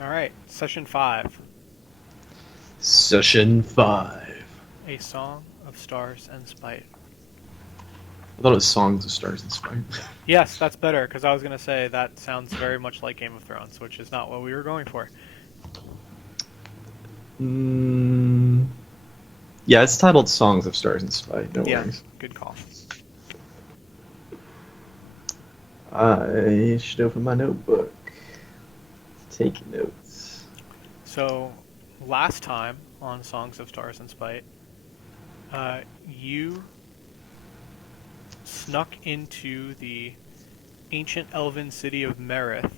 All right, session 5, Session 5. A Song of Stars and Spite. I thought it was Songs of Stars and Spite. Yes, that's better because I was going to say that sounds very much like Game of Thrones, which is not what we were going for. mm, yeah, it's titled Songs of Stars and Spite. No Yeah, worries. good call. I should open my notebook. Take notes. So, last time on Songs of Stars and Spite, you snuck into the ancient elven city of Merith,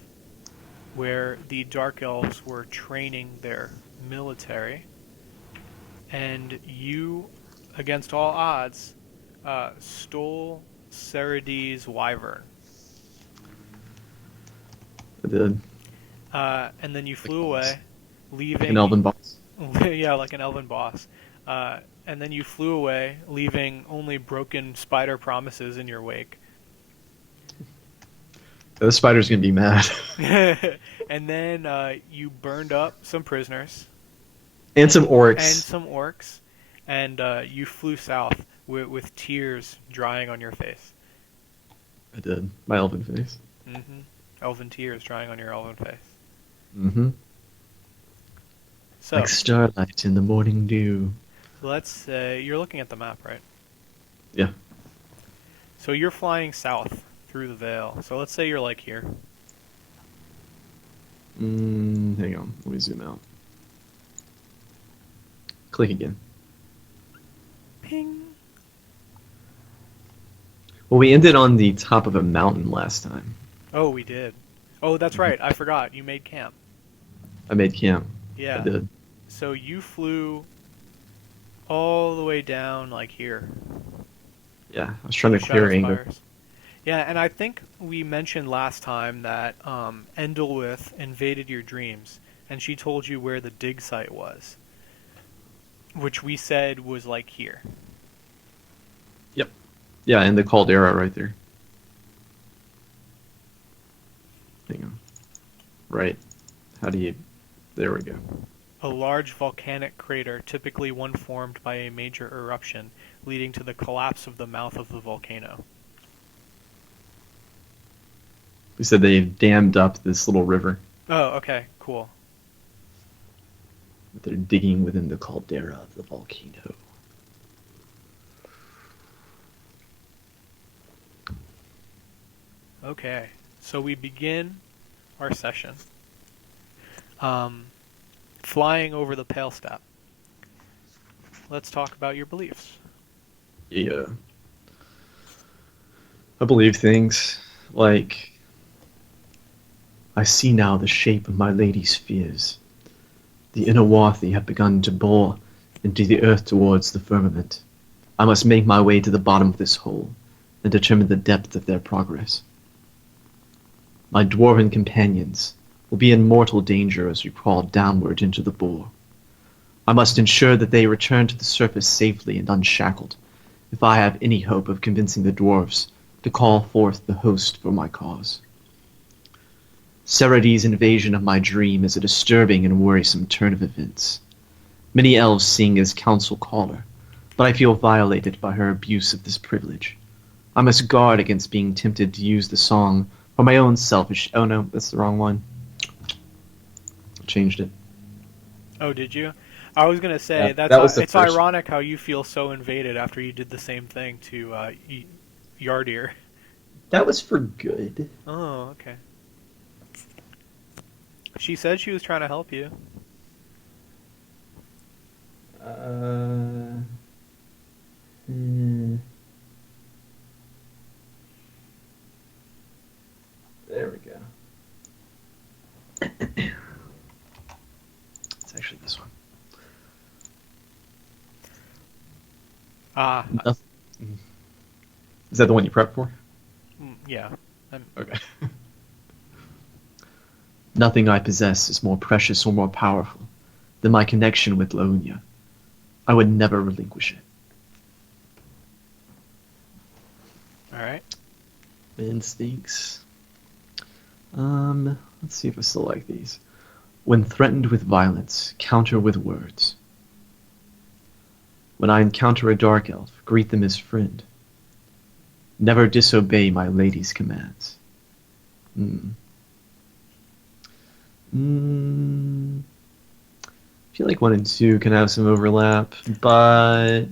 where the Dark Elves were training their military, and you, against all odds, stole Serides wyvern, I did. and then you Like flew a boss. away, Like an leaving elven boss. yeah, like an elven boss. And then you flew away, leaving only broken spider promises in your wake. The spider's gonna be mad. And then you burned up some prisoners And some and orcs. some orcs, and you flew south with tears drying on your face. I did. My elven face. Mm-hmm. Elven tears drying on your elven face. Mm-hmm. Like So starlight in the morning dew. let's say you're looking at the map, right? Yeah. So you're flying south through the Vale. So let's say you're like here. Hang on. Let me zoom out. Click again. Ping. Well, we ended on the top of a mountain last time. Oh, we did. Oh, that's Mhm. right. I forgot. You made camp. I made camp. I Yeah. did. So you flew all the way down like here Yeah, I was to trying the to clear anger. Shadowspires. Yeah, and I think we mentioned last time that Endelwith invaded your dreams, and she told you where the dig site was, which we said was like here. Yep. Yeah, and the caldera right there. Hang on. Right. How do you? There we go. A large volcanic crater, typically one formed by a major eruption, leading to the collapse of the mouth of the volcano. We said they've dammed up this little river Oh, okay, cool. that they're digging within the caldera of the volcano. Okay, so we begin our session um, flying over the Pale Steppe. Let's talk about your beliefs. Yeah. I believe things like I see now the shape of my lady's fears. The inner Wathi have begun to bore into the earth towards the firmament. I must make my way to the bottom of this hole and determine the depth of their progress. My dwarven companions will be in mortal danger as we crawl downward into the bore. I must ensure that they return to the surface safely and unshackled, if I have any hope of convincing the dwarves to call forth the host for my cause. Serides' invasion of my dream is a disturbing and worrisome turn of events. Many elves sing as council caller, but I feel violated by her abuse of this privilege. I must guard against being tempted to use the song for my own selfish. Oh no, that's the wrong one. I changed it. Oh, did you? I was gonna Yeah, say that's that was the it's first. ironic how you feel so invaded after you did the same thing to Yardir. That was for good. Oh, okay. She said she was trying to help you. Uh, hmm, there we go. It's actually this one. Ah, Noth- Is that the one you prepped for? yeah. I'm, Okay. Nothing I possess is more precious or more powerful than my connection with Laonia. I would never relinquish it. all right. Instincts. Let's see if I still like these. When threatened with violence, counter with words. When I encounter a dark elf, greet them as friend. Never disobey my lady's commands. Hmm. I feel like 1 and 2 can have some overlap, but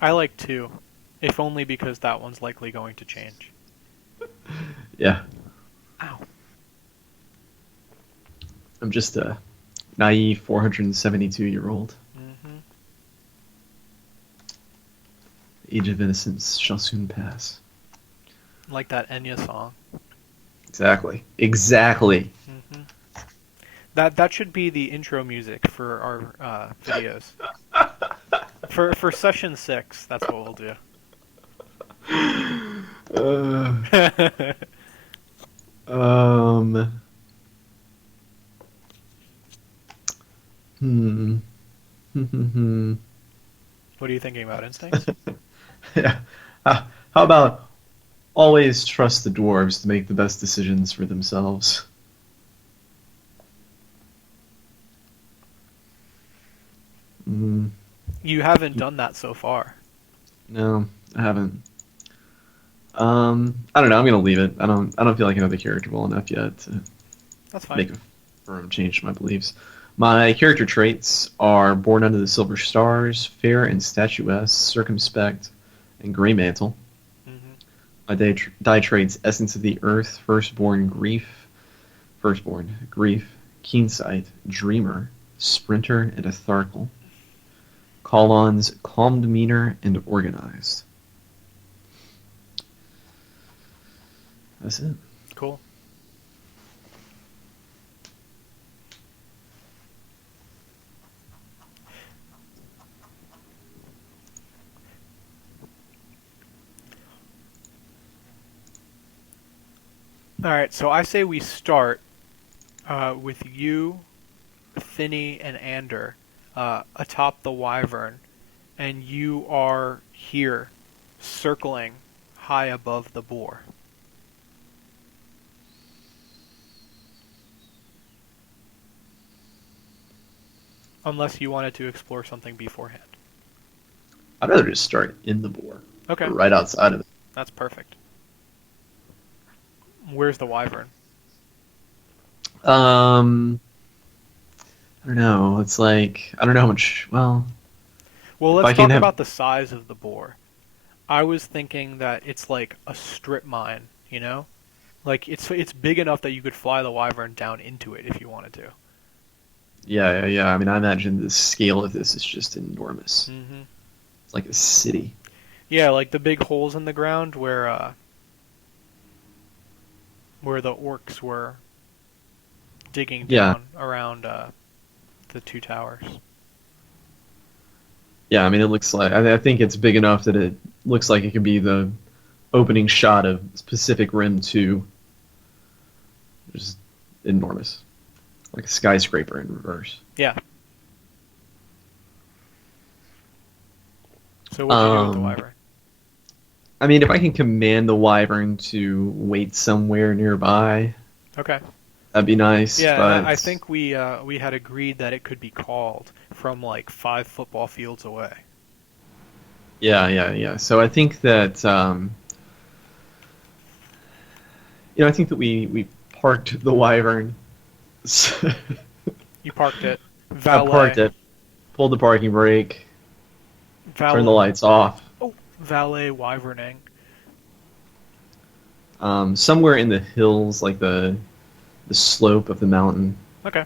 I like 2, if only because that one's likely going to change. yeah, Ow. I'm just a naive 472-year-old. Mm-hmm. Age of innocence shall soon pass. Like that Enya song. Exactly. Exactly. Mm-hmm. That should be the intro music for our videos. For session 6, that's what we'll do. Uh, um. Hmm. What are you thinking about, instincts? Yeah. How about always trust the dwarves to make the best decisions for themselves? Mm, You haven't done that so far. no, I haven't. I don't know. I'm gonna leave it. I don't feel like I know the character well enough yet to That's fine. make a firm change to my beliefs. My character traits are born under the silver stars, fair and statuesque, circumspect, and gray mantle. Mm-hmm. My die traits: essence of the earth, firstborn, grief, keen sight, dreamer, sprinter, and a Call-ons: calm demeanor and organized. That's it. Cool. All right, so I say we start with you, Finny, and Ander atop the wyvern, and you are here, circling high above the boar. Unless you wanted to explore something beforehand. I'd rather just start in the boar, Okay, right outside of it. that's perfect. Where's the wyvern? Um, I don't know. It's like I don't know how much. Well, Well, if let's I can talk have, about the size of the boar. I was thinking that it's like a strip mine, you know? Like it's big enough that you could fly the wyvern down into it if you wanted to. yeah. I mean, I imagine the scale of this is just enormous. Hmm. It's like a city. Yeah, like the big holes in the ground where the orcs were digging Yeah, down around the two towers. yeah. I mean, it looks like I think it's big enough that it looks like it could be the opening shot of Pacific Rim 2. Just enormous, like a skyscraper in reverse. Yeah. So what'd you do with the Um, wyvern? I mean, if I can command the wyvern to wait somewhere nearby, Okay. that'd be nice. Yeah, and I But think we had agreed that it could be called from like 5 football fields away. yeah. So I think that I think that we parked the wyvern. You parked it. I parked Valet. it, pulled the parking brake, turned the Valet. lights off. Oh, valet wyverning. Somewhere in the hills, like the slope of the mountain Okay.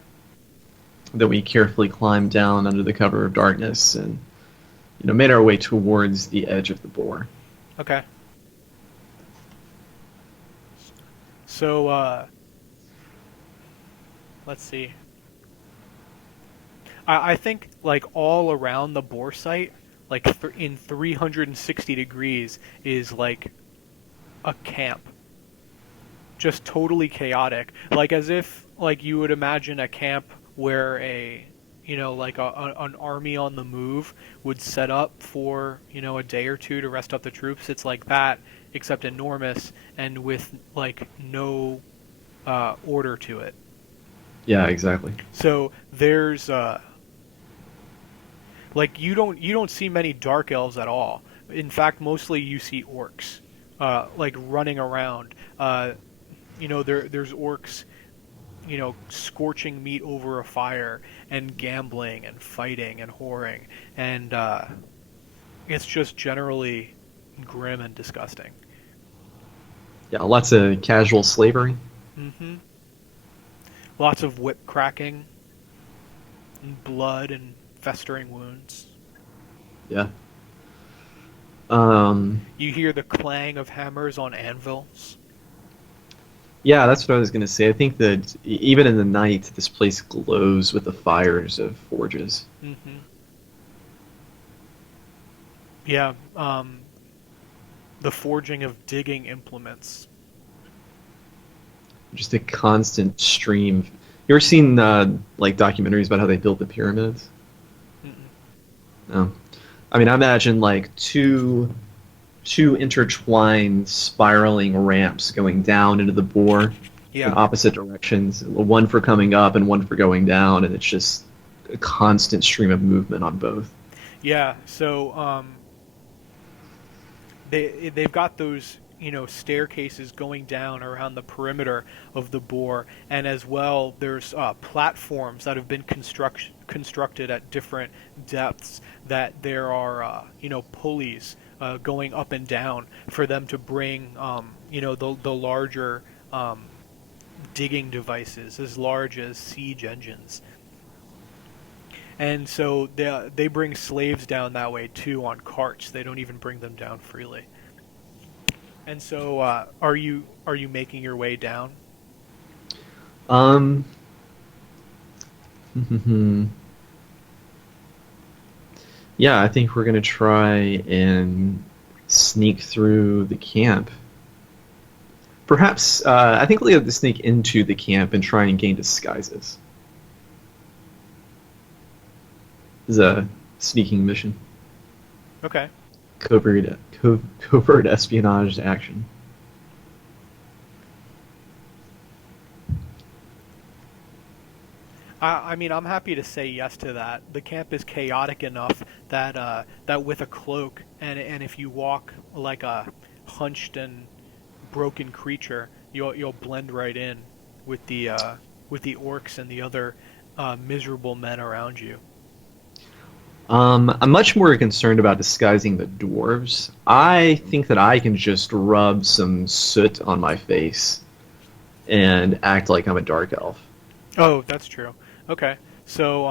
that we carefully climbed down under the cover of darkness, and made our way towards the edge of the boar. Okay. So let's see. I think like all around the bore site, like in 360 degrees, is like a camp, just totally chaotic, like as if like you would imagine a camp where a like an army on the move would set up for, a day or two to rest up the troops. It's like that, except enormous and with like no order to it. Yeah, exactly. So there's like you don't see many dark elves at all. In fact, mostly you see orcs, like running around. There's orcs, scorching meat over a fire and gambling and fighting and whoring, and it's just generally grim and disgusting. Yeah, lots of casual slavery. hmm Lots of whip cracking and blood and festering wounds. Yeah. Um, You hear the clang of hammers on anvils. yeah, that's what I was gonna say. I think that even in the night, this place glows with the fires of forges. hmm Yeah, the forging of digging implements. Just a constant stream. You ever seen like documentaries about how they built the pyramids? Mm-mm. No. I mean, I imagine like two intertwined spiraling ramps going down into the bore in Yeah, opposite directions, one for coming up and one for going down, and it's just a constant stream of movement on both. yeah. So they've got those staircases going down around the perimeter of the bore, and as well there's platforms that have been constructed at different depths that there are pulleys going up and down for them to bring the larger digging devices as large as siege engines. And so they bring slaves down that way too on carts. They don't even bring them down freely. And so, are you making your way down? Um, yeah, I think we're gonna try and sneak through the camp. Perhaps I think we have to sneak into the camp and try and gain disguises. This is a sneaking mission, Okay. covert espionage action. I mean, I'm happy to say yes to that. The camp is chaotic enough that with a cloak and if you walk like a hunched and broken creature, you'll blend right in with the orcs and the other miserable men around you. I'm much more concerned about disguising the dwarves. I think that I can just rub some soot on my face and act like I'm a dark elf. Oh, that's true. Okay. So,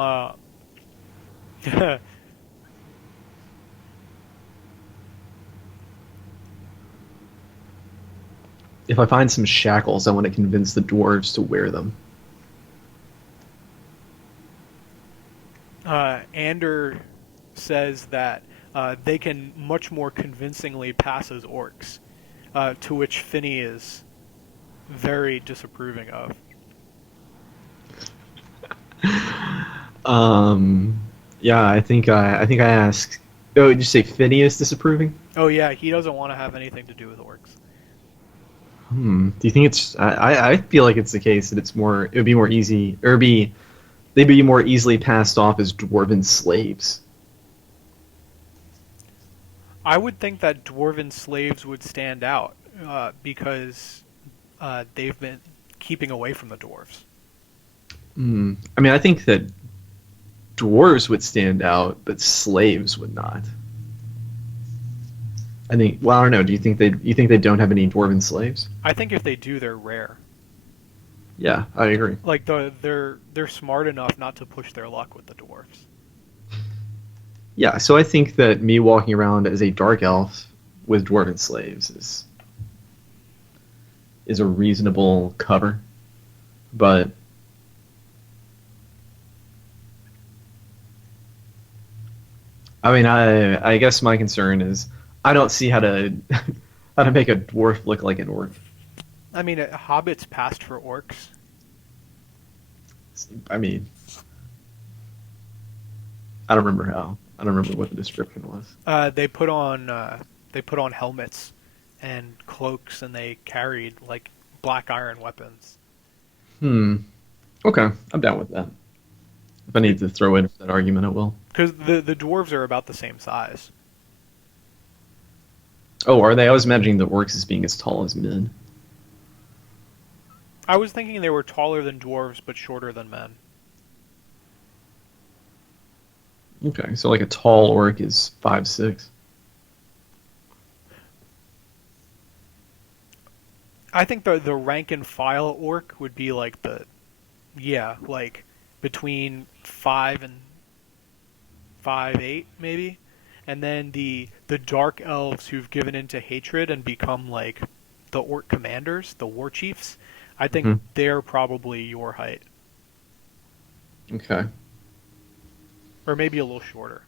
If I find some shackles, I want to convince the dwarves to wear them. Ander says that they can much more convincingly pass as orcs, to which Finney is very disapproving of. Um, yeah, I think I asked. Oh, did you say Phineas disapproving? Oh yeah, he doesn't want to have anything to do with orcs. Do you think it's? I feel like it's the case that it's more. It would be more easy, or be they'd be more easily passed off as dwarven slaves. I would think that dwarven slaves would stand out because they've been keeping away from the dwarves. I mean, I think that dwarves would stand out, but slaves would not. I think. Well, I don't know. Do you think they? You think they don't have any dwarven slaves? I think if they do, they're rare. Yeah, I agree. Like they're smart enough not to push their luck with the dwarves. Yeah, so I think that me walking around as a dark elf with dwarven slaves is a reasonable cover, but I mean, I guess my concern is I don't see how to how to make a dwarf look like an orc. I mean, hobbits passed for orcs. I mean, I don't remember how. I don't remember what the description was. They put on helmets and cloaks, and they carried like black iron weapons. Hmm. Okay, I'm down with that. If I need to throw in for that argument, I will. Because the dwarves are about the same size. Oh, are they? I was imagining the orcs as being as tall as men. I was thinking they were taller than dwarves but shorter than men. Okay, so like a tall orc is 5'6". I think the rank and file orc would be like like between 5 and 5'8" maybe, and then the dark elves who've given into hatred and become like the orc commanders, the war chiefs. I think Hmm. they're probably your height, Okay. or maybe a little shorter.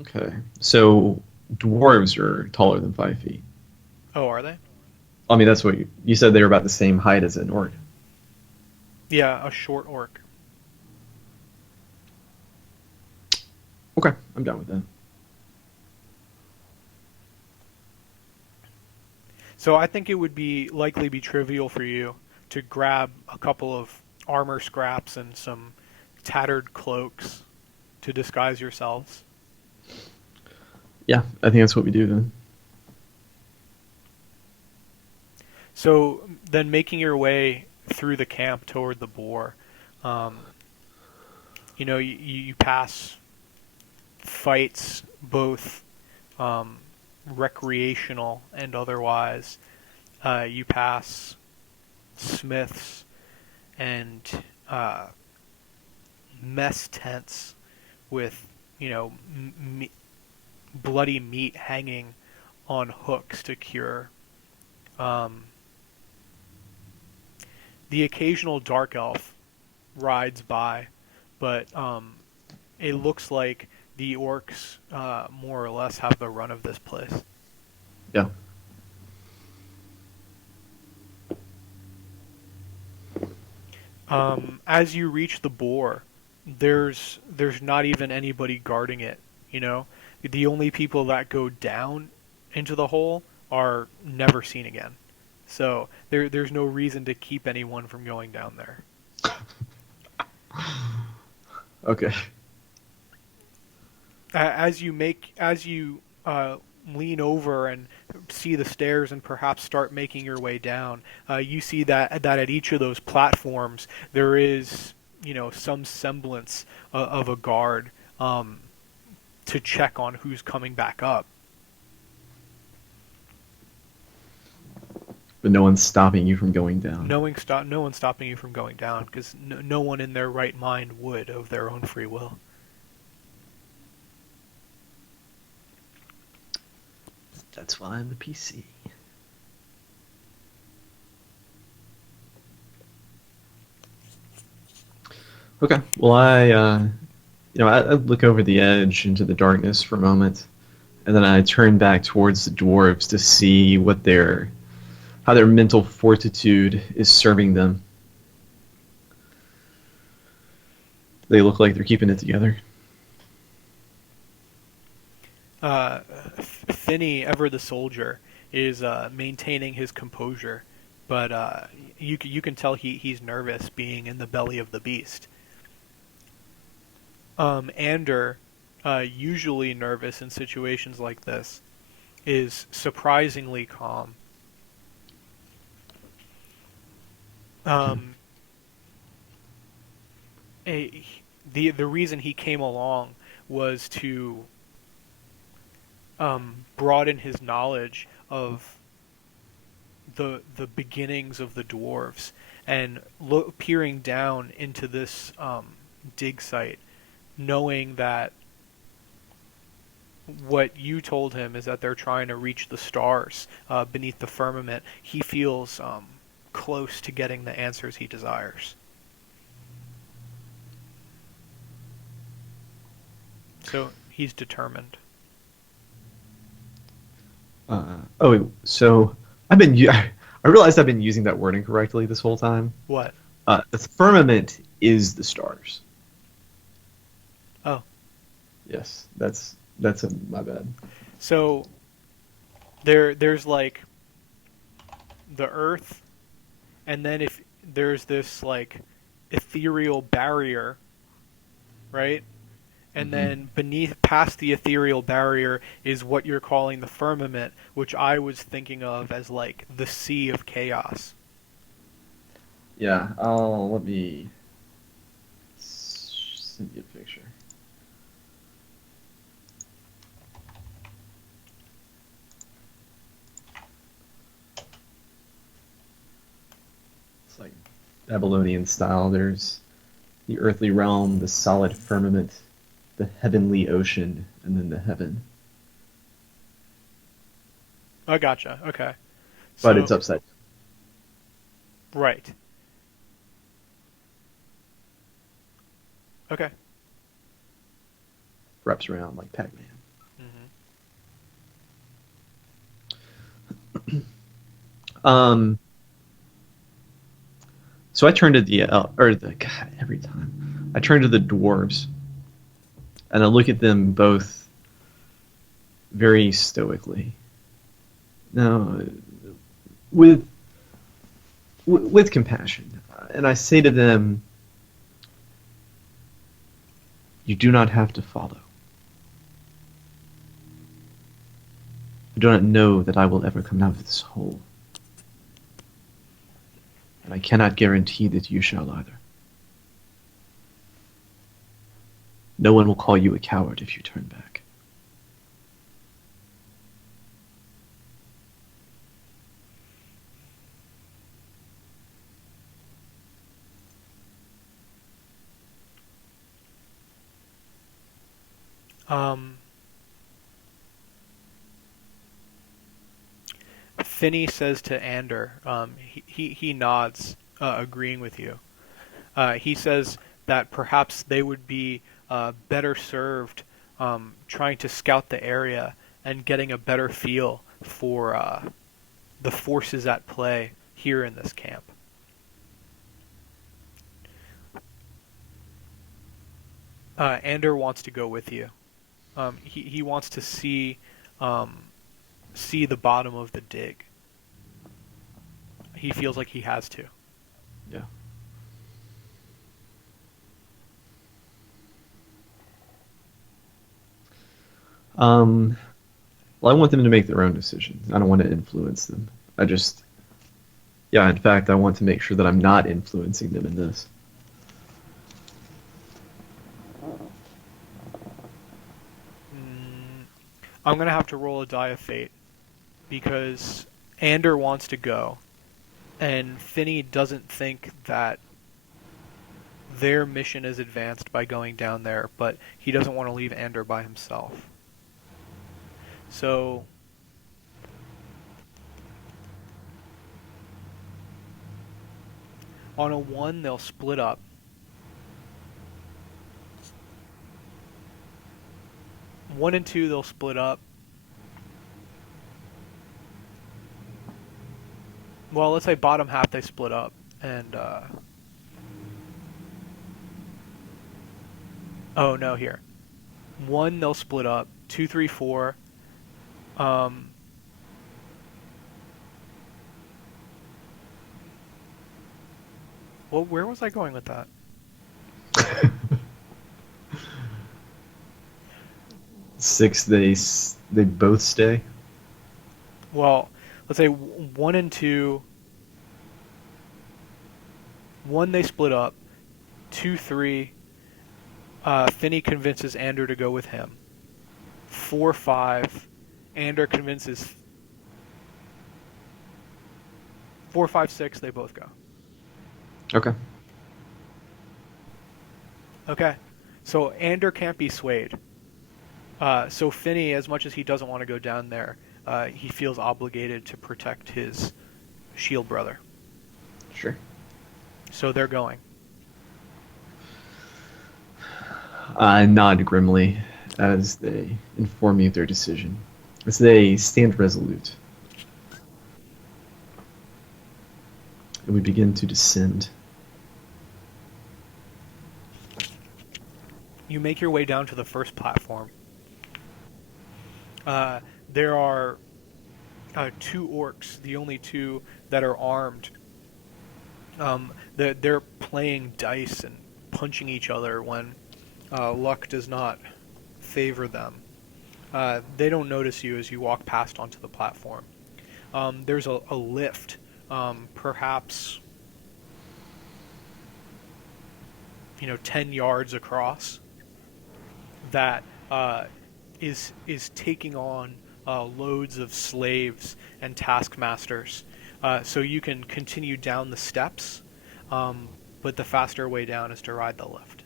Okay. So dwarves are taller than 5 feet. Oh, are they? I mean, that's what you said. They were about the same height as an orc. Yeah, a short orc. Okay, I'm down with that. So I think it would be likely be trivial for you to grab a couple of armor scraps and some tattered cloaks to disguise yourselves. Yeah, I think that's what we do then. So then, making your way through the camp toward the boar, um, you pass fights, both recreational and otherwise. You pass smiths and uh, mess tents with, bloody meat hanging on hooks to cure. Um, the occasional dark elf rides by, but it looks like the orcs more or less have the run of this place. Yeah. As you reach the boar, there's not even anybody guarding it. The only people that go down into the hole are never seen again. So there's no reason to keep anyone from going down there. Okay. As you lean over and see the stairs and perhaps start making your way down, you see that at each of those platforms there is some semblance of a guard to check on who's coming back up. But no one's stopping you from going down. No one's stopping you from going down because no one in their right mind would of their own free will. That's why I'm the PC. Okay. Well, I look over the edge into the darkness for a moment, and then I turn back towards the dwarves to see how their mental fortitude is serving them. They look like they're keeping it together. Finney, ever the soldier, is maintaining his composure, but you can tell he's nervous being in the belly of the beast. Ander, usually nervous in situations like this, is surprisingly calm. Um, the reason he came along was to broaden his knowledge of the beginnings of the dwarves, and peering down into this dig site, knowing that what you told him is that they're trying to reach the stars beneath the firmament. He feels close to getting the answers he desires. So he's determined. So I realized I've been using that word incorrectly this whole time. What? The firmament is the stars. Oh. Yes, my bad. So there's like the Earth, and then if there's this like ethereal barrier, right? And Hmm. then beneath, past the ethereal barrier, is what you're calling the firmament, which I was thinking of as like the sea of chaos. Yeah, let me send you a picture. It's like Babylonian style. There's the earthly realm, the solid firmament, the heavenly ocean, and then the heaven. I gotcha. Okay. But it's So, upside, right. Okay. wraps around like Pac-Man. Hmm. Um, so I turn to the God, every time I turn to the dwarves, and I look at them both very stoically. Now, with with compassion, and I say to them, "You do not have to follow. I do not know that I will ever come out of this hole, and I cannot guarantee that you shall either. No one will call you a coward if you turn back." Um, Finney says to Ander, he nods, agreeing with you. He says that perhaps they would be better served trying to scout the area and getting a better feel for the forces at play here in this camp. Ander wants to go with you. He wants to um, see the bottom of the dig. He feels like he has to. Yeah. Um, well, I want them to make their own decisions. I don't want to influence them. I just, yeah, in fact, I want to make sure that I'm not influencing them in this. Mm, I'm gonna have to roll a die of fate because Ander wants to go, and Finney doesn't think that their mission is advanced by going down there, but he doesn't want to leave Ander by himself. So on a 1, they'll split up. 1 and 2, they'll split up. Well, let's say bottom half they split up, and oh no, here 1 they'll split up. 2, 3, 4. Um, well, where was I going with that? 6, they both stay. Well, let's say 1 and 2. 1 they split up. 2, 3. Finney convinces Ander to go with him. 4, 5. Ander convinces 4, 5, 6. They both go. Okay. Okay. So Ander can't be swayed. So Finney, as much as he doesn't want to go down there, he feels obligated to protect his shield brother. Sure. So they're going. I nod grimly as they inform me of their decision, as they stand resolute, and we begin to descend. You make your way down to the first platform. Uh, there are two orcs, the only two that are armed. They're playing dice and punching each other when luck does not favor them. They don't notice you as you walk past onto the platform. There's a lift, perhaps 10 yards across, that is taking on loads of slaves and taskmasters. So you can continue down the steps, but the faster way down is to ride the lift.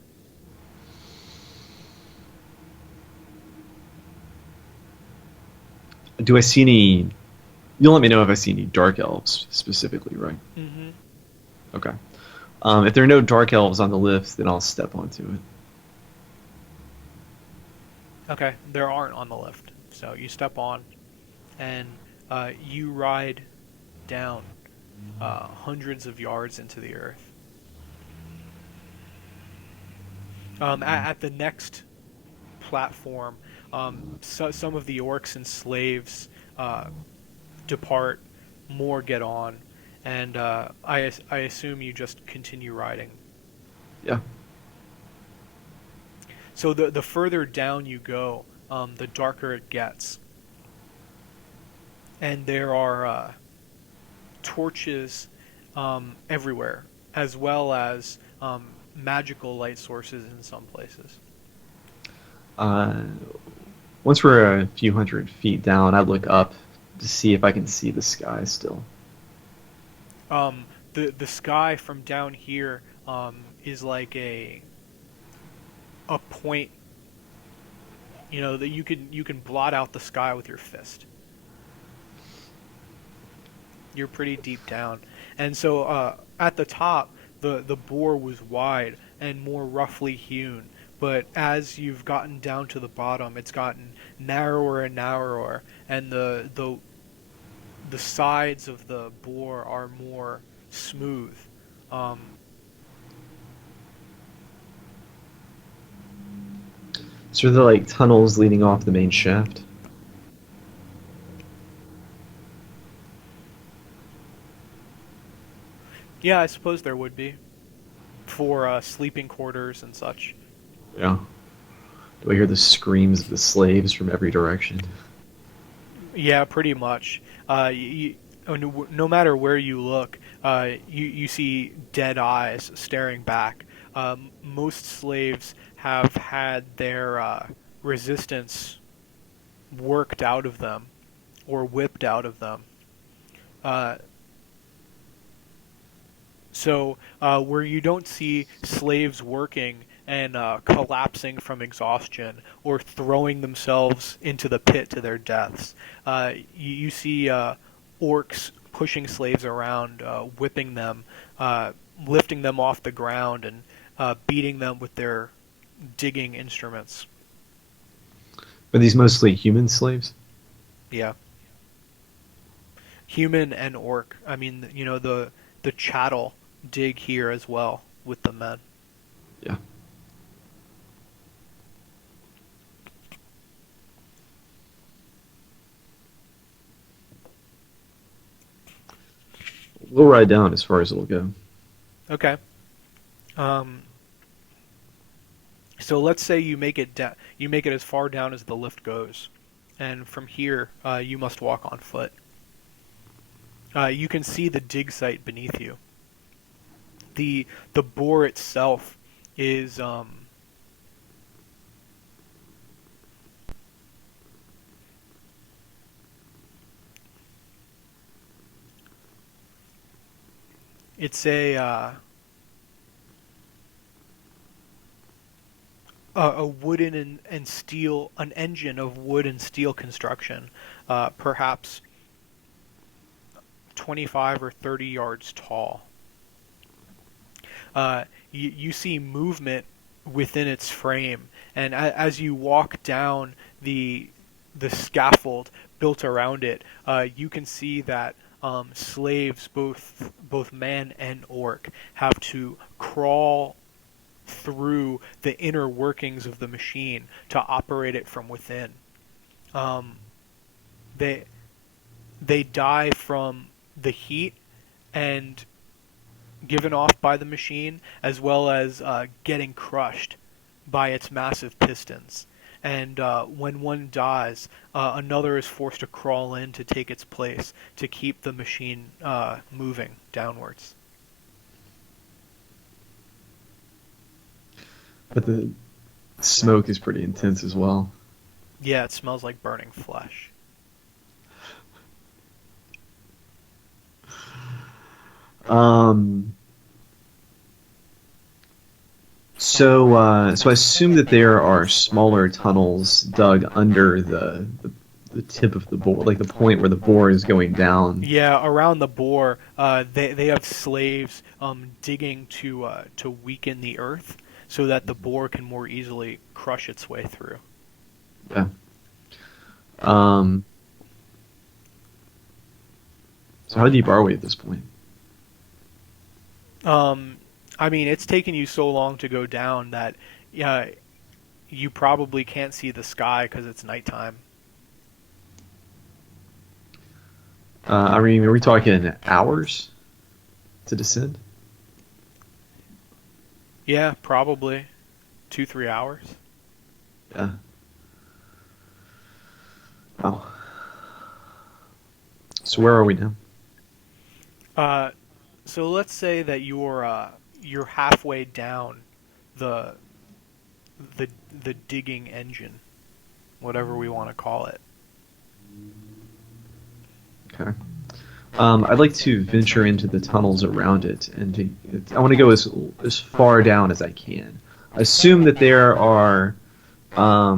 Do I see any? You'll let me know if I see any dark elves specifically, right? Hmm. Okay. If there are no dark elves on the lift, then I'll step onto it. Okay, there aren't on the lift. So you step on, and you ride down hundreds of yards into the earth. At the next platform, some of the orcs and slaves uh, depart, more get on, and I assume you just continue riding. Yeah. So the further down you go, the darker it gets, and there are torches everywhere, as well as magical light sources in some places. Uh, Once we're a few hundred feet down, I look up to see if I can see the sky still. The sky from down here is like a point, that you can blot out the sky with your fist. You're pretty deep down, and so at the top, the bore was wide and more roughly hewn. But as you've gotten down to the bottom, it's gotten narrower and narrower, and the sides of the bore are more smooth. Um, So are there like tunnels leading off the main shaft? yeah, I suppose there would be for sleeping quarters and such. Yeah. Do I hear the screams of the slaves from every direction? Yeah, pretty much. No matter where you look, you see dead eyes staring back. Most slaves have had their resistance worked out of them or whipped out of them. Uh, so where you don't see slaves working and collapsing from exhaustion or throwing themselves into the pit to their deaths, you see orcs pushing slaves around, whipping them, uh, lifting them off the ground, and beating them with their digging instruments. Are these mostly human slaves? Yeah, human and orc. I mean, the chattel dig here as well with the men. Yeah. We'll ride down as far as it'll go. Okay. Um, so let's say you make it you make it as far down as the lift goes, and from here you must walk on foot. You can see the dig site beneath you. The bore itself is it's a wooden and steel, an engine of wood and steel construction, perhaps 25 or 30 yards tall. You see movement within its frame, and as you walk down the scaffold built around it, you can see that slaves, both man and orc, have to crawl through the inner workings of the machine to operate it from within. Um, they they die from the heat and given off by the machine, as well as getting crushed by its massive pistons. And when one dies, another is forced to crawl in to take its place to keep the machine moving downwards. But the smoke is pretty intense as well. Yeah, it smells like burning flesh. Um, so I assume that there are smaller tunnels dug under the tip of the bore, like the point where the bore is going down. Yeah, around the bore, they have slaves digging to weaken the earth so that the bore can more easily crush its way through. Yeah. Um, so how deep are we at this point? Um, I mean, it's taken you so long to go down that you probably can't see the sky because it's nighttime. I mean, are we talking hours to descend? Yeah, probably 2, 3 hours. Yeah. Oh. So where are we now? Uh, so let's say that you're halfway down the the the digging engine, whatever we want to call it. Okay. I'd like to venture into the tunnels around it, and I want to go as far down as I can. Assume that there are, uh,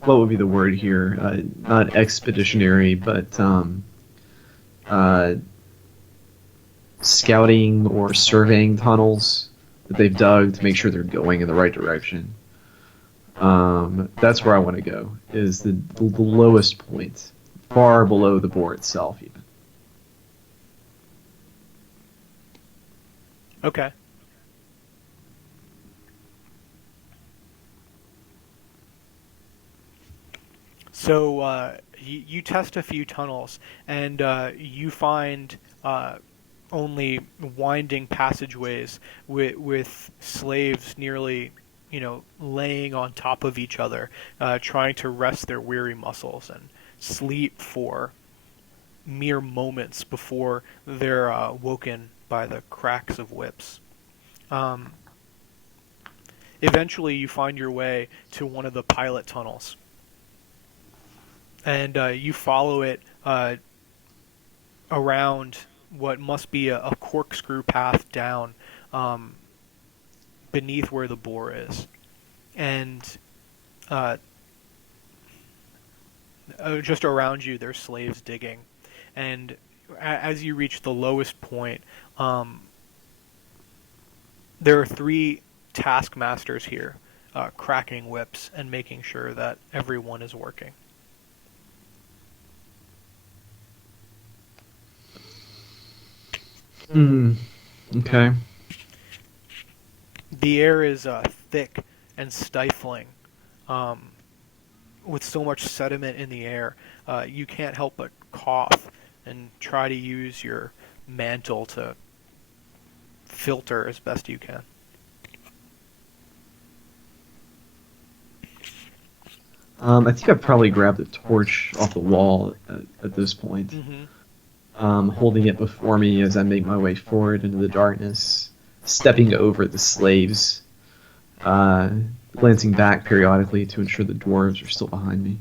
what would be the word here? Not expeditionary, but uh, scouting or surveying tunnels that they've dug to make sure they're going in the right direction. That's where I want to go. Is the lowest point, far below the bore itself, even. Okay. So you test a few tunnels, and you find only winding passageways with slaves nearly, laying on top of each other, trying to rest their weary muscles and sleep for mere moments before they're woken by the cracks of whips. Um, Eventually, you find your way to one of the pilot tunnels, and you follow it around what must be a corkscrew path down um, beneath where the bore is. And uh, just around you, there's slaves digging. And as you reach the lowest point, um, there are three taskmasters here cracking whips and making sure that everyone is working. Hmm. Okay. The air is thick and stifling. Um, with so much sediment in the air, you can't help but cough and try to use your mantle to filter as best you can. I think I've probably grabbed a torch off the wall at this point, Hmm. holding it before me as I make my way forward into the darkness, stepping over the slaves, uh, glancing back periodically to ensure the dwarves are still behind me.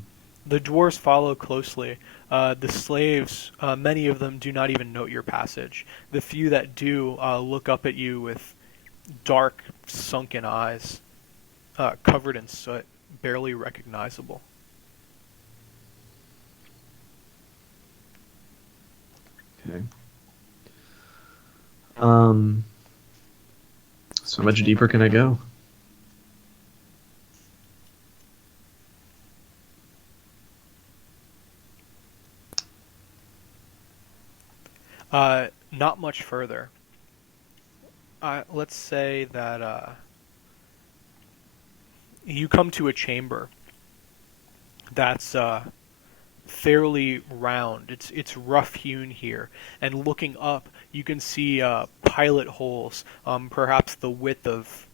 The dwarves follow closely. The slaves, many of them do not even note your passage. The few that do look up at you with dark, sunken eyes, covered in soot, barely recognizable. Okay. Um, so how much deeper can I go? Not much further. let's say that you come to a chamber that's fairly round. It's rough hewn here, and looking up, you can see pilot holes, perhaps the width of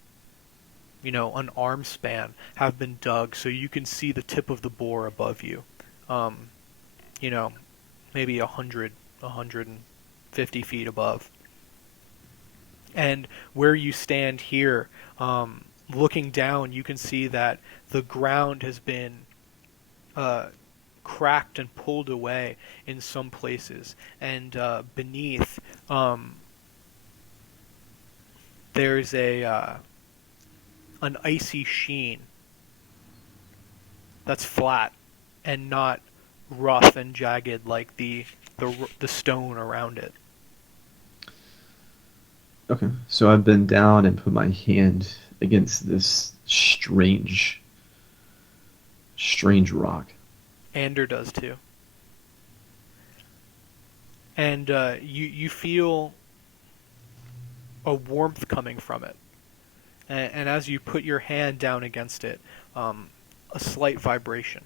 an arm span, have been dug, so you can see the tip of the bore above you. Um, you know, maybe 150 feet above. And where you stand here, looking down, you can see that the ground has been uh, cracked and pulled away in some places, and beneath there's a an icy sheen that's flat and not rough and jagged like the stone around it. Okay, so I've been down and put my hand against this strange rock. Ander does too, and you feel a warmth coming from it, and as you put your hand down against it, a slight vibration.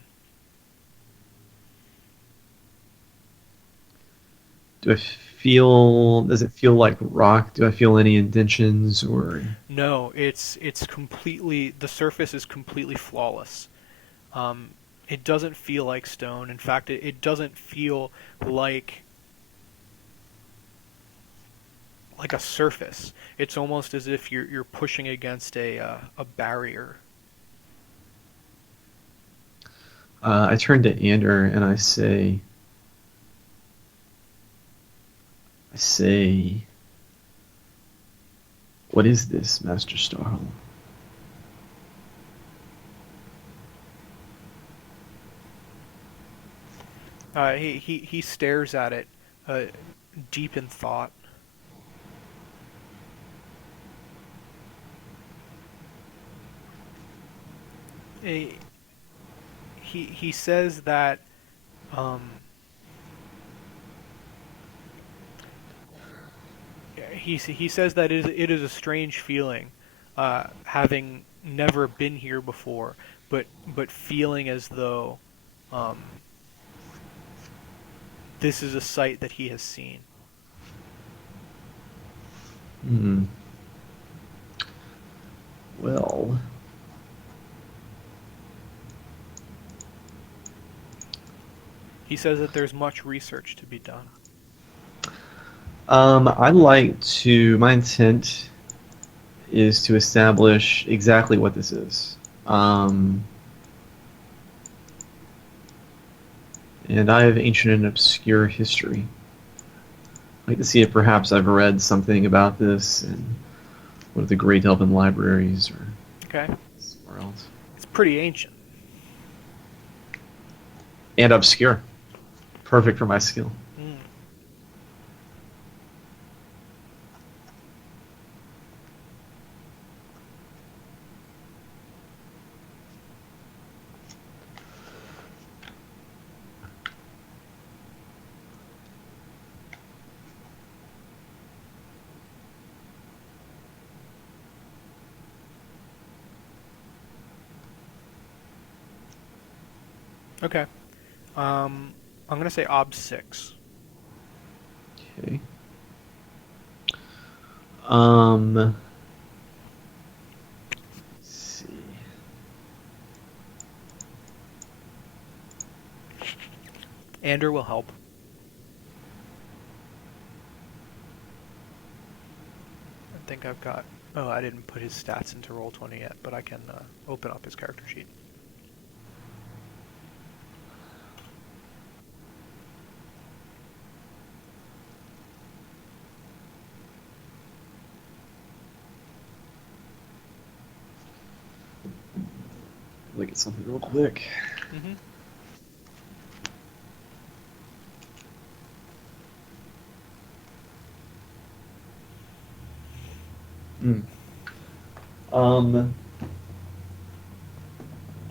Does it feel like rock? Do I feel any indentions or? No, it's completely, the surface is completely flawless. Um, it doesn't feel like stone. In fact, it doesn't feel like like a surface. It's almost as if you're pushing against a barrier. I turn to Ander and I say, what is this, Master Starhole? He stares at it, uh, deep in thought. He he says that um, he says that it is a strange feeling, having never been here before, but feeling as though um, this is a sight that he has seen. Hmm. Well, He says that there's much research to be done. I'd like to. My intent is to establish exactly what this is. And I have ancient and obscure history. I'd like to see if perhaps I've read something about this in one of the great Elven libraries or Okay, somewhere else. it's pretty ancient. And obscure. Perfect for my skill. Mm. Okay. I'm gonna say Ob 6. Okay. Let's see. Ander will help. I think I've got. Oh, I didn't put his stats into Roll20 yet, but I can open up his character sheet. Look at something real quick. Mm-hmm. Mm. Um,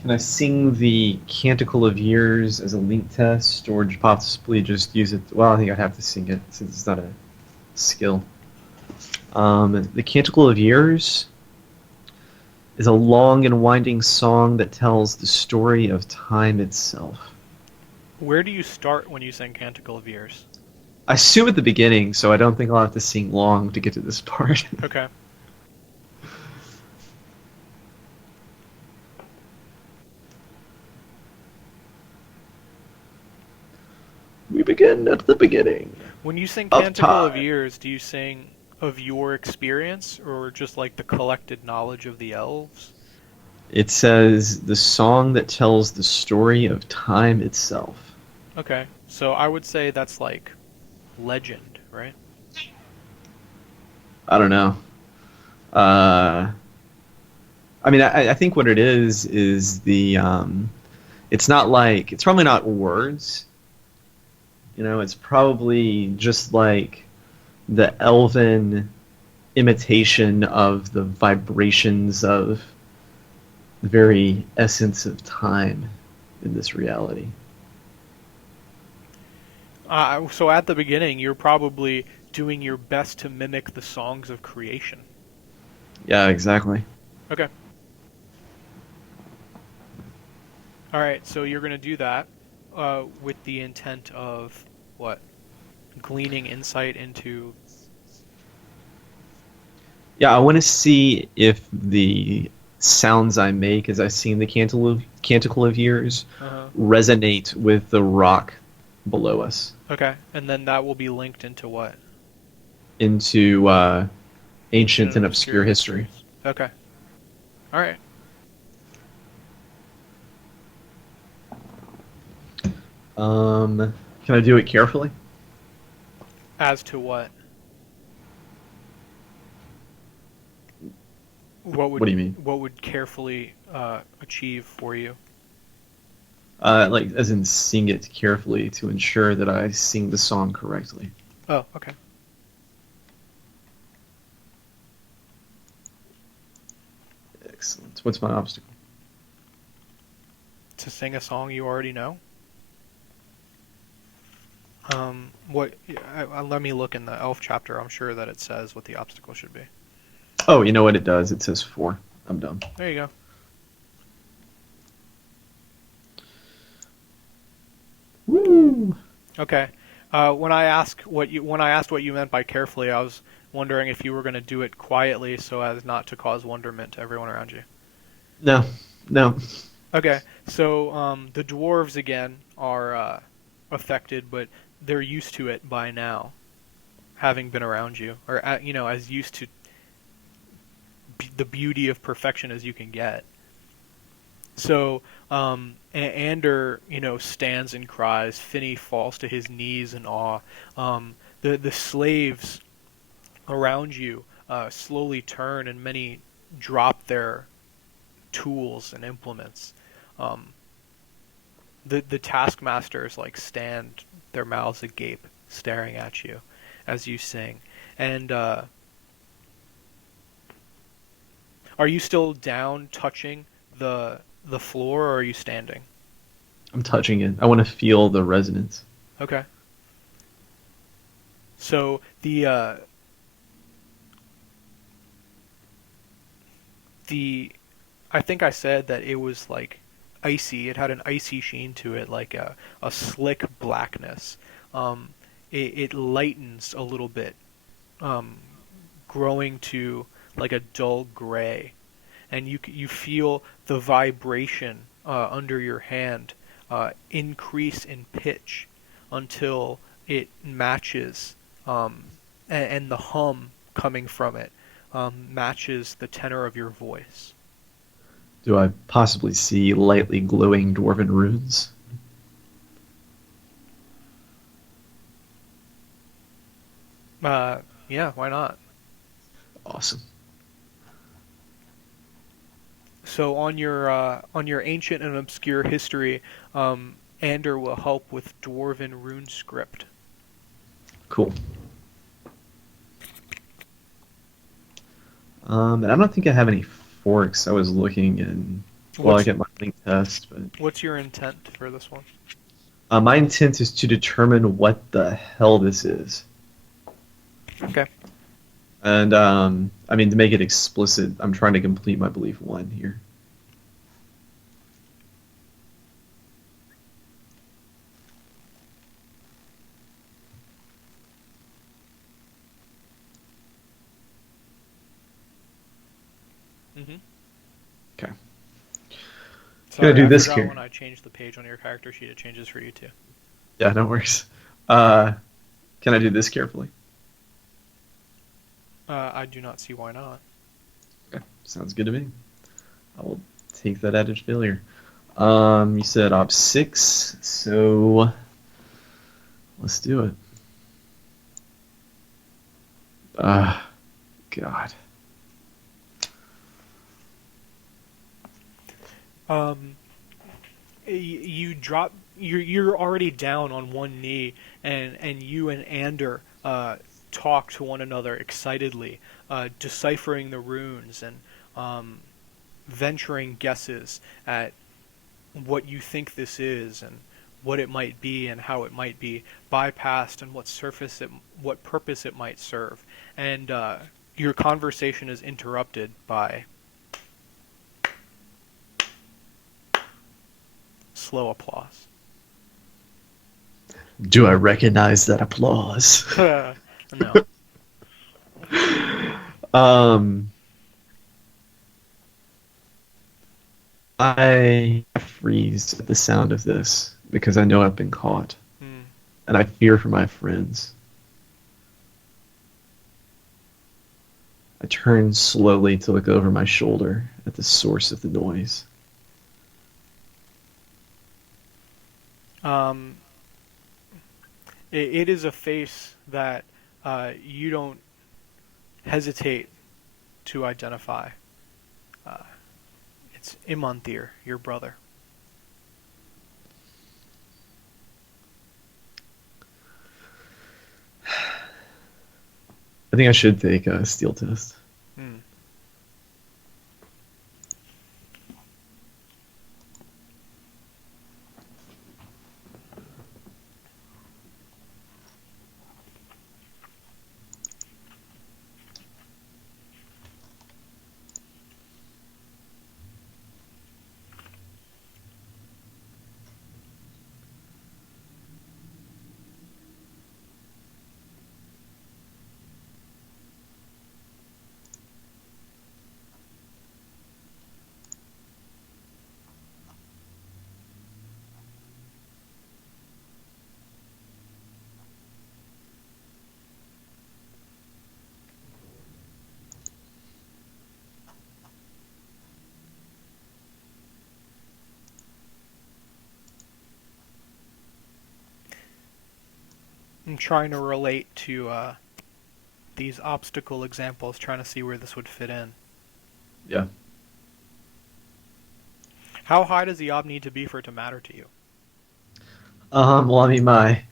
can I sing the Canticle of Years as a link test, or possibly just use it? Well, I think I'd have to sing it since it's not a skill. The Canticle of Years is a long and winding song that tells the story of time itself. Where do you start when you sing Canticle of Years? I assume at the beginning, so I don't think I'll have to sing long to get to this part. Okay. We begin at the beginning When you sing of Canticle of time. Years, do you sing of your experience or just like the collected knowledge of the elves? It says the song that tells the story of time itself. Okay. So I would say that's like legend, right? I don't know. Uh, I mean, I think what it is the. It's not like it's probably not words. You know, it's probably just like the elven imitation of the vibrations of the very essence of time in this reality. So at the beginning, you're probably doing your best to mimic the songs of creation. Yeah, exactly. Okay. All right. So you're going to do that with the intent of what? Gleaning insight into. Yeah, I want to see if the sounds I make as I sing the Canticle of Years Uh-huh. resonate with the rock below us Okay. And then that will be linked into what? into Ancient ancient and and obscure obscure history. histories. Okay. All right. Can I do it carefully? As to what? What What would do you mean? what would carefully achieve for you? Like, as in sing it carefully to ensure that I sing the song correctly. Oh, okay. Excellent. What's my obstacle? To sing a song you already know. What? Let me look in the elf chapter. I'm sure that it says what the obstacle should be. Oh, you know what it does? It says 4. I'm done. There you go. Woo! Okay. When I asked what you meant by carefully, I was wondering if you were going to do it quietly so as not to cause wonderment to everyone around you. No, no. Okay. So the dwarves again are affected, but they're used to it by now, having been around you, or as used to the beauty of perfection as you can get. So Ander, stands and cries. Finney falls to his knees in awe. The slaves around you slowly turn, and many drop their tools and implements. Um, the taskmasters like stand, their mouths agape, staring at you as you sing. And are you still down, touching the floor, or are you standing? I'm touching it. I want to feel the resonance. Okay. So the I think I said that it was like icy. It had an icy sheen to it, like a slick blackness. It lightens a little bit, um, growing to like a dull gray, and you feel the vibration under your hand increase in pitch until it matches, and the hum coming from it matches the tenor of your voice. Do I possibly see lightly glowing dwarven runes? Yeah, why not? Awesome. So on your ancient and obscure history, Ander will help with dwarven rune script. Cool. And I don't think I have any forks. I was looking in while I What's get my link test, but what's your intent for this one? my intent is to determine what the hell this is. Okay. And I mean, to make it explicit, I'm trying to complete my belief one here. Mm-hmm. Okay. Gonna Sorry, do I this forgot here. when I changed the page on your character sheet. It changes for you too. Yeah, no worries. Uh, can I do this carefully? I do not see why not. Okay, sounds good to me. I will take that added failure. You said op 6, so let's do it. God. Um, you drop. You're already down on one knee, and you and Ander talk to one another excitedly, deciphering the runes and um, venturing guesses at what you think this is and what it might be and how it might be bypassed and what purpose it might serve. And your conversation is interrupted by slow applause. Do I recognize that applause? No. um, I freeze at the sound of this because I know I've been caught, Hmm. and I fear for my friends. I turn slowly to look over my shoulder at the source of the noise. Um, it is a face that you don't hesitate to identify. Uh, it's Imanthir, your brother. I think I should take a steel test. Hmm. I'm trying to relate to these obstacle examples, trying to see where this would fit in. Yeah. How high does the ob need to be for it to matter to you? Well, I mean, my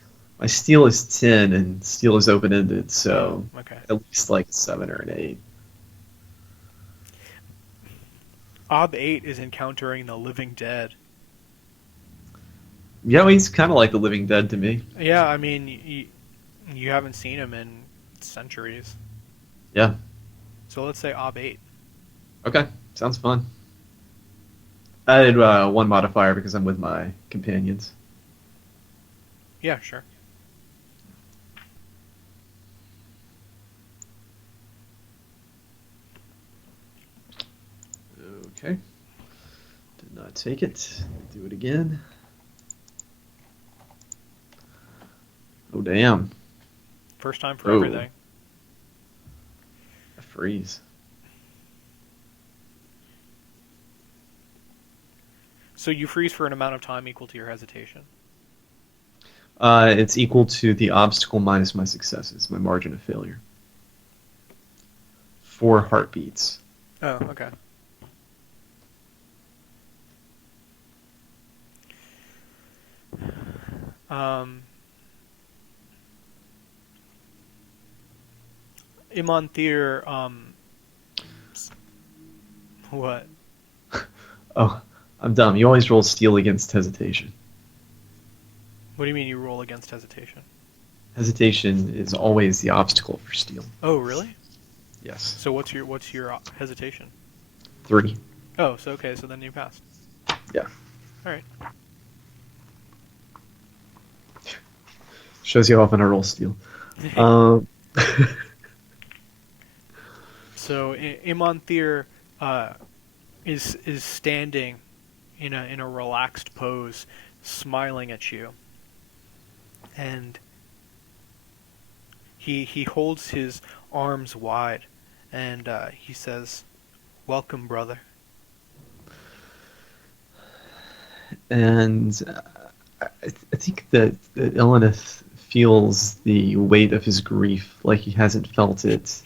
steel is 10 and steel is open ended, Oh, so okay. at least like a 7 or an 8. Ob 8 is encountering the living dead. Yeah, well, he's kind of like the Living Dead to me. Yeah, I mean, you haven't seen him in centuries. Yeah. So let's say Ob 8. Okay. Sounds fun. I added one modifier because I'm with my companions. Yeah, sure. Okay. Did not take it. Do it again. Oh, damn. First time for Oh. everything. I freeze. So you freeze for an amount of time equal to your hesitation. It's equal to the obstacle minus my successes, my margin of failure. 4 heartbeats. Oh, okay. Um, Imanthir, what? Oh, I'm dumb. You always roll steel against hesitation. What do you mean you roll against hesitation? Hesitation is always the obstacle for steel. Oh, really? Yes. So what's your hesitation? 3. Oh, so okay, so then you passed. Yeah. All right. Shows you off on a roll steal. Um, So Imanthir uh, is standing in a relaxed pose, smiling at you, and he holds his arms wide, and he says, "Welcome, brother." and I think that Elenith feels the weight of his grief like he hasn't felt it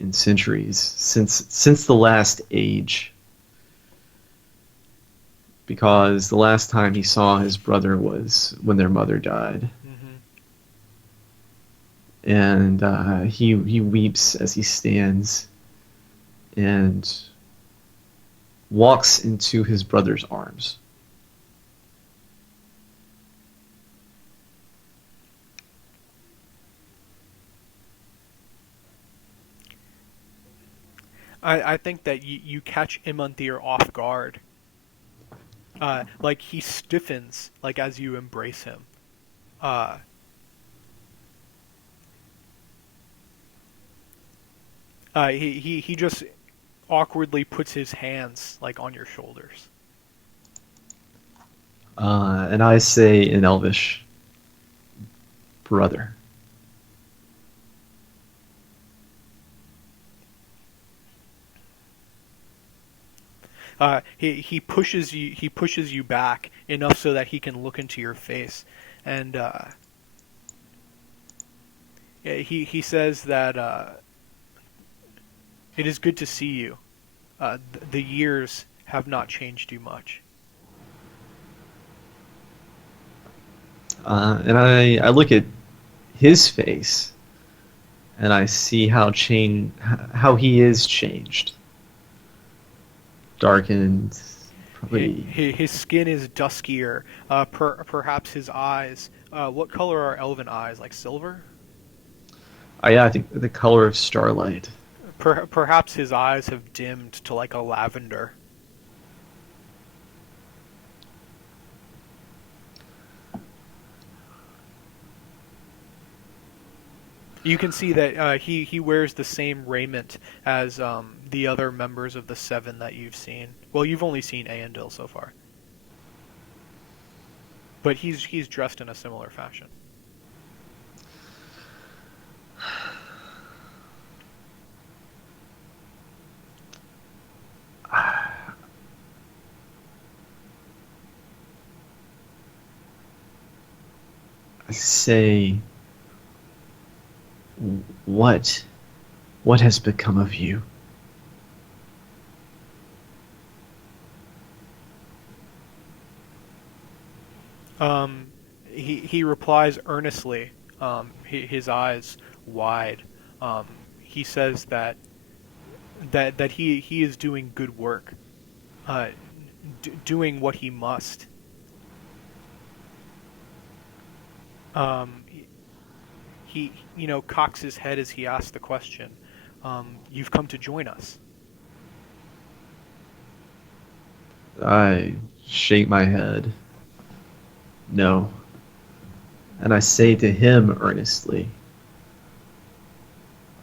in centuries, since the last age. Because the last time he saw his brother was when their mother died, Hmm. and he weeps as he stands and walks into his brother's arms. I think that you catch Imanthir off guard. Like he stiffens, like as you embrace him. Uh, he just awkwardly puts his hands like on your shoulders. And I say in Elvish, brother. He pushes you back enough so that he can look into your face, and yeah, he says that it is good to see you. The years have not changed you much. And I look at his face and I see how he is changed, darkened, probably. His skin is duskier. Perhaps his eyes. What color are elven eyes? Like silver? Yeah, I think the color of starlight. Perhaps his eyes have dimmed to like a lavender. You can see that he wears the same raiment as the other members of the seven that you've seen. Well, you've only seen Aendil so far, but he's dressed in a similar fashion. I say, what, what has become of you? He replies earnestly, his eyes wide. He says that he is doing good work, uh, doing what he must. Um, he cocks his head as he asks the question. You've come to join us. I shake my head. No. And I say to him earnestly,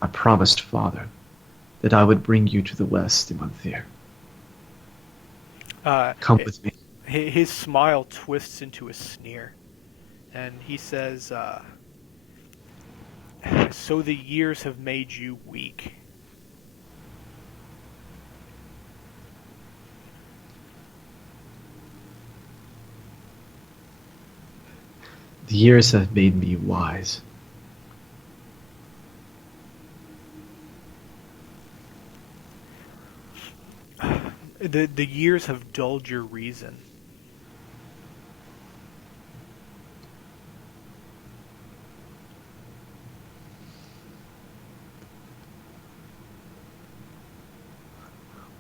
I promised, Father, that I would bring you to the west, Imanthir. Uh, Come with me. his smile twists into a sneer, and he says, "So the years have made you weak." The years have made me wise. The years have dulled your reason.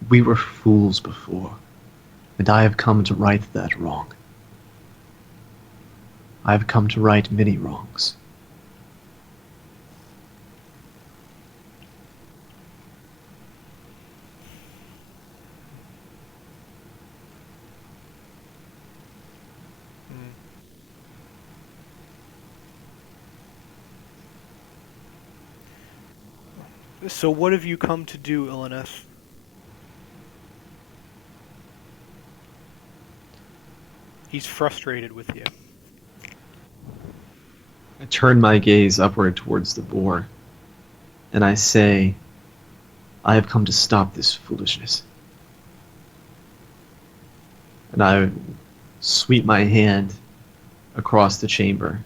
We were fools before, and I have come to right that wrong. I have come to right many wrongs. So what have you come to do, Ilinith? He's frustrated with you. I turn my gaze upward towards the boar, and I say, I have come to stop this foolishness. And I sweep my hand across the chamber.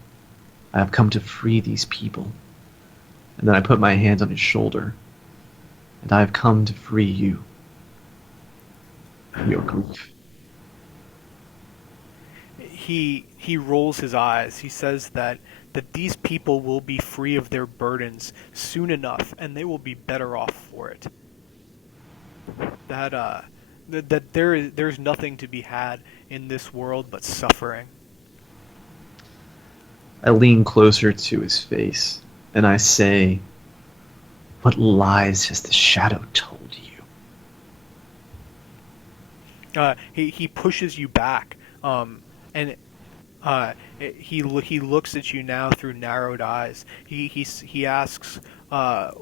I have come to free these people. And then I put my hand on his shoulder, and I have come to free you from your grief. He rolls his eyes. He says that these people will be free of their burdens soon enough, and they will be better off for it. That that there's nothing to be had in this world but suffering. I lean closer to his face, and I say, what lies has the shadow told you? He pushes you back, and he looks at you now through narrowed eyes. He asks, "What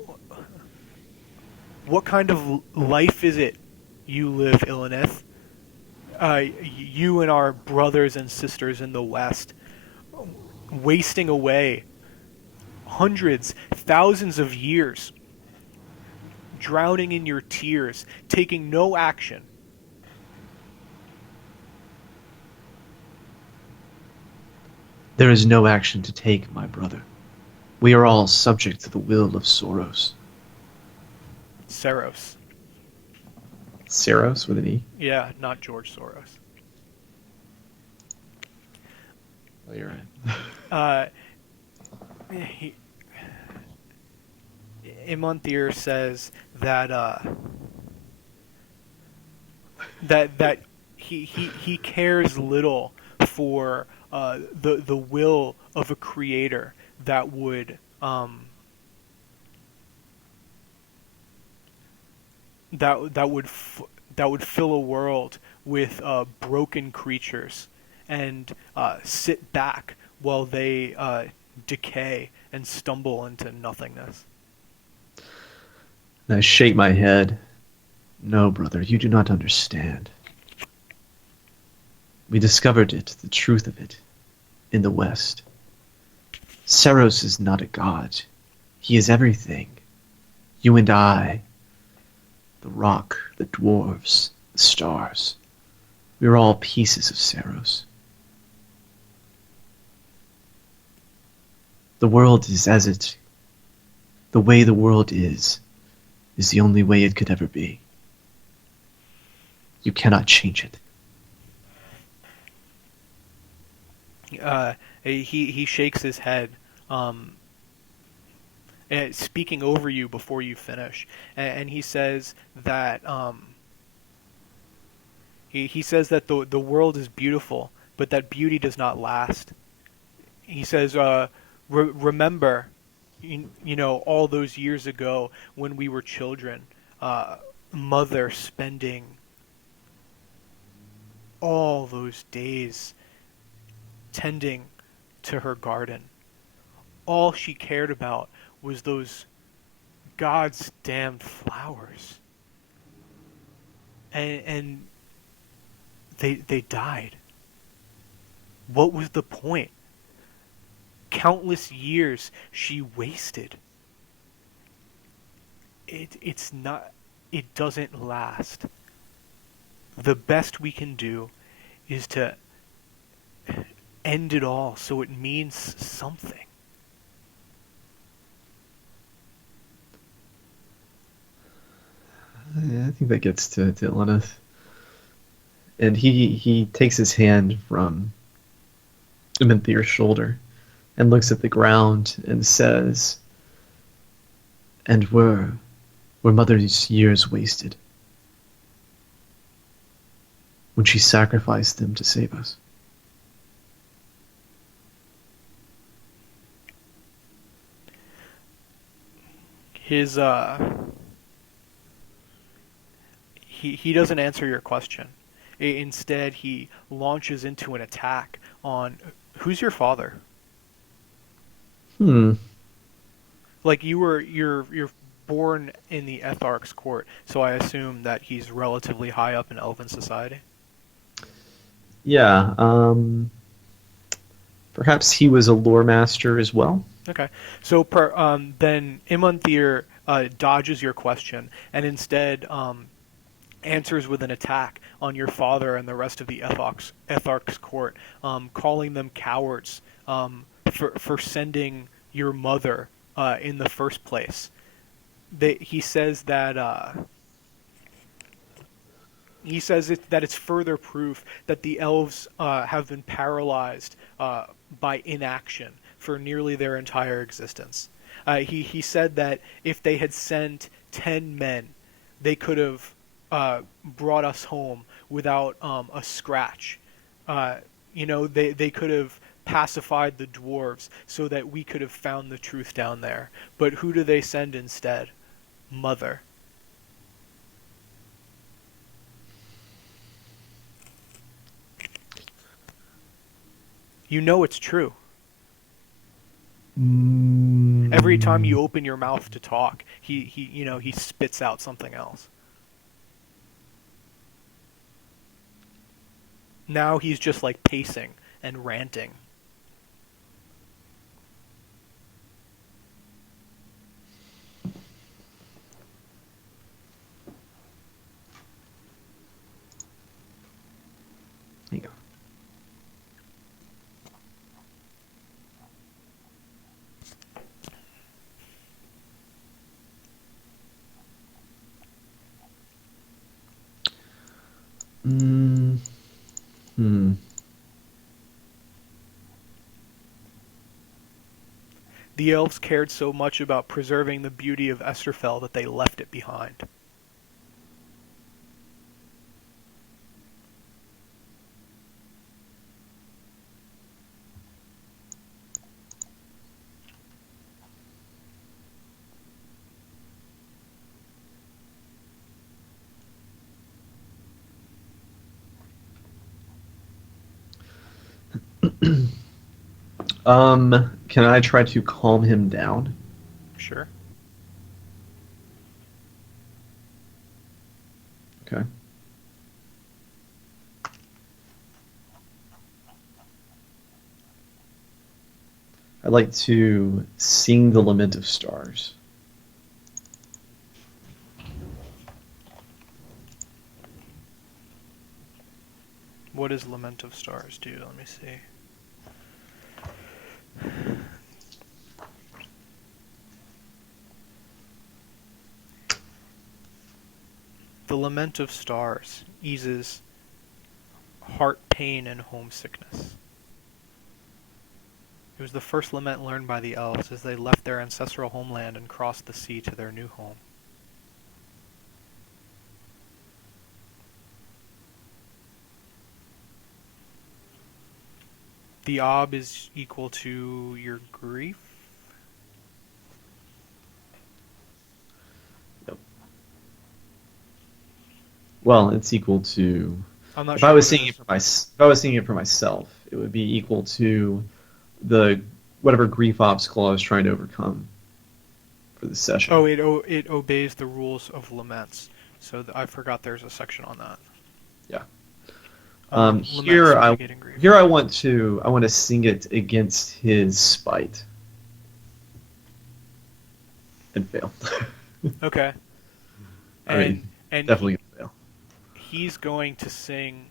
kind of life is it you live, Ilinith? You and our brothers and sisters in the West, wasting away hundreds, thousands of years, drowning in your tears, taking no action." There is no action to take, my brother. We are all subject to the will of Soros. Saros. Saros with an E? Yeah, not George Soros. Oh, you're right. Uh, he, Imanthir says that that he cares little for the will of a creator that would that would fill a world with broken creatures and sit back while they decay and stumble into nothingness. And I shake my head. No, brother, you do not understand. We discovered it, the truth of it, in the West. Saros is not a god. He is everything. You and I, the rock, the dwarves, the stars. We are all pieces of Saros. The world is as it... The way the world is the only way it could ever be. You cannot change it. He shakes his head, speaking over you before you finish, and he says that he says that the world is beautiful, but that beauty does not last. He says, remember, you know, all those years ago when we were children, mother spending all those days tending to her garden. All she cared about was those God's damned flowers. And they died. What was the point? Countless years she wasted. It's not, it doesn't last. The best we can do is to end it all so it means something. Yeah, I think that gets to Ilinith. And he takes his hand from Imanthir's shoulder and looks at the ground and says, and were mother's years wasted when she sacrificed them to save us? His he doesn't answer your question. Instead, he launches into an attack on who's your father? Hmm. Like, your born in the Etharch's court, so I assume that he's relatively high up in Elven society. Yeah, perhaps he was a lore master as well. Okay, so then Imunthir dodges your question and instead answers with an attack on your father and the rest of the Etharch's court, calling them cowards for sending your mother in the first place. He says that that it's further proof that the elves have been paralyzed by inaction for nearly their entire existence. He said that if they had sent 10 men, they could have brought us home without a scratch. They could have pacified the dwarves so that we could have found the truth down there. But who do they send instead? Mother. You know it's true. Every time you open your mouth to talk, he spits out something else. Now he's just like pacing and ranting. Hang on. Hmm. The elves cared so much about preserving the beauty of Esterfell that they left it behind. Can I try to calm him down? Sure. Okay. I'd like to sing the Lament of Stars. What does Lament of Stars do? Let me see. The Lament of Stars eases heart pain and homesickness. It was the first lament learned by the elves as they left their ancestral homeland and crossed the sea to their new home. The ob is equal to your grief? Yep. Well, it's equal to. I'm not If sure I was what singing it it is. if I was singing it for myself, it would be equal to the whatever grief obstacle I was trying to overcome for the session. Oh, it obeys the rules of laments. So I forgot there's a section on that. Yeah. Laments Here mitigating grief. I want to sing it against his spite and fail. Okay. I mean, And definitely gonna fail. he's going to sing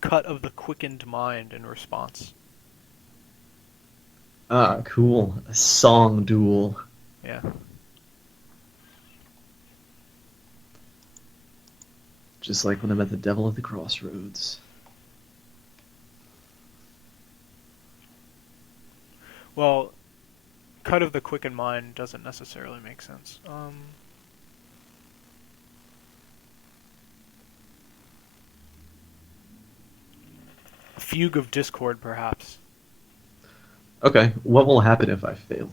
Cut of the Quickened Mind in response. Ah, cool. A song duel. Yeah. Just like when I met the devil at the crossroads. Well, Cut of the Quickened Mind doesn't necessarily make sense. Fugue of Discord, perhaps. Okay, what will happen if I fail?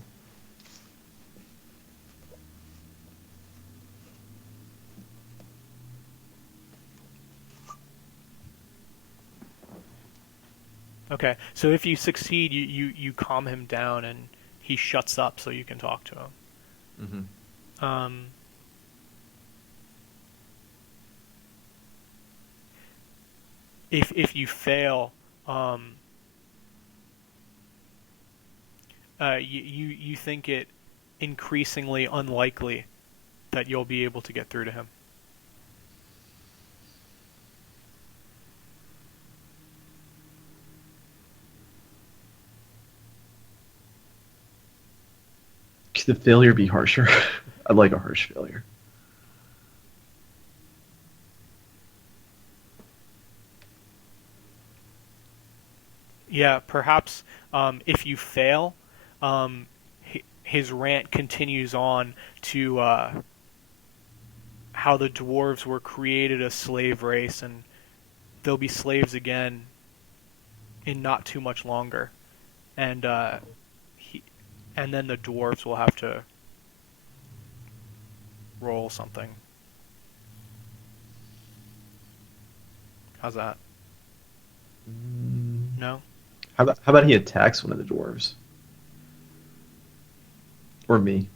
Okay, so if you succeed, you calm him down and he shuts up so you can talk to him. Um, if you fail, um, you think it increasingly unlikely that you'll be able to get through to him. Could the failure be harsher? I'd like a harsh failure. Yeah, perhaps if you fail, his rant continues on to how the dwarves were created a slave race and they'll be slaves again in not too much longer. And he, and then the dwarves will have to roll something. How's that? Mm, No? how about he attacks one of the dwarves? Or me?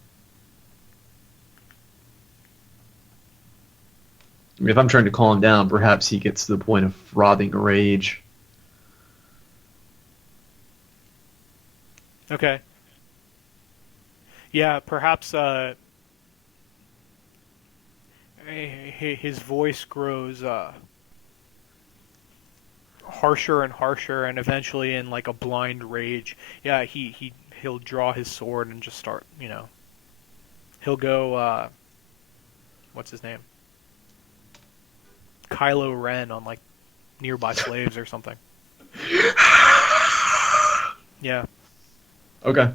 I mean, if I'm trying to calm him down, perhaps he gets to the point of frothing rage. Okay. Yeah, perhaps his voice grows harsher and harsher, and eventually, in like a blind rage, yeah, he'll draw his sword and just start. He'll go. What's his name? Kylo Ren on like nearby slaves or something. Yeah. Okay.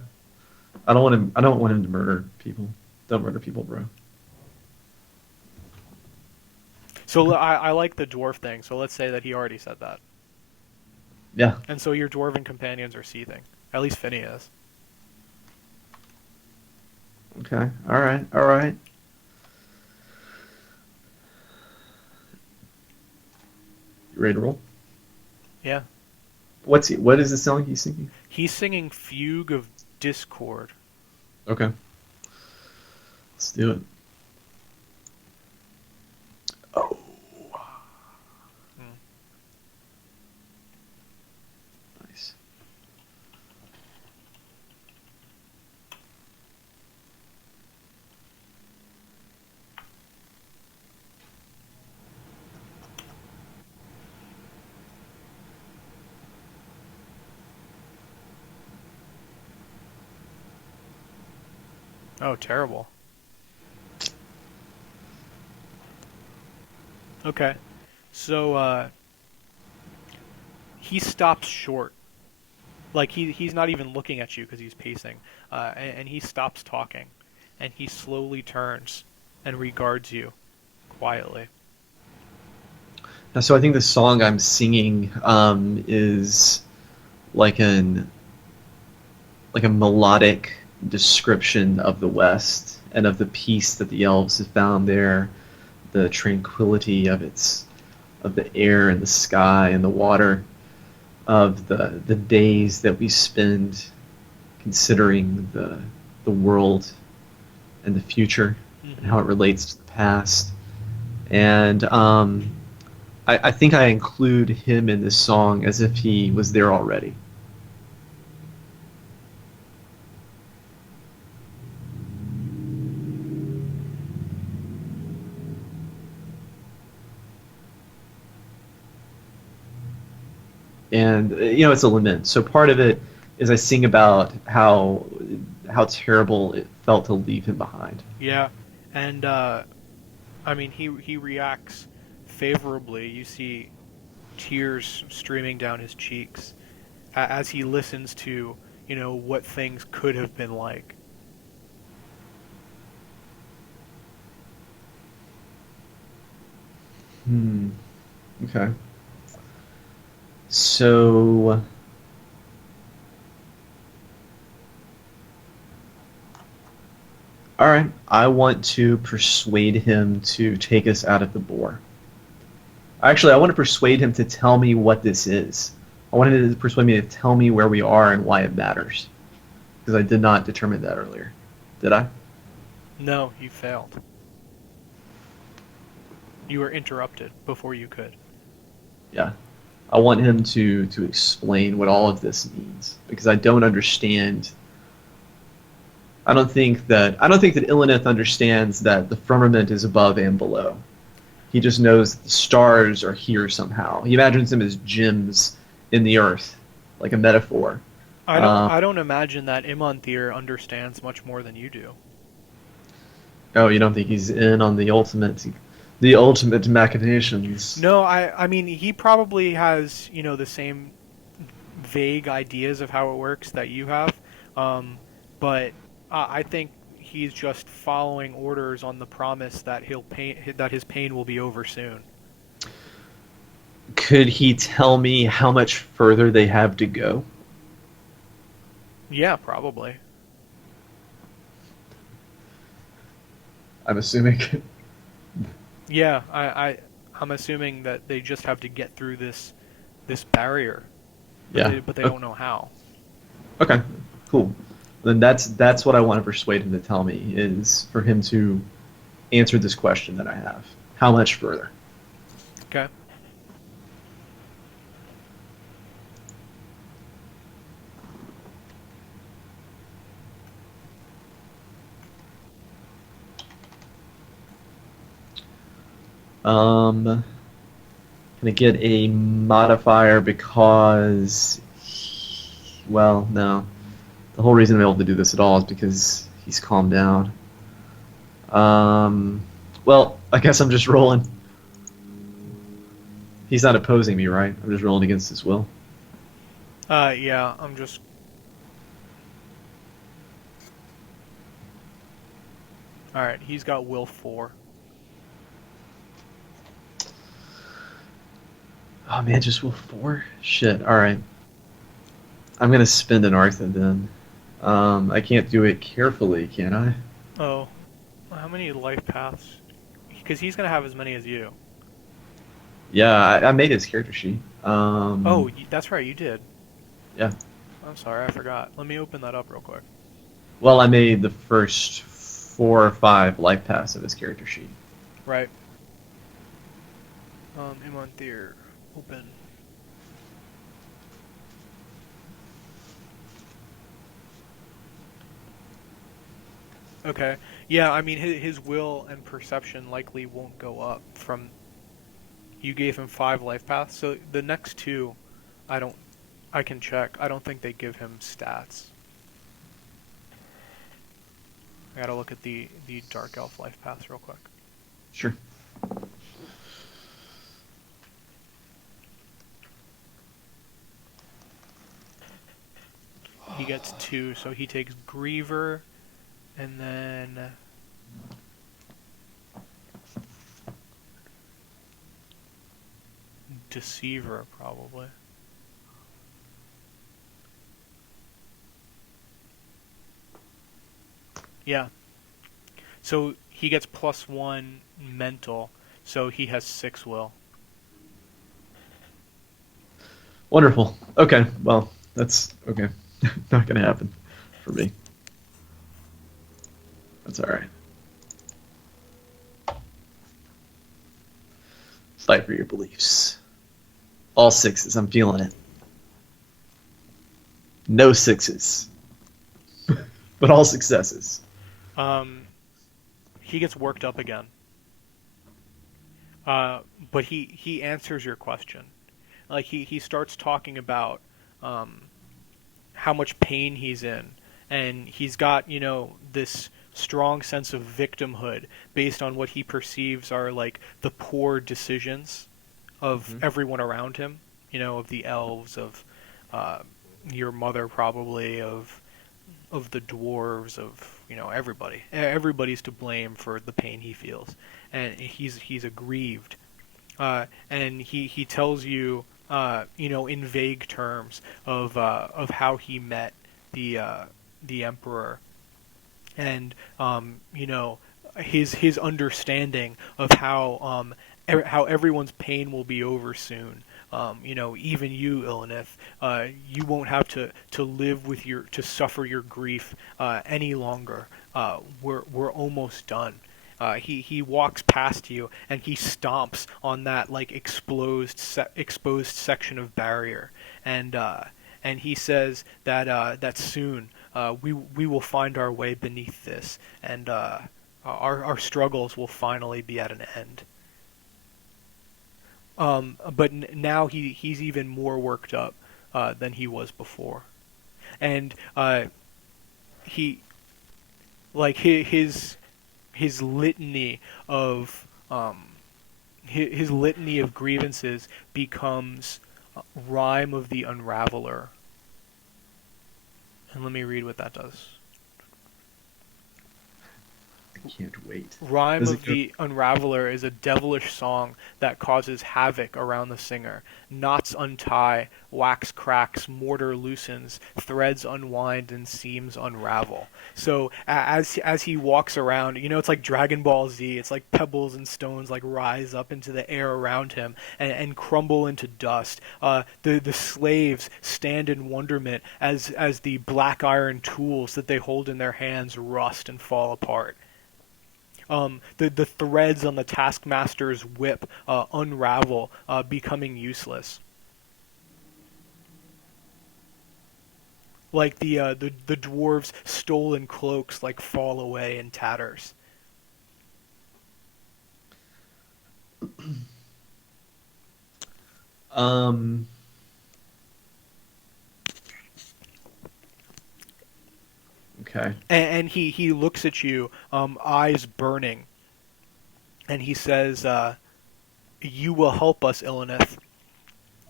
I don't want him to murder people. Don't murder people, bro. So I like the dwarf thing. So let's say that he already said that, Yeah. and so your dwarven companions are seething. At least Finny is. Okay. All right. All right. You ready to roll? Yeah. What is the song he's singing? He's singing Fugue of Discord. Okay. Let's do it. Oh. Hmm. Nice. Oh, terrible. Okay. So he stops short. Like he's not even looking at you because he's pacing. And he stops talking, and he slowly turns and regards you quietly. Now, so I think the song I'm singing is like an like a melodic description of the West and of the peace that the elves have found there, the tranquility of the air and the sky and the water, of the days that we spend considering the world and the future and Hmm. how it relates to the past. And I think I include him in this song as if he was there already. And it's a lament. So part of it is I sing about how terrible it felt to leave him behind. Yeah, and I mean he reacts favorably. You see tears streaming down his cheeks as he listens to what things could have been like. Hmm. Okay. So all right, I want to persuade him to take us out of the boar. Actually, I want to persuade him to tell me what this is. I wanted to persuade me to tell me where we are and why it matters. Because I did not determine that earlier. Did I? No, you failed. You were interrupted before you could. Yeah. I want him to explain what all of this means because I don't understand. I don't think that Ilinith understands that the firmament is above and below. He just knows that the stars are here somehow. He imagines them as gems in the earth, like a metaphor. Um, I don't imagine that Imonthir understands much more than you do. oh, you don't think he's in on the ultimate machinations? No, I mean he probably has, the same vague ideas of how it works that you have. Um, but I think he's just following orders on the promise that that his pain will be over soon. Could he tell me how much further they have to go? Yeah, probably. I'm assuming. Yeah, I'm assuming that they just have to get through this barrier, Yeah. but they don't know how. Okay. Cool. Then that's what I want to persuade him to tell me is for him to answer this question that I have. How much further? Okay. Can I get a modifier because, well, no. The whole reason I'm able to do this at all is because he's calmed down. Well, I guess I'm just rolling. He's not opposing me, right? I'm just rolling against his will. Yeah, I'm just. All right, he's got will 4. Oh man, just will 4? Shit, alright. I'm gonna spend an Artha then. I can't do it carefully, can I? Oh, how many life paths? Because he's gonna have as many as you. Yeah, I made his character sheet. Oh, that's right, you did. Yeah. I'm sorry, I forgot. Let me open that up real quick. Well, I made the first 4 or 5 life paths of his character sheet. Right. Imonthir, open. Okay. Yeah, I mean his will and perception likely won't go up from. You gave him 5 life paths, so the next two, I don't. I can check. I don't think they give him stats. I gotta look at the dark elf life paths real quick. Sure. He gets 2, so he takes Griever, and then Deceiver probably. Yeah. So he gets +1 mental, so he has 6 will. Wonderful. Okay, well, that's okay. Not gonna happen for me. That's alright. Fight for your beliefs. All 6s, I'm feeling it. No 6s, but all successes. Um, he gets worked up again. But he answers your question. Like he starts talking about um, how much pain he's in, and he's got this strong sense of victimhood based on what he perceives are like the poor decisions of Mm-hmm. everyone around him. Of the elves, of uh, your mother probably, of the dwarves, of everybody. Everybody's to blame for the pain he feels, and he's aggrieved. And he tells you, in vague terms of how he met the emperor, and his understanding of how everyone's pain will be over soon, Even you, Ilnith, you won't have to live with to suffer your grief any longer. We're almost done. He walks past you and he stomps on that like exposed section of barrier, and he says that that soon we will find our way beneath this, and our struggles will finally be at an end. But now he's even more worked up than he was before, and he like his litany of his litany of grievances becomes Rhyme of the Unraveler. And let me read what that does. I can't wait. Rhyme Does of it go? the Unraveler is a devilish song that causes havoc around the singer. Knots untie, wax cracks, mortar loosens, threads unwind, and seams unravel. So as he walks around, it's like Dragon Ball Z. It's like pebbles and stones like rise up into the air around him and crumble into dust. The slaves stand in wonderment as the black iron tools that they hold in their hands rust and fall apart. The threads on the taskmaster's whip unravel, becoming useless. Like the dwarves' stolen cloaks, like fall away in tatters. Um. Okay. And he looks at you, eyes burning, and he says, "You will help us, Illinith.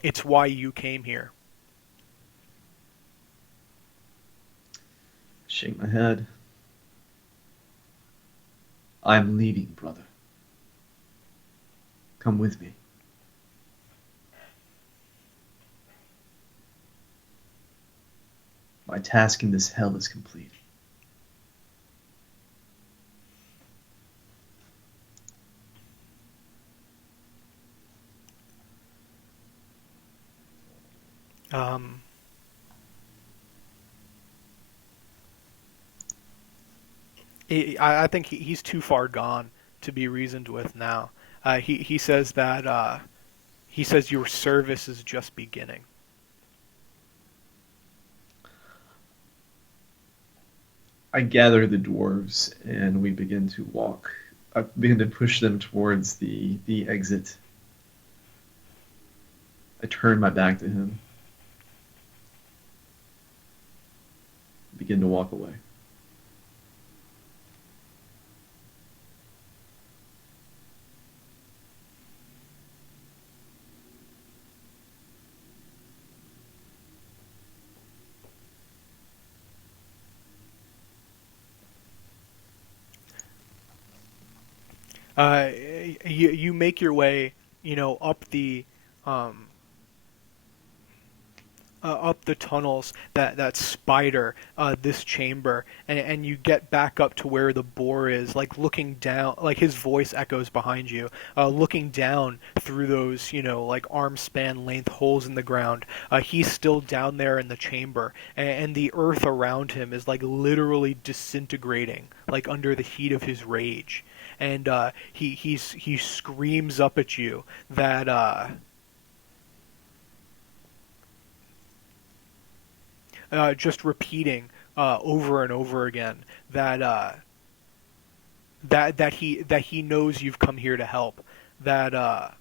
It's why you came here." Shake my head. I'm leaving, brother. Come with me. My task in this hell is complete. Um, I think he's too far gone to be reasoned with now. He says that he says your service is just beginning. I gather the dwarves and we begin to walk. I begin to push them towards the exit. I turn my back to him. Begin to walk away. Uh, you make your way, up um, up the tunnels that spider this chamber, and you get back up to where the boar is, like looking down, like his voice echoes behind you, looking down through those, like arm span length holes in the ground. He's still down there in the chamber, and the earth around him is like literally disintegrating, like under the heat of his rage. And he screams up at you that just repeating over and over again that he knows you've come here to help. That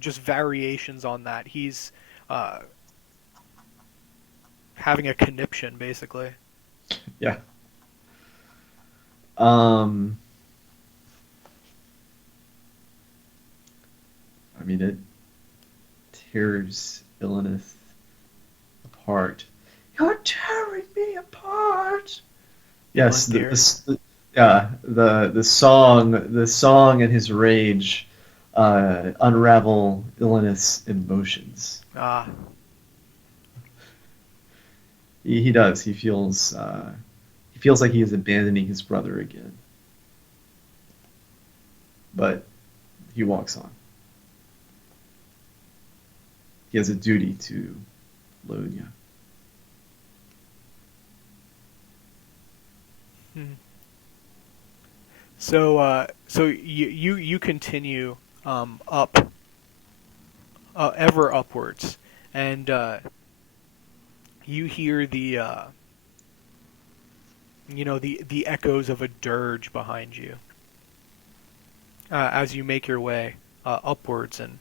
just variations on that. He's uh, having a conniption, basically. Yeah. Um. I mean, it tears Illinith apart. You're tearing me apart. Yes, Oh dear. yeah, the song and his rage unravel Illinith's emotions. Ah, He does. He feels like he is abandoning his brother again. But he walks on. he has a duty to Livonia. Hmm. So you continue up, ever upwards, and you hear the echoes of a dirge behind you as you make your way upwards and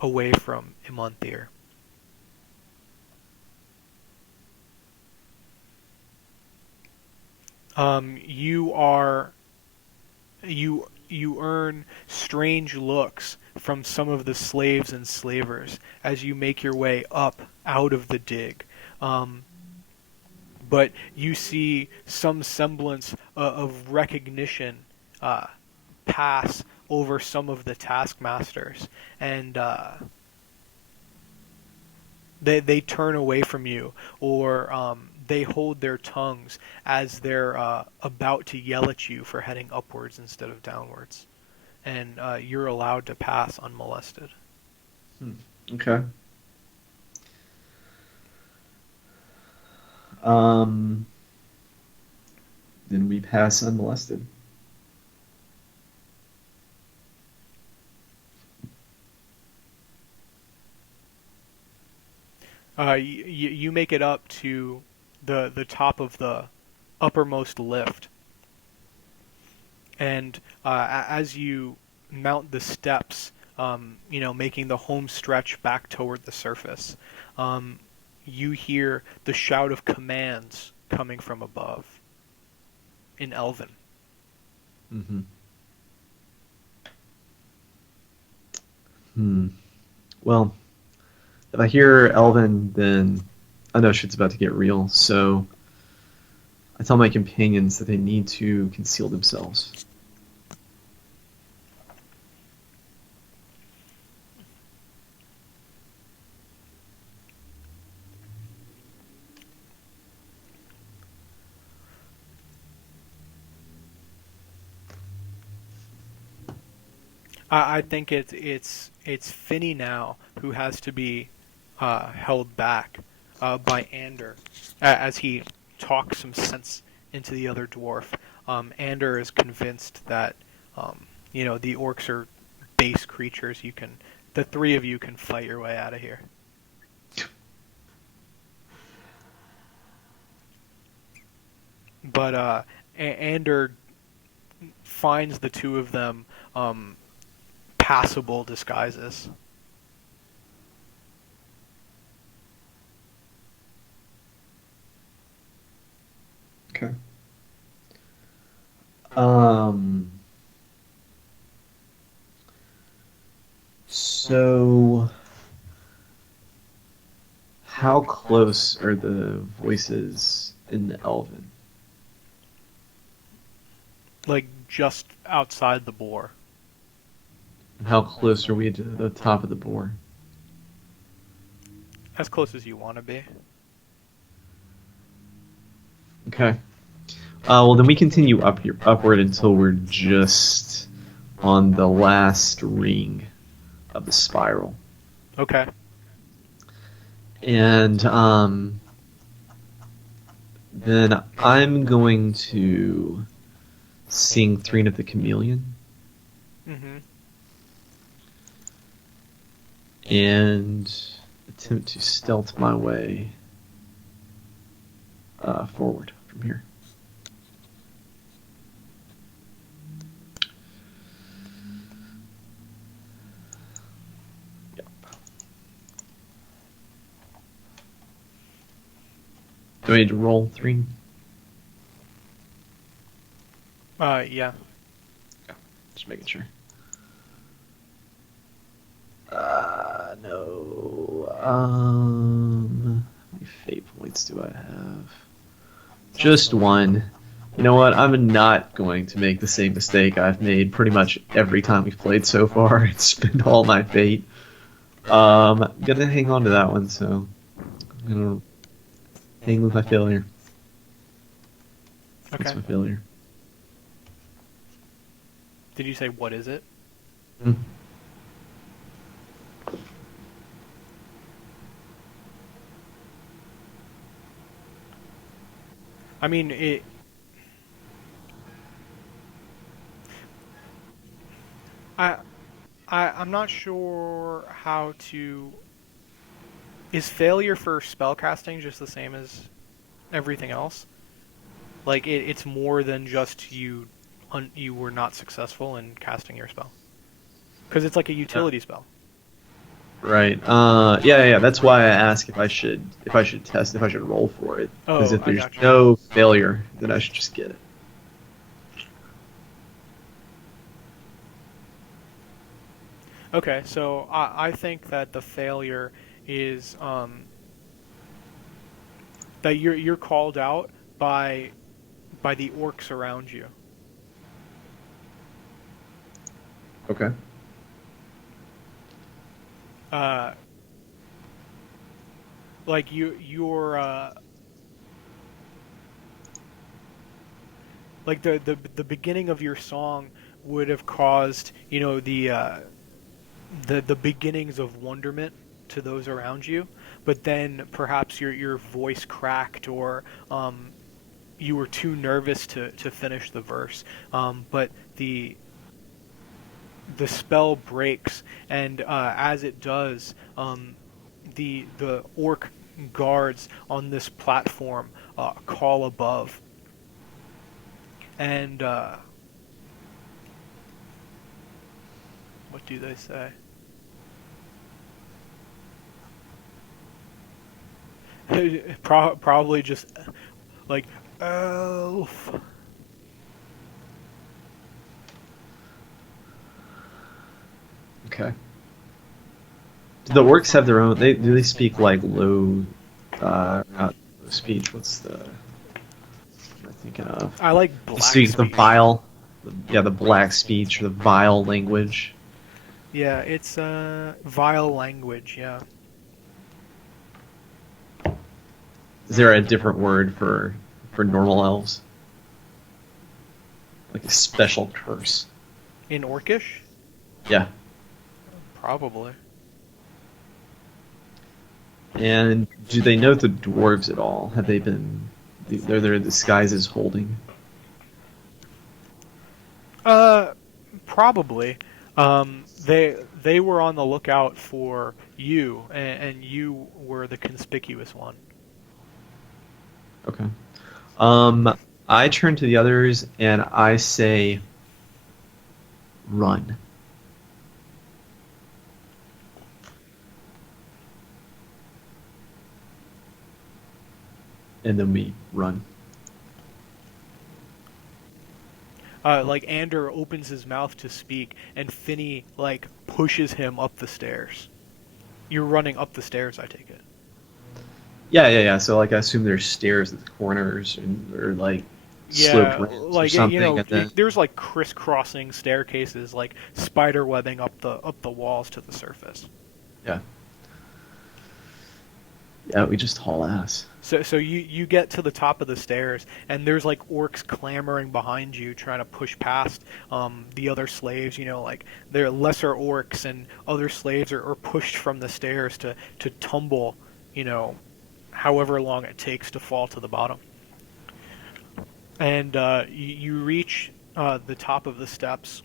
away from Imonthir. You are you earn strange looks from some of the slaves and slavers as you make your way up out of the dig. Um, but you see some semblance of recognition uh, pass over some of the taskmasters, and they turn away from you, or they hold their tongues as they're about to yell at you for heading upwards instead of downwards, and you're allowed to pass unmolested. Hmm. Okay. Um, then we pass unmolested. You make it up to the top of the uppermost lift, and as you mount the steps, making the home stretch back toward the surface, um, you hear the shout of commands coming from above in Elven. Mm-hmm. Hmm. Well, if I hear Elvin, then I know shit's about to get real. So I tell my companions that they need to conceal themselves. I think it's Finny now who has to be held back by Ander as he talks some sense into the other dwarf. Ander is convinced that the orcs are base creatures. The three of you can fight your way out of here. But Ander finds the two of them passable disguises. Okay. Um. So, how close are the voices in the Elven? Like just outside the boar. And how close are we to the top of the boar? As close as you want to be. Okay. Well, then we continue upward until we're just on the last ring of the spiral. Okay. And then I'm going to sing Threne of the Chameleon Mm-hmm. and attempt to stealth my way forward from here. Yep. Do I need to roll Threne? Yeah. Just making sure. No. How many fate points do I have? Just one. You know what? I'm not going to make the same mistake I've made pretty much every time we've played so far and spend all my fate. I'm gonna hang on to that one, so I'm gonna hang with my failure. That's Okay. my failure. Did you say what is it? Hmm. I mean, I, I'm not sure how to. Is failure for spellcasting just the same as everything else? Like it's more than just you were not successful in casting your spell because it's like a Yeah. utility spell. Right. Yeah. That's why I ask if I should test, if I should roll for it. Because Oh, if I there's got you. no failure, then I should just get it. Okay, so I think that the failure is that you're called out by the orcs around you. Okay. Uh, like you're like the beginning of your song would have caused the beginnings of wonderment to those around you, but then perhaps your voice cracked or you were too nervous to finish the verse. But the spell breaks, and as it does, the orc guards on this platform call above, and what do they say? Probably just like elf. Okay. Do the orcs have their own? Do they speak like low? Not low speech. What's the? What am I thinking of? I like They black speak the speech. vile. Yeah, the black speech or the vile language. Yeah, it's vile language. Yeah. Is there a different word for normal elves? Like a special curse? In Orcish? Yeah. Probably. And do they know the dwarves at all? Have they been? Are their disguises holding? Uh, Probably. They were on the lookout for you, and you were the conspicuous one. Okay. Um, I turn to the others and I say, "Run," and then we run. Like Ander opens his mouth to speak, and Finney like pushes him up the stairs. You're running up the stairs, I take it. Yeah. So like, I assume there's stairs at the corners or like sloped Yeah, ramps or like something, and then there's like crisscrossing staircases, like spider webbing up the walls to the surface. yeah, yeah, we just haul ass. So you get to the top of the stairs, and there's like orcs clamoring behind you, trying to push past the other slaves. You know, like they're lesser orcs, and other slaves are pushed from the stairs to tumble. You know, however long it takes to fall to the bottom. And you reach the top of the steps,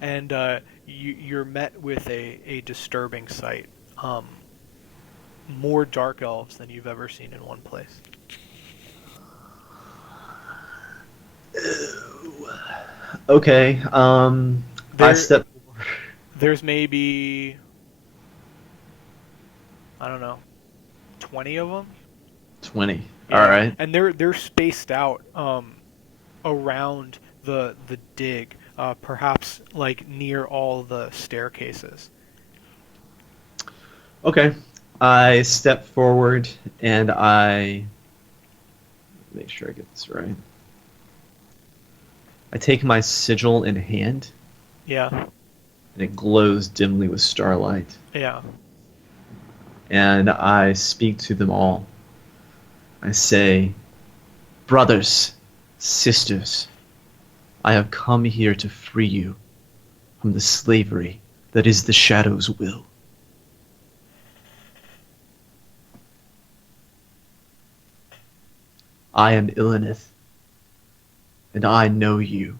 and you're met with a disturbing sight. More dark elves than you've ever seen in one place. Okay. I There, step there's maybe I don't know, 20 of them. 20. All Yeah, right. and they're spaced out around the dig, perhaps like near all the staircases. Okay. I step forward and I make sure I get this right. I take my sigil in hand Yeah, and it glows dimly with starlight. yeah. And I speak to them all. I say, "Brothers, sisters, I have come here to free you from the slavery that is the Shadow's will." I am Ilinith, and I know you.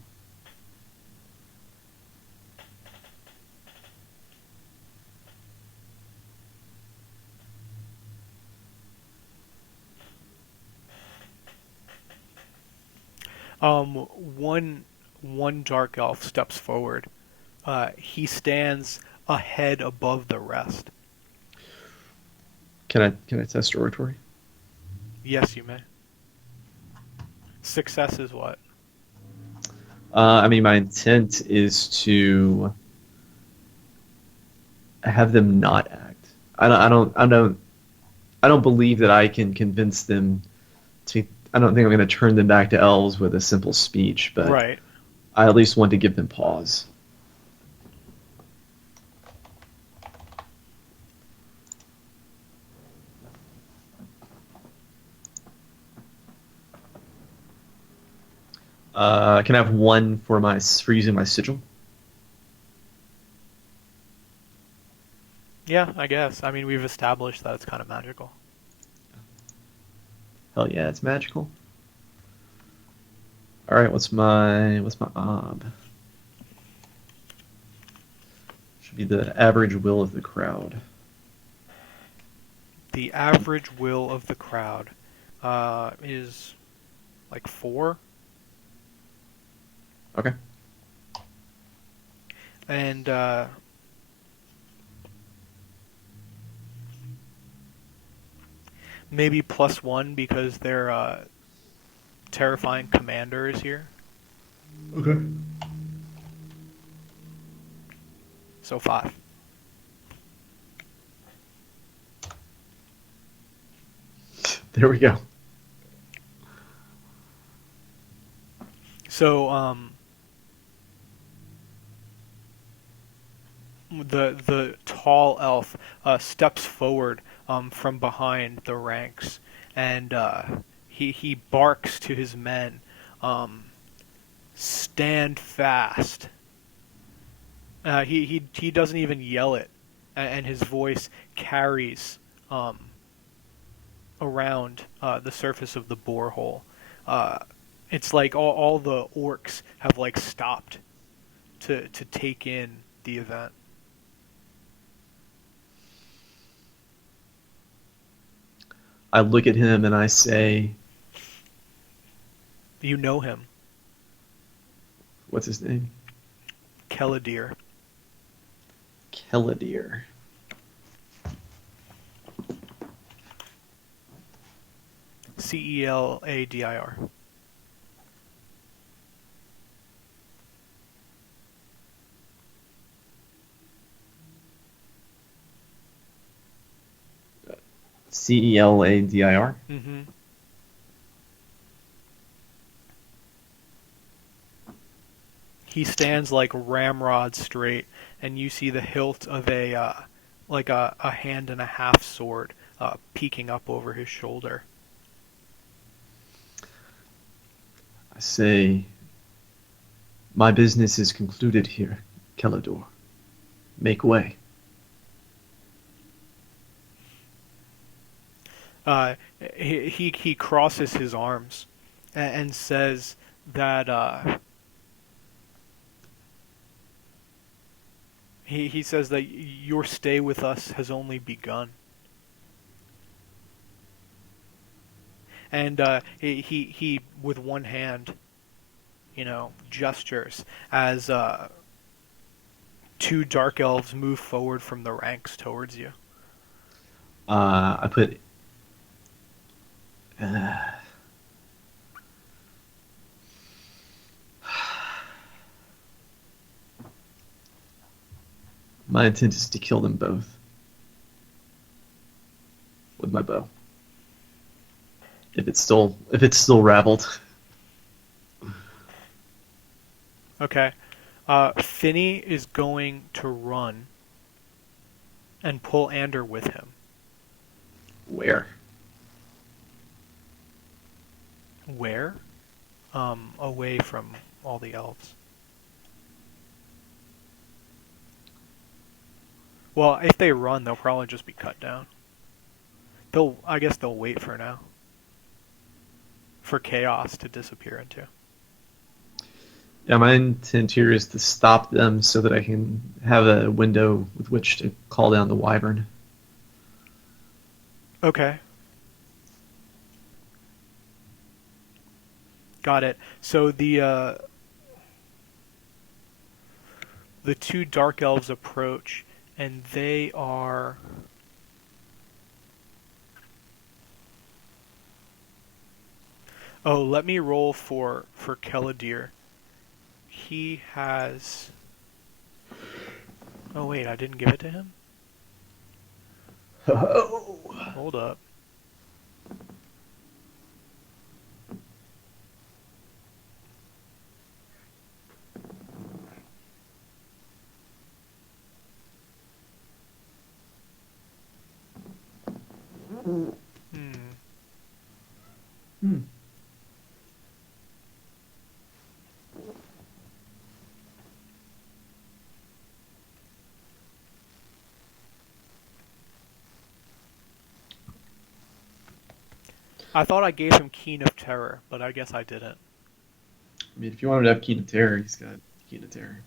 One dark elf steps forward. He stands a head above the rest. Can I test oratory? Yes, you may. Success is what? I mean, my intent is to have them not act. I don't believe that I can convince them to. I don't think I'm going to turn them back to elves with a simple speech, but Right. I at least want to give them pause. Can I have one for using my sigil? Yeah, I guess. I mean, we've established that it's kind of magical. Hell yeah, it's magical. All right, what's my ob? Should be the average will of the crowd. The average will of the crowd is like 4, Okay. and maybe +1 because their terrifying commander is here. Okay. So 5. There we go. So the tall elf steps forward from behind the ranks, and he barks to his men, "Stand fast." He doesn't even yell it, and his voice carries around the surface of the borehole. Uh, it's like all the orcs have like stopped to take in the event. I look at him and I say, You know him, what's his name? Keladir. Keladir. Celadir. Celadir. Mm-hmm. He stands like ramrod straight, and you see the hilt of like a hand and a half sword peeking up over his shoulder. I say, my business is concluded here, Kelador. Make way. He crosses his arms and says that he says that your stay with us has only begun. And he with one hand, gestures as 2 dark elves move forward from the ranks towards you. I put. Uh, my intent is to kill them both with my bow. If it's still raveled. Okay. Finney is going to run and pull Ander with him. Where? Where? Away from all the elves. Well, if they run, they'll probably just be cut down. I guess they'll wait for now. for chaos to disappear into. Yeah, my intent here is to stop them so that I can have a window with which to call down the wyvern. Okay. Got it. So the two dark elves approach, and they are. Oh, let me roll for Keladir. He has. Oh wait, I didn't give it to him. Oh. Hold up. Hmm. Hmm. I thought I gave him Keen of Terror, but I guess I didn't. I mean, if you want him to have Key to Terror, he's got Key to Terror.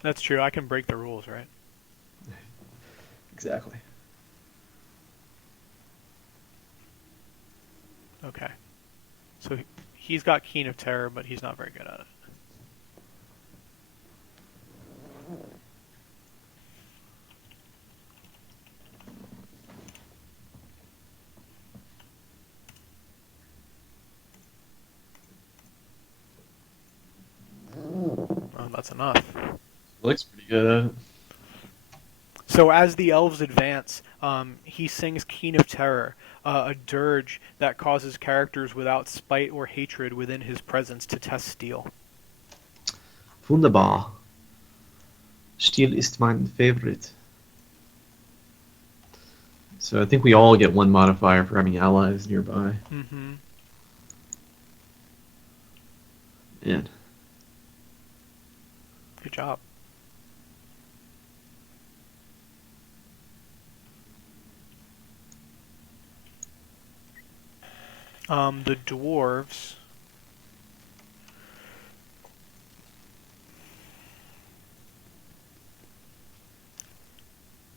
That's true. I can break the rules, right? Exactly. Okay. So he's got Keen of Terror, but he's not very good at it. Oh, that's enough. Looks pretty good at it. So as the elves advance, he sings Keen of Terror, a dirge that causes characters without spite or hatred within his presence to test steel. Wunderbar. Stil ist mein Favorite. So I think we all get one modifier for having allies nearby. Mm-hmm. Man. Good job. The dwarves.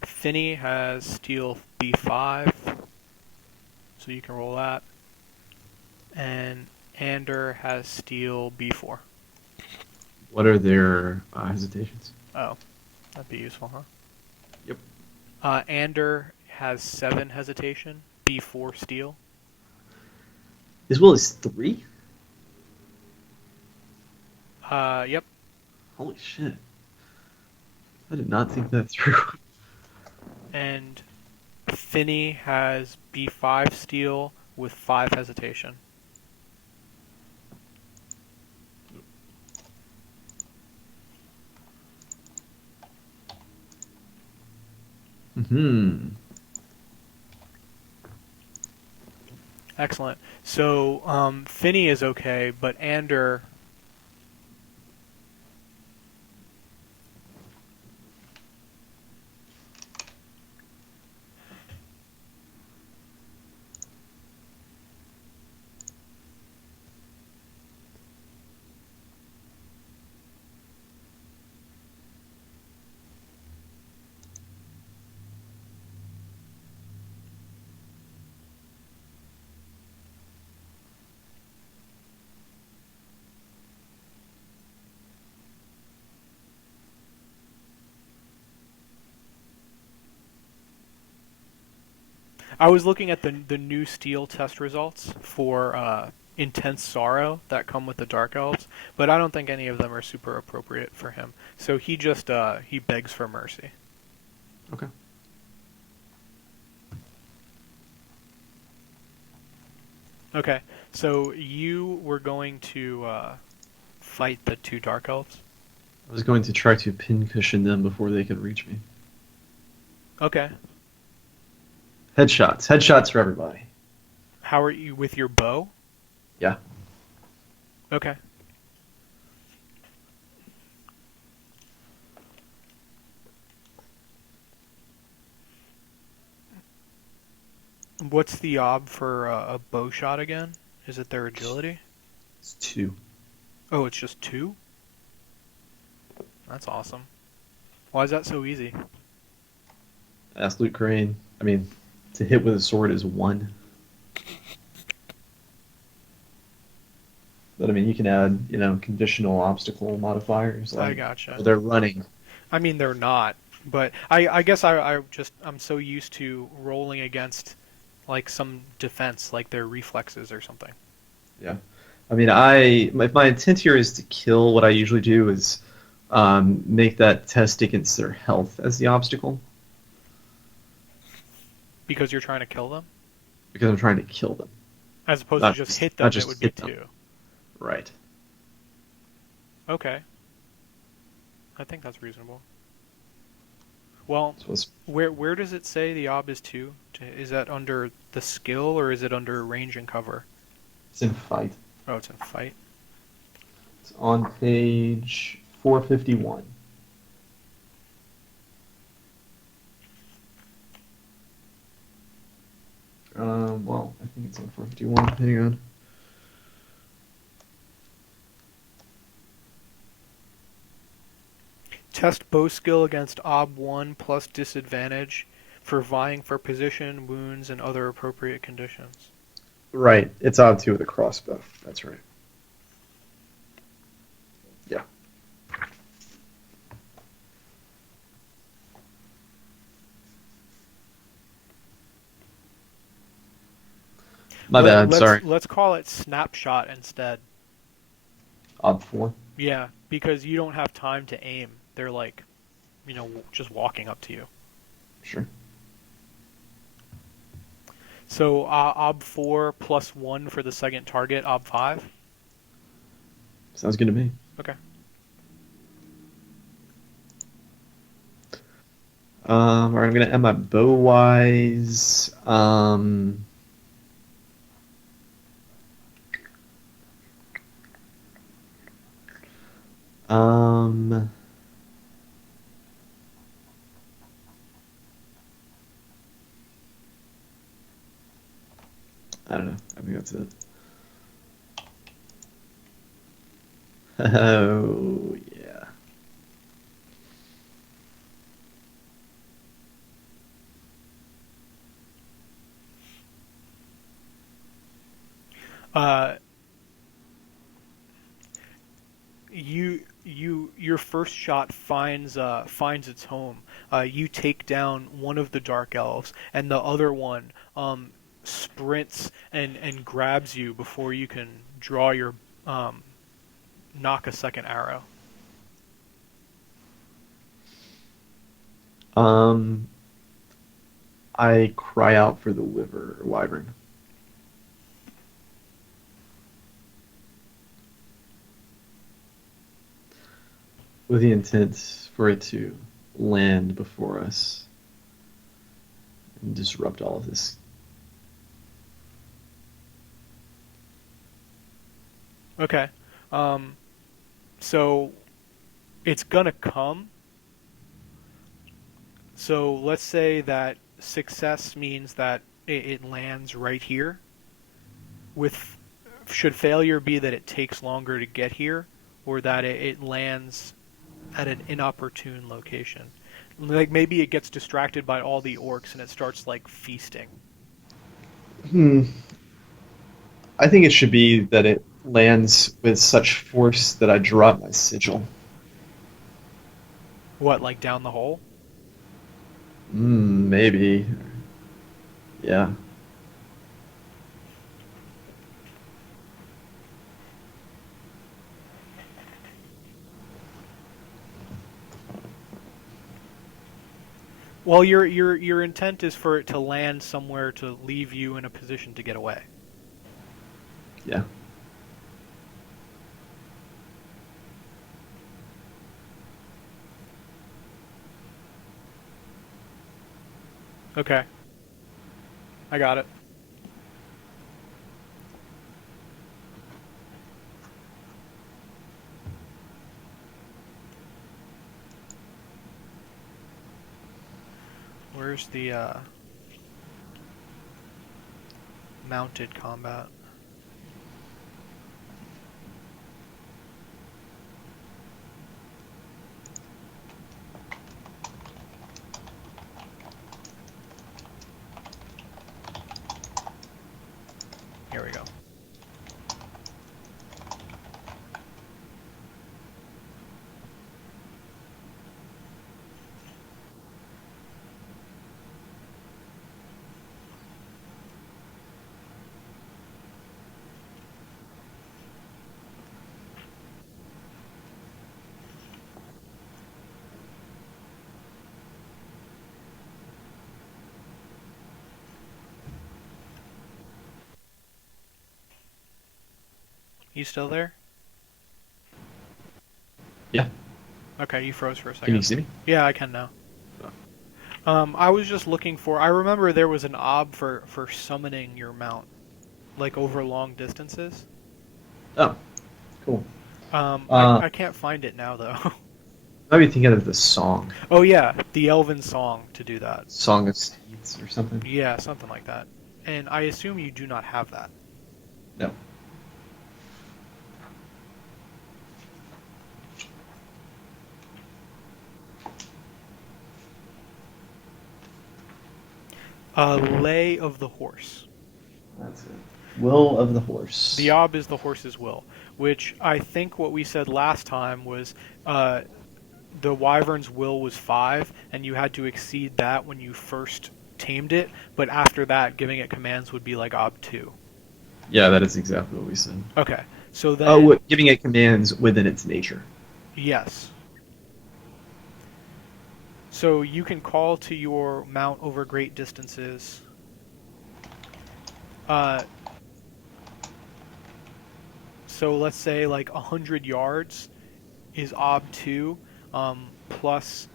Finny has steel B5, so you can roll that. And Ander has steel B4. What are their hesitations? Oh, that'd be useful, huh? Yep. Ander has 7 hesitation, B4 steel. As well as 3? Yep. Holy shit. I did not think that through. And Finny has B5 steel with 5 hesitation. Hmm. Excellent. So Finny is okay, but Ander. I was looking at the new steel test results for Intense Sorrow that come with the Dark Elves, but I don't think any of them are super appropriate for him. So he just he begs for mercy. Okay. Okay, so you were going to fight the 2 Dark Elves. I was going to try to pincushion them before they could reach me. Okay. Headshots. Headshots for everybody. How are you with your bow? Yeah. Okay. What's the ob for a bow shot again? Is it their agility? It's 2. Oh, it's just 2? That's awesome. Why is that so easy? Ask Luke Crane. I mean, to hit with a sword is 1. But I mean, you can add, conditional obstacle modifiers I like, gotcha. oh, they're running. I mean, they're not, but I guess I'm so used to rolling against like some defense, like their reflexes or something. Yeah. I mean, if my intent here is to kill, what I usually do is make that test against their health as the obstacle Because you're trying to kill them? because I'm trying to kill them, As opposed to not just just hit not them, it just would be hit them. 2. Right. Okay, I think that's reasonable. Well, So it's, where does it say the ob is 2? Is that under the skill or is it under range and cover? it's in fight. Oh, it's in fight. It's on page 451. Well, I think it's on 451. Hang on. Test bow skill against ob 1 plus disadvantage for vying for position, wounds, and other appropriate conditions. Right. It's on 2 with a crossbow. That's right. Yeah. My bad. Sorry. Let's call it snapshot instead. Odd 4. Yeah, because you don't have time to aim. They're like, just walking up to you. Sure. So ob 4 plus 1 for the second target, ob 5. Sounds good to me. Okay. All right, I'm gonna end my bow wise. Um, I don't know. I think that's it. Oh yeah. Uh, your first shot finds its home. You take down one of the dark elves, and the other one sprints and grabs you before you can draw your um, knock a second arrow. Um, I cry out for the wyvern. With the intent for it to land before us and disrupt all of this. Okay. Um, so it's gonna come. So let's say that success means that it lands right here. With should failure be that it takes longer to get here, or that it lands at an inopportune location? Like maybe it gets distracted by all the orcs and it starts like feasting. Hmm. I think it should be that it lands with such force that I drop my sigil. What, like down the hole? Maybe. Yeah. Well, your intent is for it to land somewhere to leave you in a position to get away. Yeah. Okay, I got it. Where's the mounted combat. Here we go. You still there? Yeah. Okay, you froze for a Can you second. see me? Yeah, I can now. I was just looking for. I remember there was an ob for summoning your mount, like over long distances. Oh, cool. I Uh, I can't find it now though. might be thinking of the song, Oh yeah, the Elven song to do that. Song of Steeds or something. Yeah, something like that. And I assume you do not have that. No. Lay of the horse. That's it. Will of the Horse. The ob is the horse's will, which I think what we said last time was uh, the wyvern's will was 5, and you had to exceed that when you first tamed it, but after that, giving it commands would be like ob 2. Yeah, that is exactly what we said. Okay, so Oh, then, giving it commands within its nature. yes. So you can call to your mount over great distances. Uh, so let's say like 100 yards is ob 2 plus.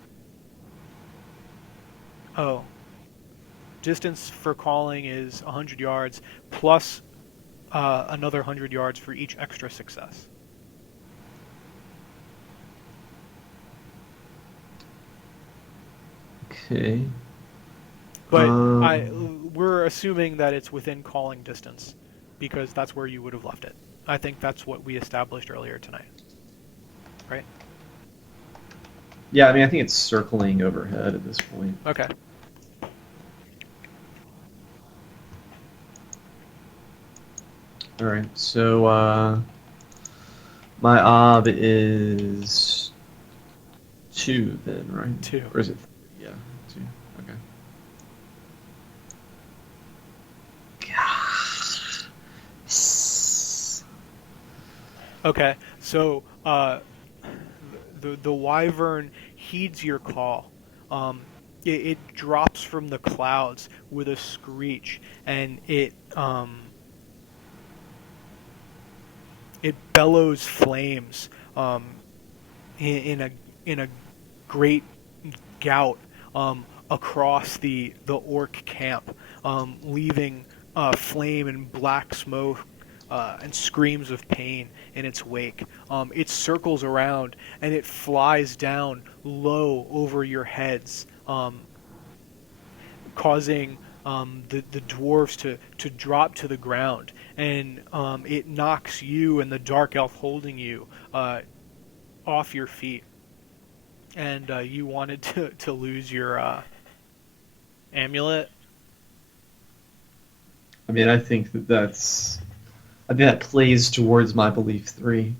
Oh, distance for calling is 100 yards plus another 100 yards for each extra success. Okay. But Um, we're assuming that it's within calling distance because that's where you would have left it. I think that's what we established earlier tonight, right? yeah, I mean, I think it's circling overhead at this point. Okay. All right, so my ob is 2 then, right? 2. Or is it? Yeah, 2. Okay. Okay. So the wyvern heeds your call. Um, it drops from the clouds with a screech, and it bellows flames in a great gout across the orc camp, leaving flame and black smoke and screams of pain in its wake. It circles around and it flies down low over your heads, causing the dwarves to drop to the ground, and it knocks you and the dark elf holding you off your feet. And you wanted to lose your amulet. I mean, I think that plays towards my belief 3.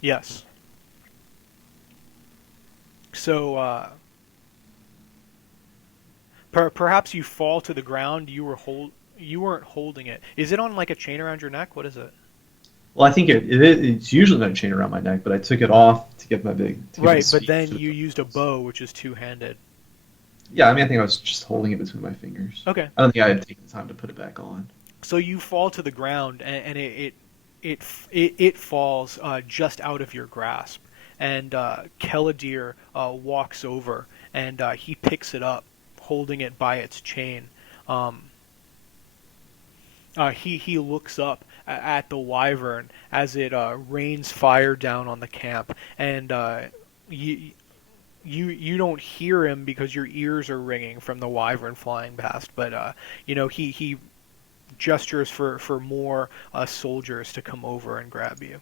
Yes. So perhaps you fall to the ground. You weren't holding it. Is it on like a chain around your neck? What is it? Well, I think it's usually not a chain around my neck, but I took it off to get my Right, but speed. then you used a bow, which is two-handed. Yeah, I mean, I think I was just holding it between my fingers. Okay. I don't think I had taken the time to put it back on. So you fall to the ground, and it falls just out of your grasp. And Keladir walks over, and he picks it up, holding it by its chain. Um, he looks up at the wyvern as it rains fire down on the camp, and you don't hear him because your ears are ringing from the wyvern flying past, but he gestures for more soldiers to come over and grab you.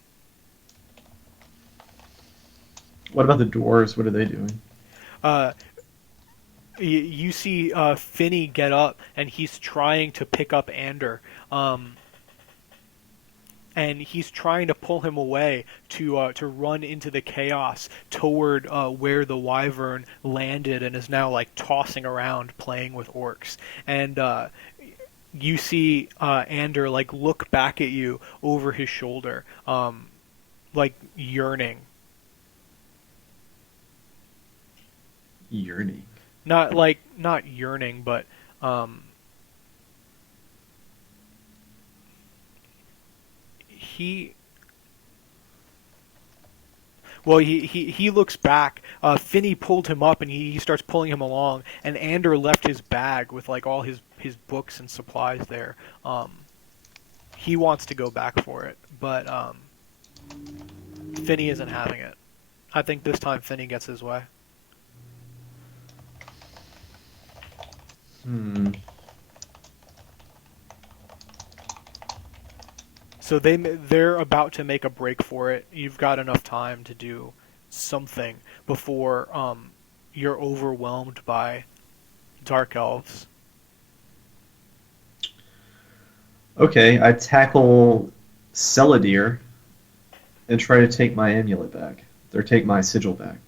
What about the dwarves? What are they doing? Uh, you see Finney get up and he's trying to pick up Ander. And he's trying to pull him away to run into the chaos toward where the wyvern landed and is now like tossing around playing with orcs. And you see Ander like look back at you over his shoulder, like yearning. Yearning. Not yearning, but um, he well he looks back. Finney pulled him up and he starts pulling him along, and Ander left his bag with like all his books and supplies there. Um, he wants to go back for it, but Finney isn't having it. I think this time Finney gets his way. Hmm. So they're about to make a break for it. You've got enough time to do something before you're overwhelmed by dark elves. Okay, I tackle Celadir and try to take my amulet back. Or take my sigil back.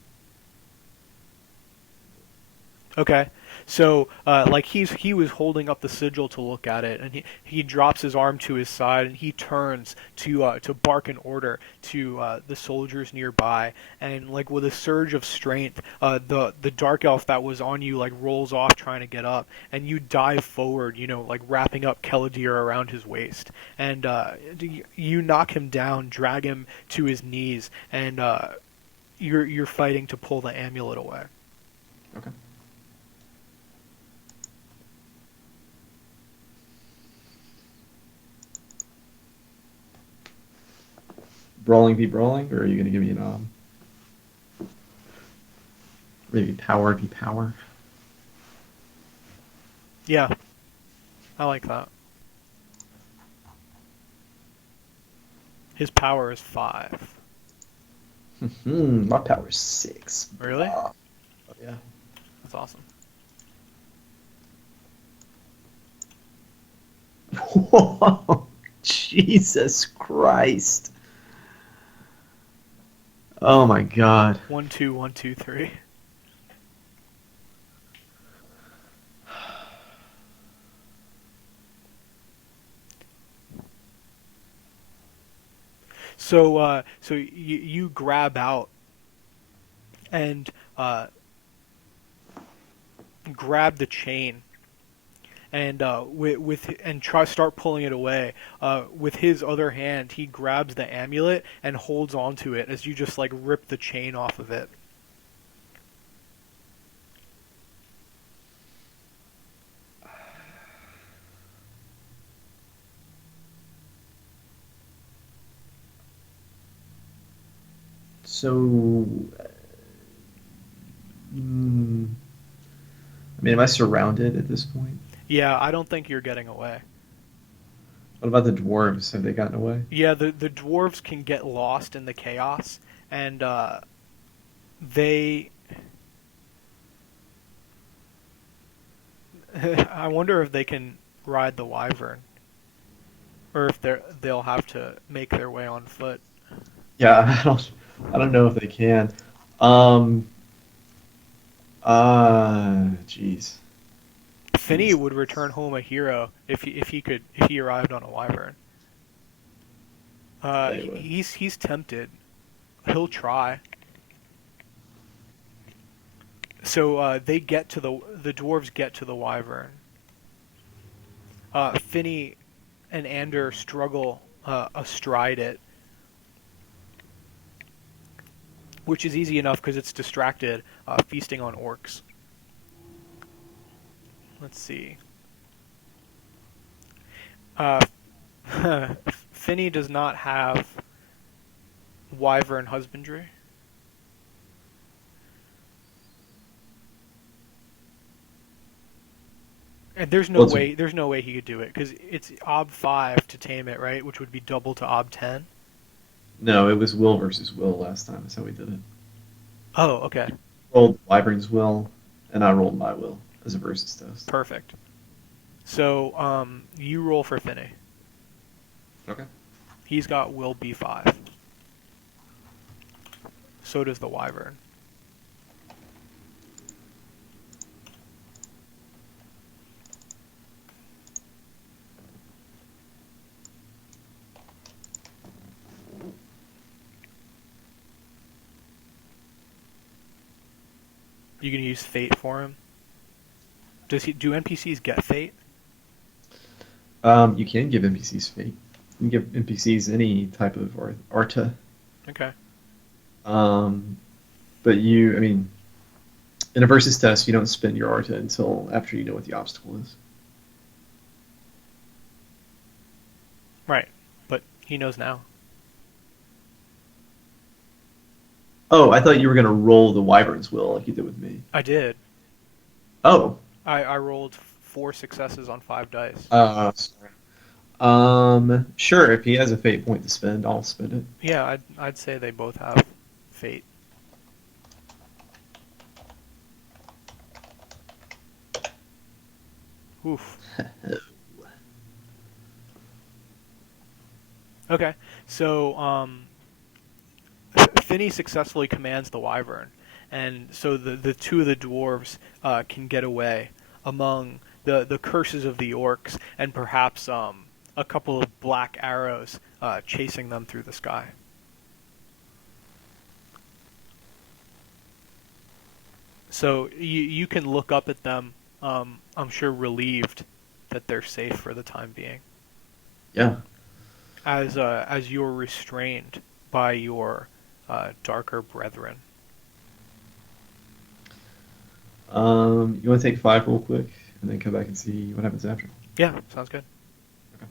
Okay. So, like he was holding up the sigil to look at it, and he drops his arm to his side, and he turns to bark an order to the soldiers nearby, and like with a surge of strength, the dark elf that was on you like rolls off trying to get up, and you dive forward, like wrapping up Keladir around his waist, and you knock him down, drag him to his knees, and you're fighting to pull the amulet away. Okay. Brawling be brawling, or are you going to give me an maybe power be power? Yeah, I like that. His power is 5. My power is 6. Really? Oh, yeah. That's awesome. Whoa, Jesus Christ. Oh my God. 1, 2, 1, 2, 3. So you grab out and grab the chain and with and try start pulling it away. With his other hand, he grabs the amulet and holds onto it as you just like rip the chain off of it. So, mm, I mean, am I surrounded at this point? Yeah, I don't think you're getting away. What about the dwarves? Have they gotten away? Yeah, the dwarves can get lost in the chaos, and they. I wonder if they can ride the wyvern, or if they'll have to make their way on foot. Yeah, I don't know if they can. Um, jeez. Finney would return home a hero if he arrived on a wyvern. They would. He's tempted. He'll try. So they get to the dwarves get to the wyvern. Finney and Ander struggle astride it, which is easy enough because it's distracted, feasting on orcs. Let's see. Uh, Finney does not have wyvern husbandry. And there's no Well, way. There's no way he could do it because it's ob 5 to tame it, right? Which would be double to ob 10. no, it was will versus will last time. That's how we did it. Oh, okay, You rolled Wyvern's will, and I rolled my will as a versus test. perfect. So you roll for Finney. Okay. He's got will b5. So does the wyvern. You can use fate for him. Do NPCs get fate? You can give NPCs fate. You can give NPCs any type of Arta. Okay. Um, but I mean, in a versus test, you don't spend your Arta until after you know what the obstacle is. Right. But he knows now. Oh, I thought you were going to roll the Wyvern's will like you did with me. I did. Oh. I rolled 4 successes on 5 dice. Sorry. Sure. If he has a fate point to spend, I'll spend it. Yeah, I'd say they both have fate. Oof. Okay. So Finney successfully commands the wyvern, and so the two of the dwarves can get away among the curses of the orcs and perhaps a couple of black arrows chasing them through the sky. So you can look up at them, I'm sure relieved that they're safe for the time being, Yeah. as you're restrained by your darker brethren. You want to take 5 real quick, and then come back and see what happens after. Yeah, sounds good. Okay.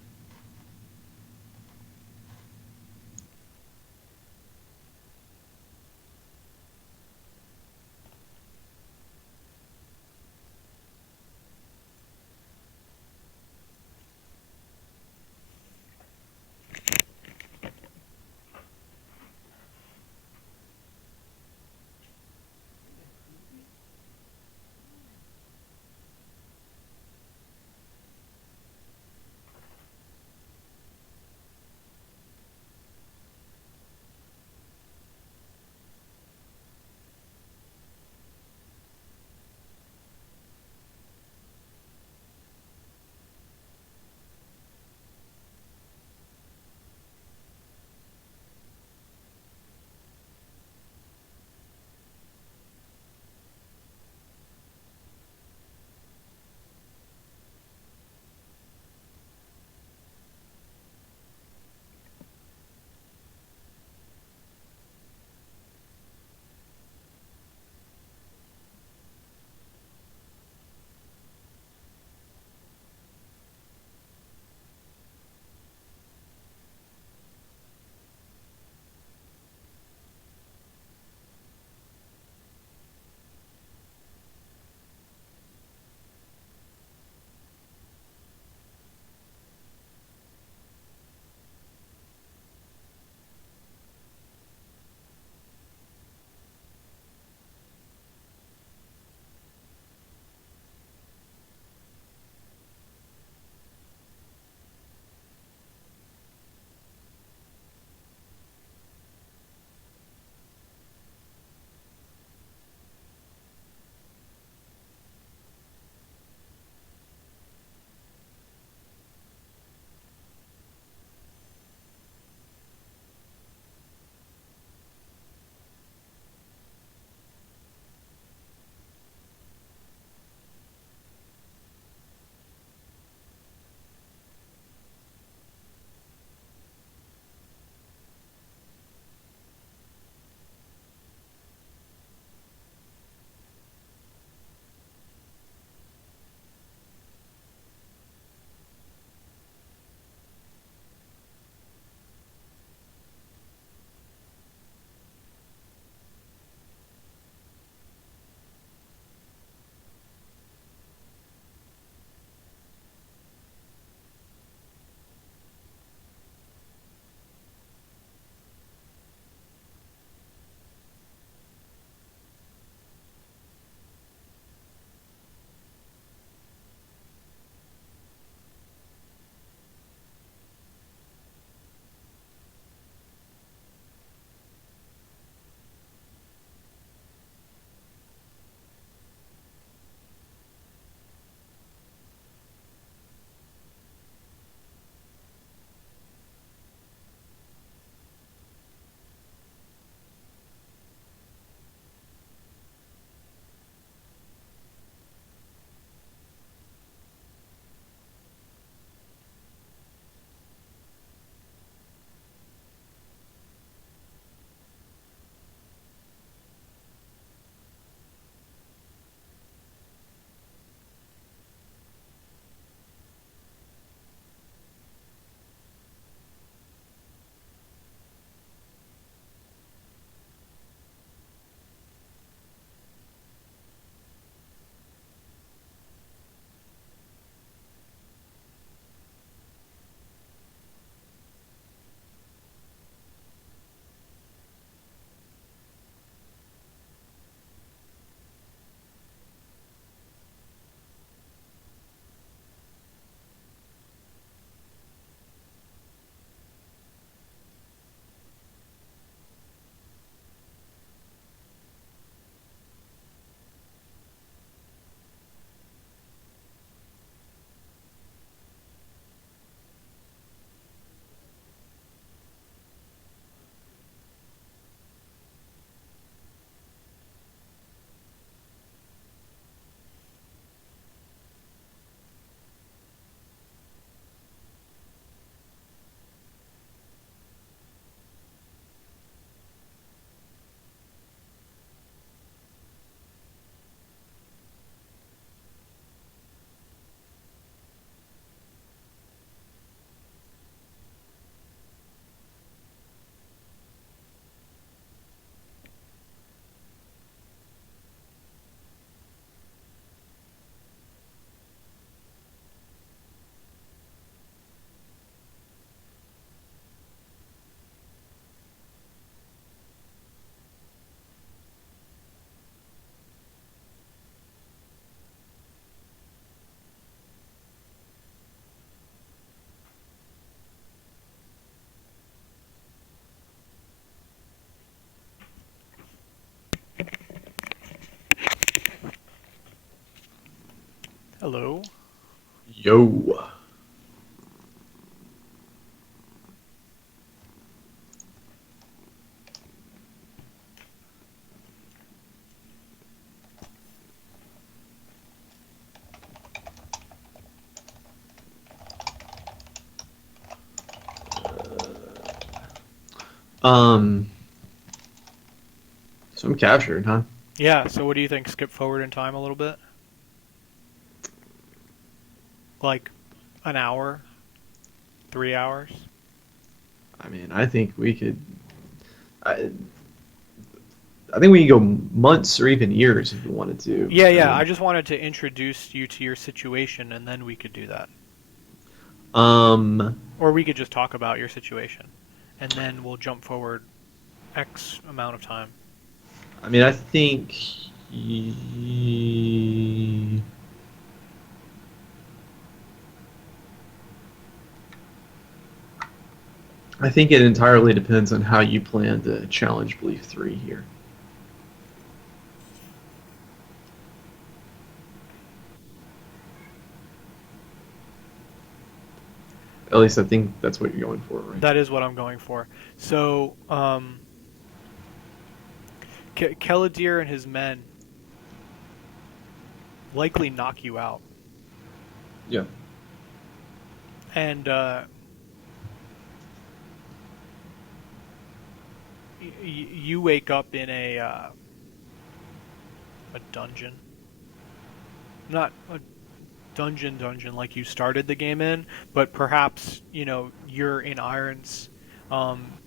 Hello. Yo. Um. So I'm captured, huh? Yeah, so what do you think? Skip forward in time a little bit? Like an hour? 3 hours? I mean, I think we could. I, I think we can go months or even years if we wanted to. Yeah, I yeah, I mean, just wanted to introduce you to your situation and then we could do that. um, Or we could just talk about your situation and then we'll jump forward X amount of time. I mean, I think. y- I think it entirely depends on how you plan to challenge Belief 3 here. At least I think that's what you're going for, right? That is what I'm going for. So, Keladir and his men likely knock you out. Yeah. And you wake up in a dungeon. Not a dungeon like you started the game in, but perhaps, you're in irons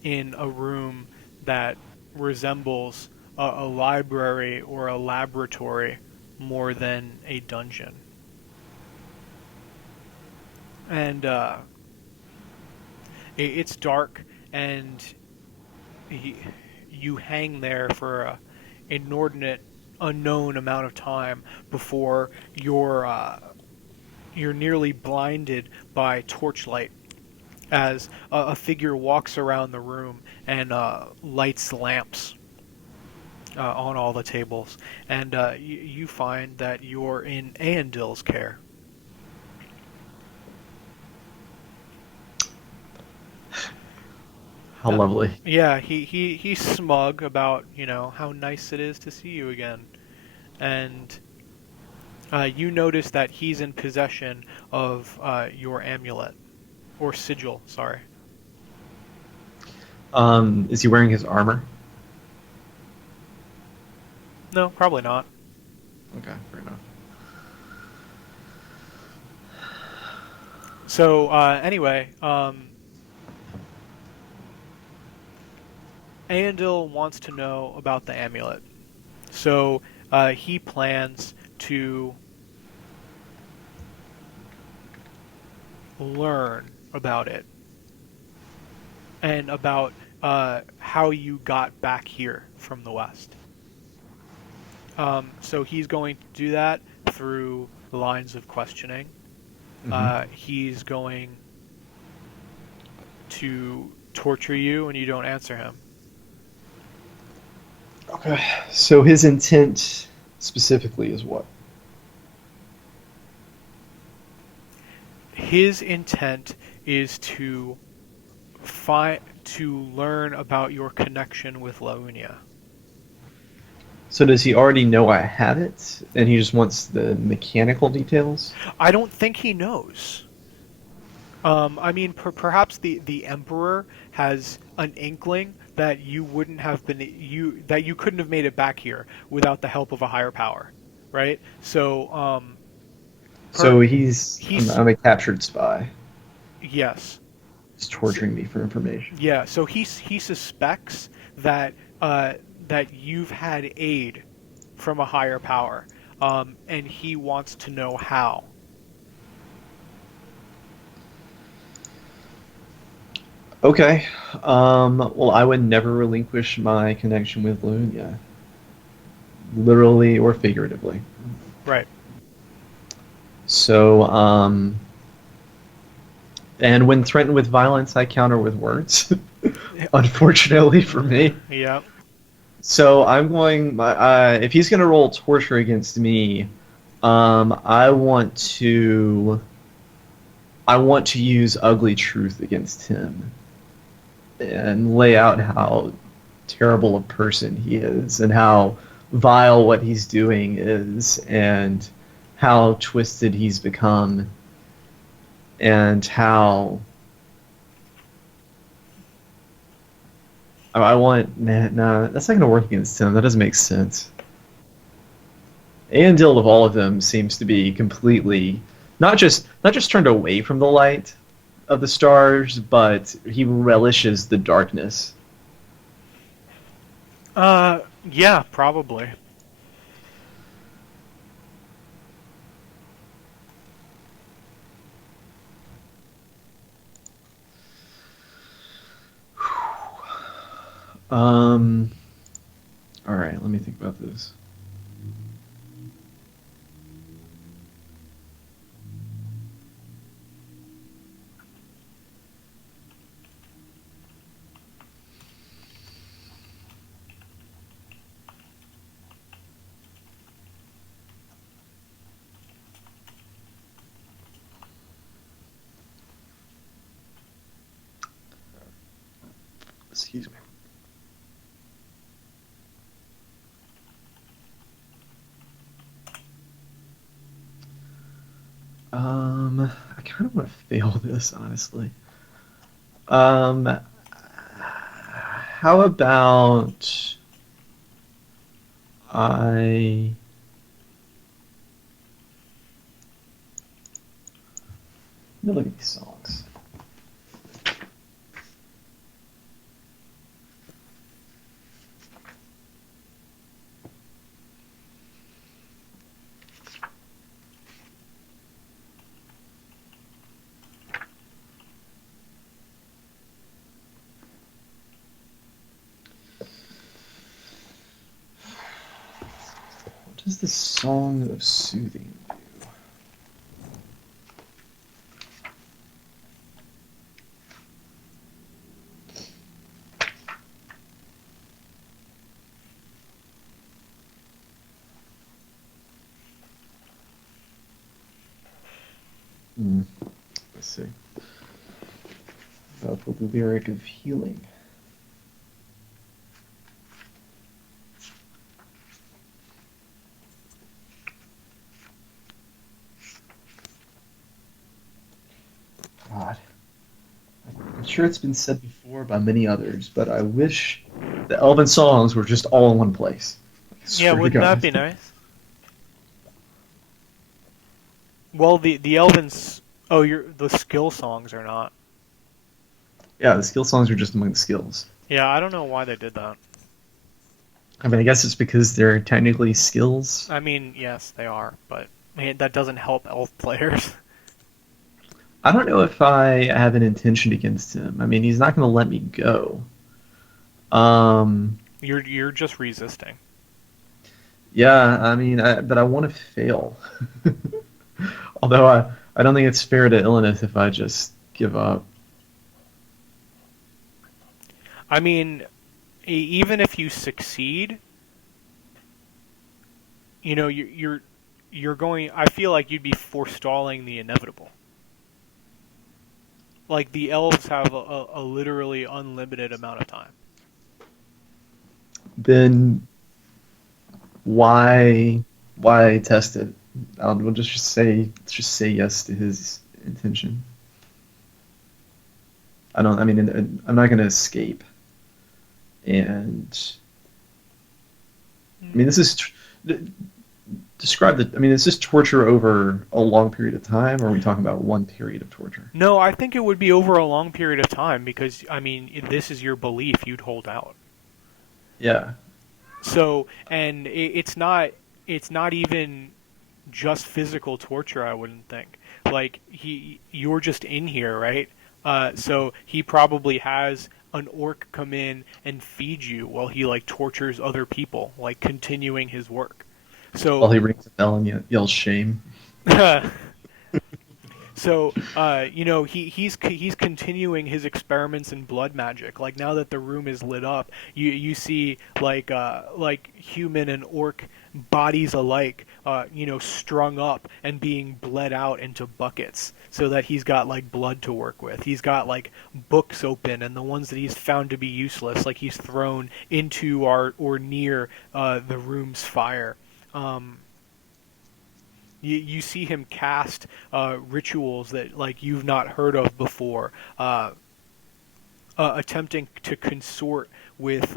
in a room that resembles a library or a laboratory more than a dungeon. And it's dark, and y you hang there for a inordinate, unknown amount of time before you're nearly blinded by torchlight as a figure walks around the room and lights lamps on all the tables, and you find that you're in Aendil's care. How lovely. Yeah, he's smug about, how nice it is to see you again, and you notice that he's in possession of your amulet or sigil. Sorry. Is he wearing his armor? No, probably not. Okay, fair enough. So anyway, Aendil wants to know about the amulet. So he plans to learn about it and about how you got back here from the west. So he's going to do that through lines of questioning. Hmm. He's going to torture you when you don't answer him. Okay. So his intent specifically is what? His intent is to learn about your connection with Launia. So does he already know I have it, and he just wants the mechanical details? I don't think he knows. I mean, perhaps the Emperor has an inkling that you wouldn't have been that you couldn't have made it back here without the help of a higher power, right? So, So he's I'm a captured spy. yes, He's S torturing me for information. yeah. So he suspects that that you've had aid from a higher power, and he wants to know how. Okay. Well, I would never relinquish my connection with Lunia, literally or figuratively. Right. So, and when threatened with violence, I counter with words. Unfortunately for me. Yeah. So I'm going. If he's going to roll torture against me, I want to. I want to use ugly truth against him and lay out how terrible a person he is and how vile what he's doing is and how twisted he's become and how I want nah, that's not gonna work against him. That doesn't make sense. Andil of all of them seems to be completely not just turned away from the light of the stars, but he relishes the darkness. Yeah, probably. Um. All right, let me think about this. Excuse me. I kind of want to fail this, honestly. How about I? Let me look at these songs. What does the Song of Soothing do? Hmm. Let's see. About the lyric of healing. God. I'm sure it's been said before by many others, but I wish the Elven songs were just all in one place. I Yeah, swear to wouldn't that God. be nice? Well, the Elvins. Oh, the skill songs are not. Yeah, the skill songs are just among the skills. Yeah, I don't know why they did that. I mean, I guess it's because they're technically skills. I mean, yes, they are, but that doesn't help elf players. I don't know if I have an intention against him. I mean, he's not going to let me go. Um, You're just resisting. yeah, I mean, but I want to fail. Although I don't think it's fair to Illinois if I just give up. I mean, even if you succeed, you know, you're going. I feel like you'd be forestalling the inevitable. Like the elves have a literally unlimited amount of time. Then why test it? We'll just say let's just say yes to his intention. I don't. I mean, I'm not going to escape. And I mean, this is describe the. I mean, is this torture over a long period of time, or are we talking about one period of torture? No, I think it would be over a long period of time because I mean, if this is your belief, you'd hold out. Yeah. So, and it's not even just physical torture. I wouldn't think. Like you're just in here, right? So he probably has an orc come in and feed you while he like tortures other people, like continuing his work. While So he rings a bell and yells shame. So, he's continuing his experiments in blood magic. Like now that the room is lit up, you see like human and orc bodies alike, strung up and being bled out into buckets so that he's got like blood to work with. He's got like books open, and the ones that he's found to be useless, like he's thrown into or near the room's fire. Um, you see him cast rituals that like you've not heard of before, attempting to consort with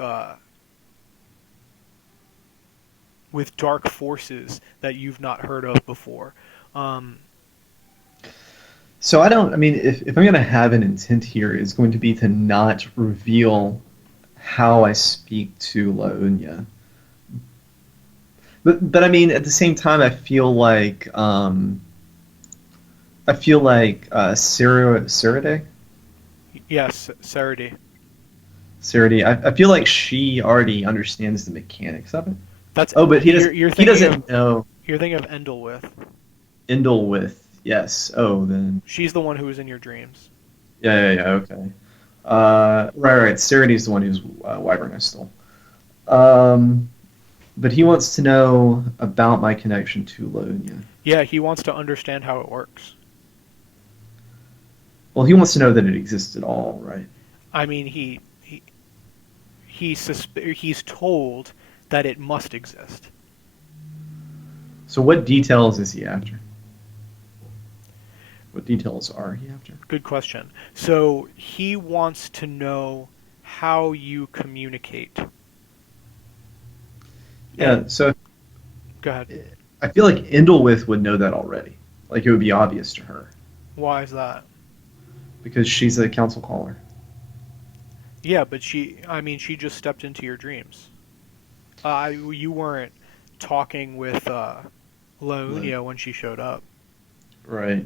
dark forces that you've not heard of before. Um, So I don't. I mean, if I'm going to have an intent here, it's going to be to not reveal how I speak to Launya. But I mean, at the same time, I feel like Sarade, yes, Saradi. I feel like she already understands the mechanics of it. That's Oh, but you're he thinking of doesn't know you're thinking of Endilwith. Indlewith. Yes. Oh, then She's the one who was in your dreams. yeah. Okay. Right. Sarade's the one who's Wyvern I stole. Um, but he wants to know about my connection to Launya. Yeah, he wants to understand how it works. Well, he wants to know that it exists at all, right? I mean, he's told that it must exist. So what details is he after? What details are he after? Good question. So he wants to know how you communicate. Yeah, And so go ahead. I feel like Indlewith would know that already. Like it would be obvious to her Why is that? because she's a council caller. Yeah, but she just stepped into your dreams. You weren't talking with Right. Laonia when she showed up. Right.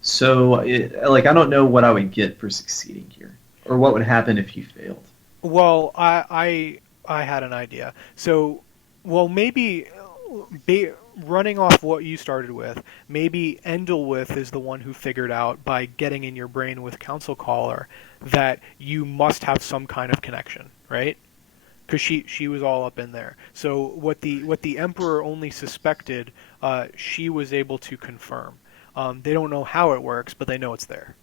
So, like, I don't know what I would get for succeeding here, or what would happen if you failed. Well, I had an idea. So, well, maybe running off what you started with, maybe Endilwith is the one who figured out by getting in your brain with Council Caller that you must have some kind of connection, right? Because she was all up in there. So what the Emperor only suspected, she was able to confirm. They don't know how it works, but they know it's there.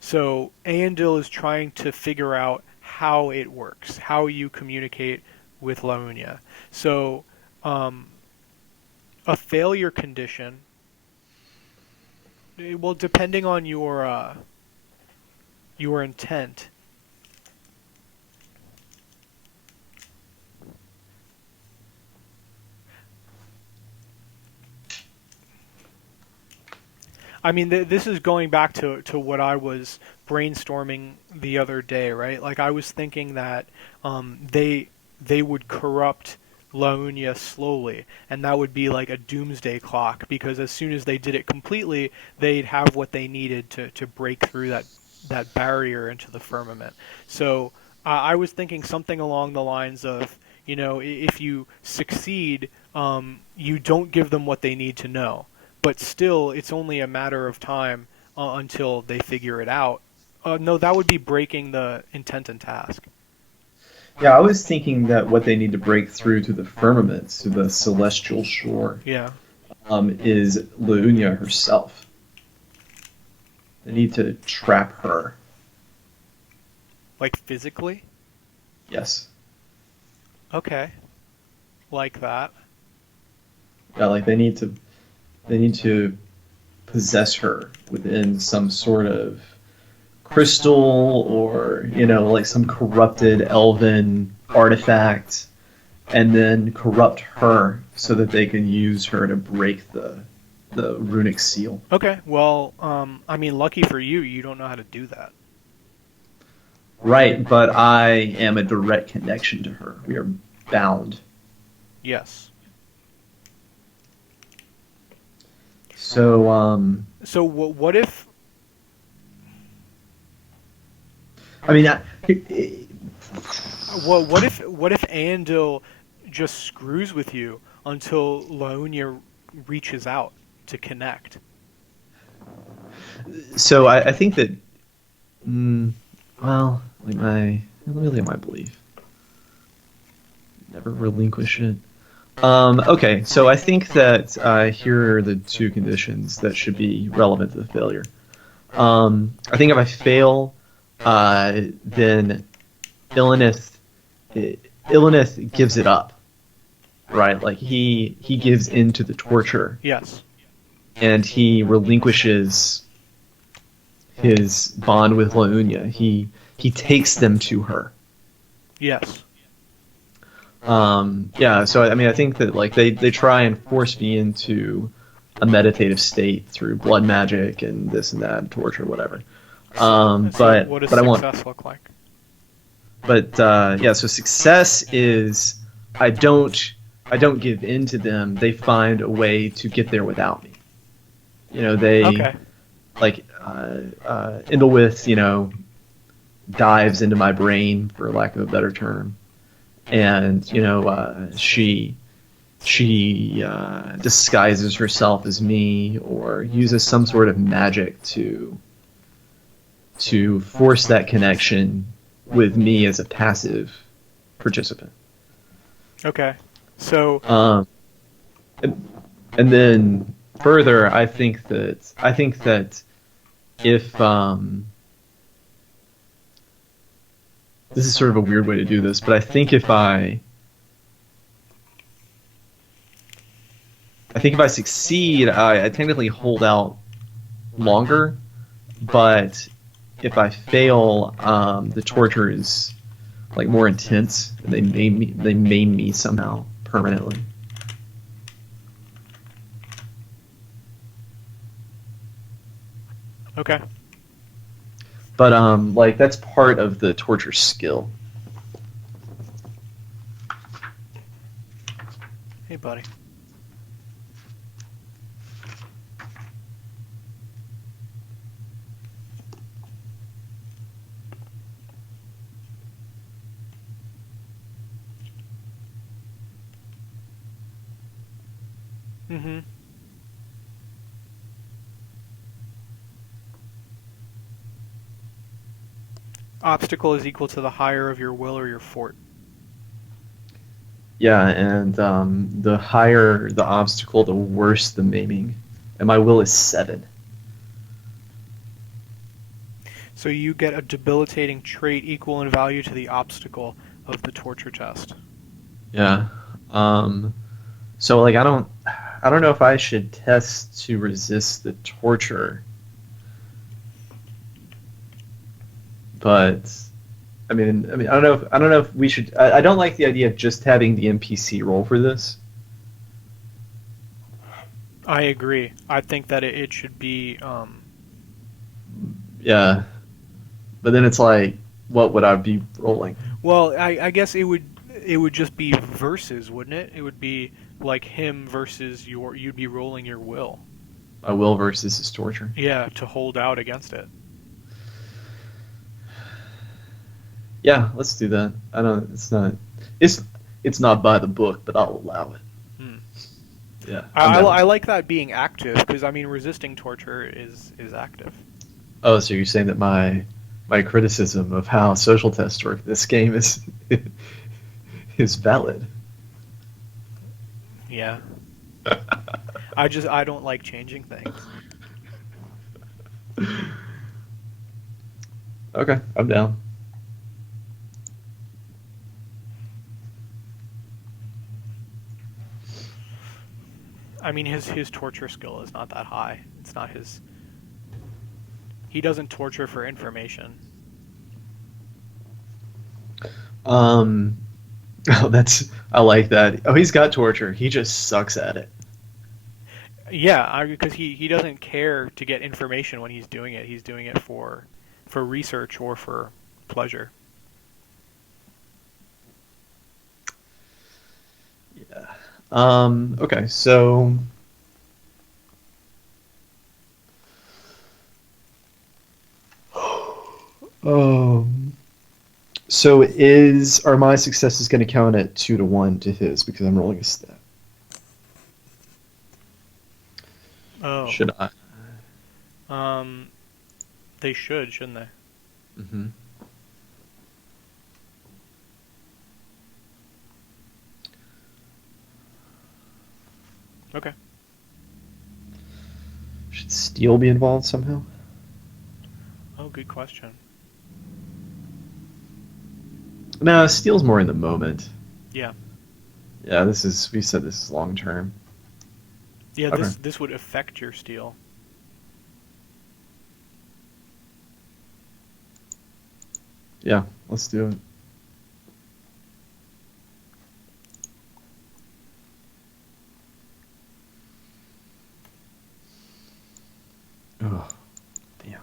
So Aendil is trying to figure out how it works, how you communicate with Launia. So um, a failure condition, well, depending on your intent. I mean, this is going back to what I was brainstorming the other day, right? Like I was thinking that they would corrupt Launia slowly, and that would be like a doomsday clock because as soon as they did it completely, they'd have what they needed to break through that barrier into the firmament. So I was thinking something along the lines of, if you succeed, you don't give them what they need to know, but still, it's only a matter of time until they figure it out. No, that would be breaking the intent and task. Yeah, I was thinking that what they need to break through to the firmament, to the celestial shore, Yeah. is Launya herself. They need to trap her. Like physically? Yes. Okay. Like that. Yeah, like they need to possess her within some sort of crystal or like some corrupted elven artifact, and then corrupt her so that they can use her to break the runic seal. Okay. Well, I mean, lucky for you, you don't know how to do that. Right, but I am a direct connection to her. We are bound. Yes. So, So what if? I mean, What if Andil just screws with you until Laonia reaches out to connect? so I think that Mm, well, like let me look at my belief. Never relinquish it. Okay, so I think that here are the two conditions that should be relevant to the failure. I think if I fail, then Illinith, Illinith gives it up, right? Like he gives in to the torture, Yes. and he relinquishes his bond with Launia. He takes them to her. Yes. Yeah, so I mean, I think that like they try and force me into a meditative state through blood magic and this and that, torture, whatever. So what does But I want, success look like? but yeah, so success is I don't I don't give in to them. They find a way to get there without me. You know, they Okay. like Indlewith, you know, dives into my brain for lack of a better term, and you know, she disguises herself as me or uses some sort of magic to force that connection with me as a passive participant. Okay. So Um, and, and then further, I think that if this is sort of a weird way to do this, but I think if I succeed, I technically hold out longer, but if I fail, the torture is like more intense. And they maim me somehow permanently. okay. But like that's part of the torture skill. Hey, buddy. Mm-hmm. Obstacle is equal to the higher of your will or your fort. Yeah, and the higher the obstacle, the worse the maiming. And my will is 7. So you get a debilitating trait equal in value to the obstacle of the torture test. Yeah. Um, so like I don't know if I should test to resist the torture, but I don't know if we should. I don't like the idea of just having the NPC roll for this. I agree. I think that it should be. Yeah, but then it's like, what would I be rolling? Well, I guess it would just be versus, wouldn't it? It would be like him versus your. You'd be rolling your will. My will versus his torture. Yeah, to hold out against it. Yeah, let's do that. I don't. It's it's not by the book, but I'll allow it. Hmm. Yeah, I'm I, I, down I with it. like that being active because I mean resisting torture is active. Oh, so you're saying that my criticism of how social tests work in this game is is valid? Yeah. I don't like changing things. Okay, I'm down. I mean his torture skill is not that high. It's not his. He doesn't torture for information. Um, oh, that's I like that. Oh, he's got torture. He just sucks at it. Yeah, because he doesn't care to get information when he's doing it. He's doing it for research or for pleasure. Yeah. Okay, so um, so is are my successes going to count at 2 to 1 to his because I'm rolling a stat? Oh, Should I? um, they shouldn't they? Mm-hmm. Okay. Should steel be involved somehow? Oh, good question. No, steel's more in the moment. Yeah. Yeah, we said this is long term. Yeah, Okay. this would affect your steel. Yeah, let's do it. Oh, damn.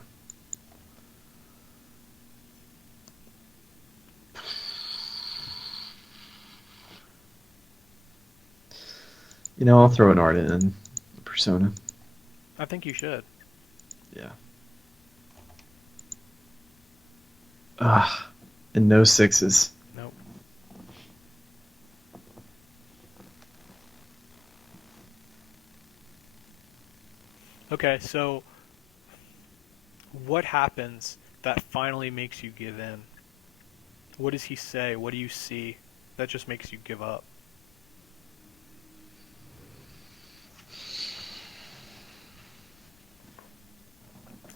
I'll throw an art in persona. I think you should. Yeah. Ah, and no sixes. Nope. Okay, so what happens that finally makes you give in? What does he say? What do you see that just makes you give up?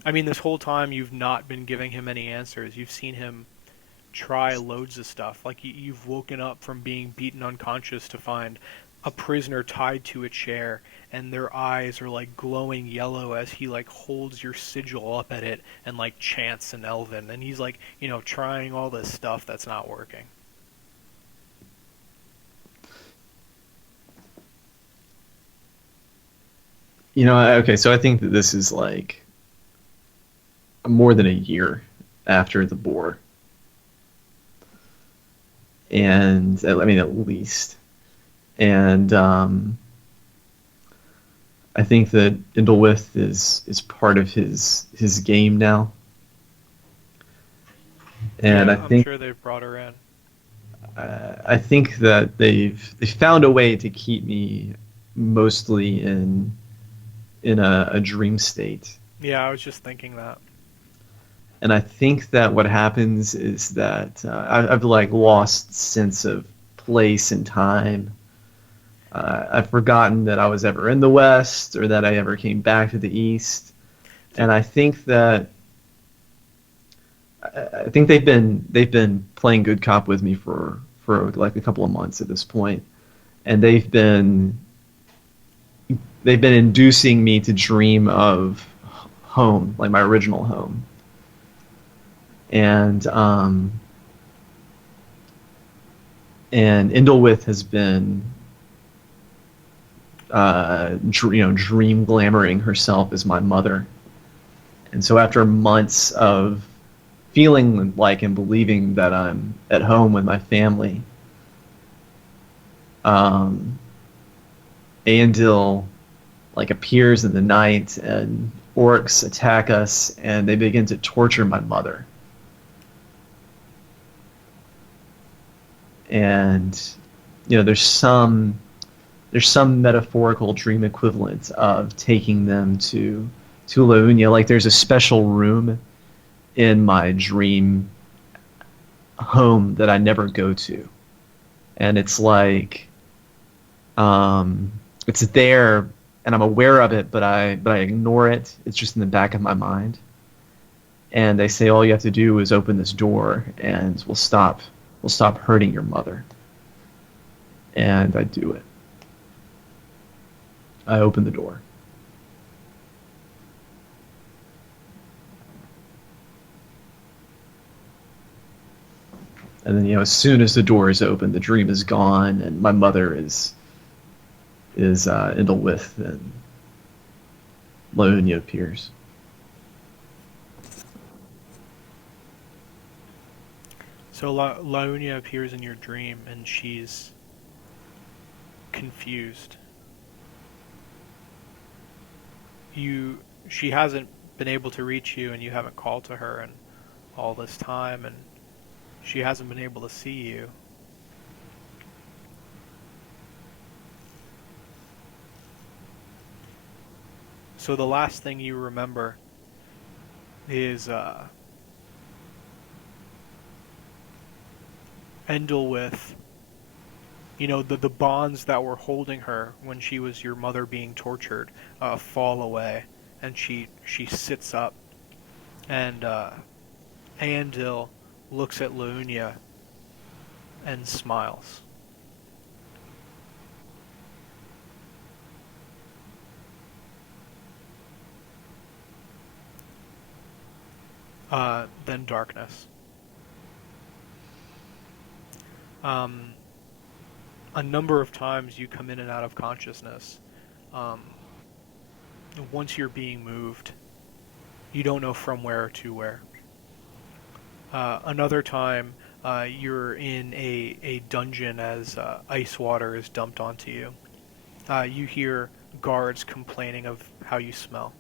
I mean, this whole time you've not been giving him any answers. You've seen him try loads of stuff. Like you've woken up from being beaten unconscious to find a prisoner tied to a chair and their eyes are like glowing yellow as he like holds your sigil up at it and like chants in Elven, and he's like, trying all this stuff that's not working. Okay, so I think that this is like more than a year after the boar. And I mean, at least. And I think that Indlewith is part of his game now. And Yeah, I'm sure they've brought her in. I think that they found a way to keep me mostly in a dream state. Yeah, I was just thinking that. And I think that what happens is that I've like lost sense of place and time. I've forgotten that I was ever in the West or that I ever came back to the East. So, And I think they've been playing good cop with me for like a couple of months at this point, and they've been inducing me to dream of home, like my original home, and Indlewith has been dream glamoring herself as my mother, and so after months of feeling like and believing that I'm at home with my family, um, Aendil like appears in the night and orcs attack us and they begin to torture my mother. And there's some metaphorical dream equivalent of taking them to Laonia. Like there's a special room in my dream home that I never go to. And it's like it's there and I'm aware of it, but I ignore it. It's just in the back of my mind. And they say all you have to do is open this door, and we'll stop hurting your mother. And I do it. I open the door. And then as soon as the door is open, the dream is gone, and my mother is Indlewith, and Laonia appears. so Laonia appears in your dream, and she's confused. You, she hasn't been able to reach you, and you haven't called to her in all this time, and she hasn't been able to see you. So the last thing you remember is Endilwith, the bonds that were holding her when she was your mother being tortured fall away, and she sits up, and Aendil looks at Leunia and smiles. Then darkness. Um, a number of times you come in and out of consciousness. Um, once you're being moved, you don't know from where to where. Another time, you're in a dungeon as ice water is dumped onto you. You hear guards complaining of how you smell.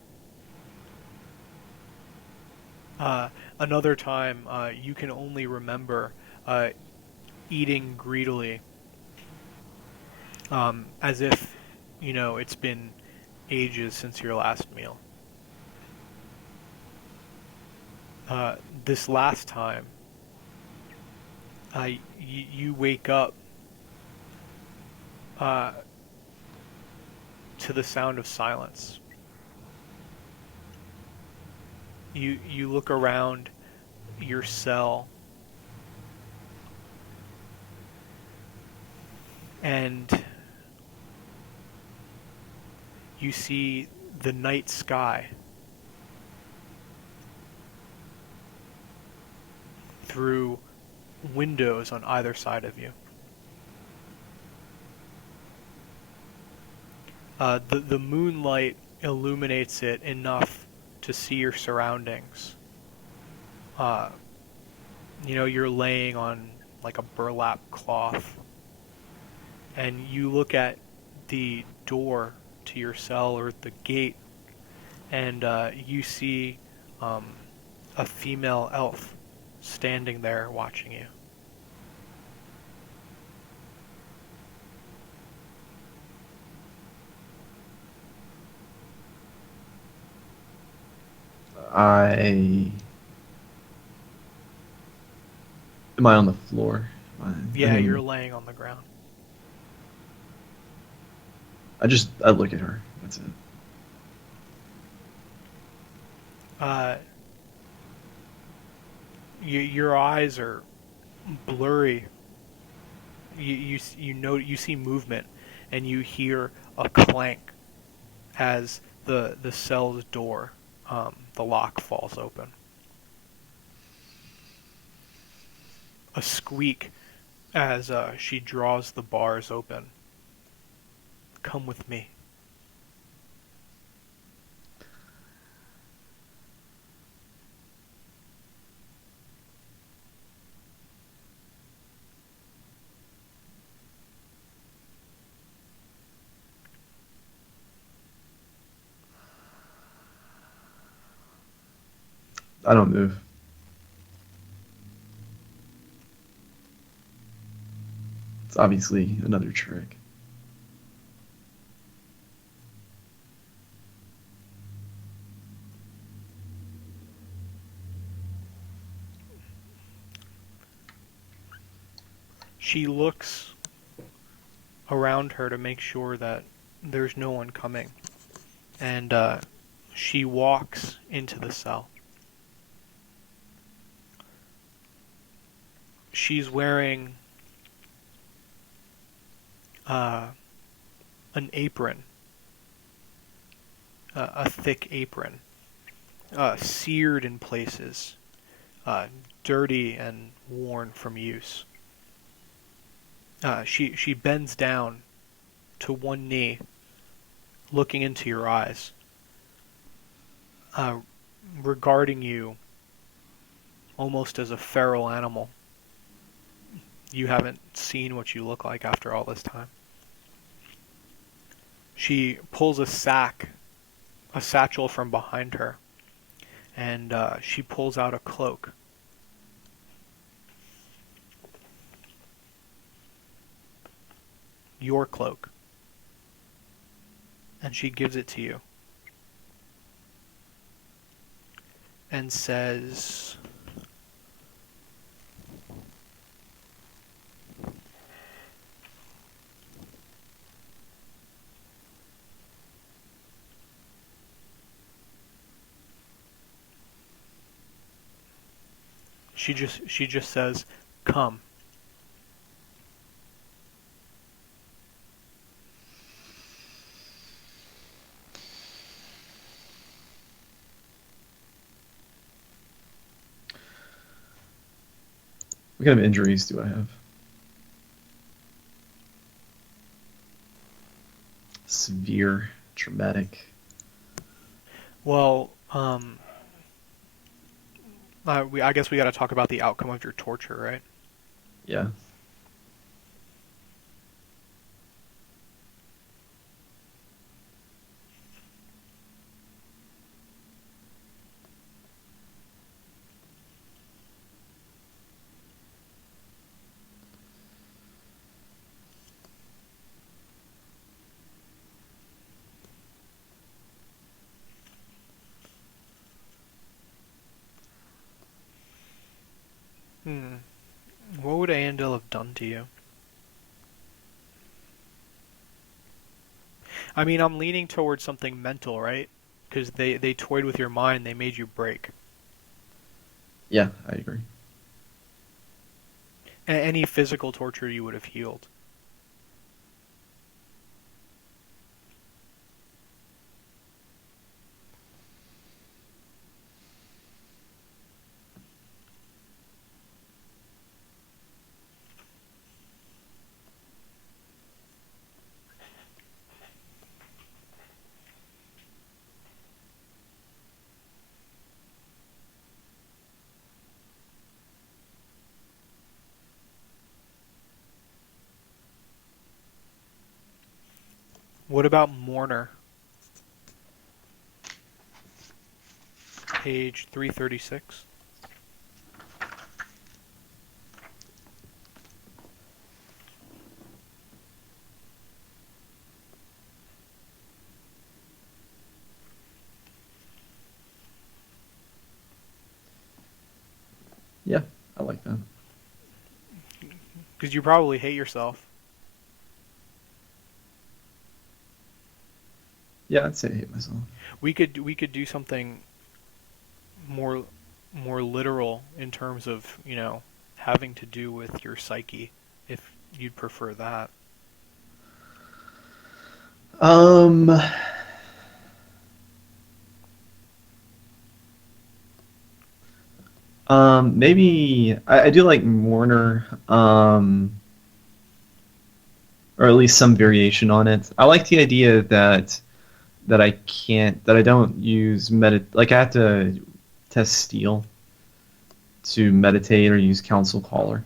Another time, you can only remember uh, eating greedily, as if, it's been ages since your last meal. This last time, you wake up uh, to the sound of silence. You look around your cell, and you see the night sky through windows on either side of you. The moonlight illuminates it enough to see your surroundings. Uh, you're laying on like a burlap cloth, and you look at the door to your cell, or the gate, and you see um, a female elf standing there watching you. I am I on the floor? I Yeah, you're mean, laying on the ground. I look at her. That's it. Uh, your eyes are blurry. You see movement, and you hear a clank as the cell's door, the lock falls open. A squeak as she draws the bars open. Come with me. I don't move. It's obviously another trick. She looks around her to make sure that there's no one coming, and she walks into the cell. She's wearing uh, an apron, a thick apron, seared in places, uh, dirty and worn from use. She bends down to one knee, looking into your eyes, uh, regarding you almost as a feral animal. You haven't seen what you look like after all this time. She pulls a satchel from behind her, and she pulls out a cloak. Your cloak. And she gives it to you. And says, She just says, "Come." What kind of injuries do I have? Severe, traumatic. Well, I guess we got to talk about the outcome of your torture, right? Yeah. Hmm. What would Aendil have done to you? I mean, I'm leaning towards something mental, right? Because they toyed with your mind, they made you break. Yeah, I agree. Any physical torture you would have healed. What about Mourner? Page 336. Yeah, I like that. Because you probably hate yourself. Yeah, I'd say I hate myself. We could do something more more literal in terms of, having to do with your psyche, if you'd prefer that. Um, maybe I do like Mourner, or at least some variation on it. I like the idea that I don't use like I have to test steel to meditate or use council caller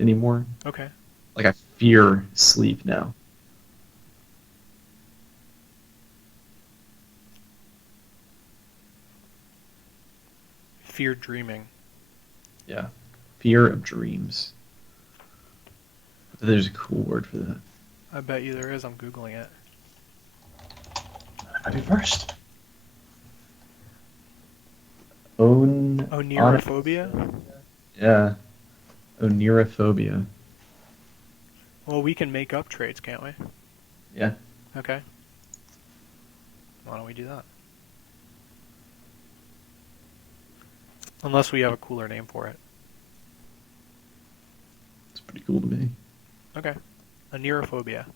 anymore. Okay. Like I fear sleep now. Fear dreaming. Yeah, fear of dreams. There's a cool word for that. I bet you there is. I'm Googling it. I do first. On Onerophobia? yeah, onerophobia. Well, we can make up traits, can't we? Yeah, Okay. Why don't we do that? Unless we have a cooler name for it. it's pretty cool to me. Okay. Onerophobia.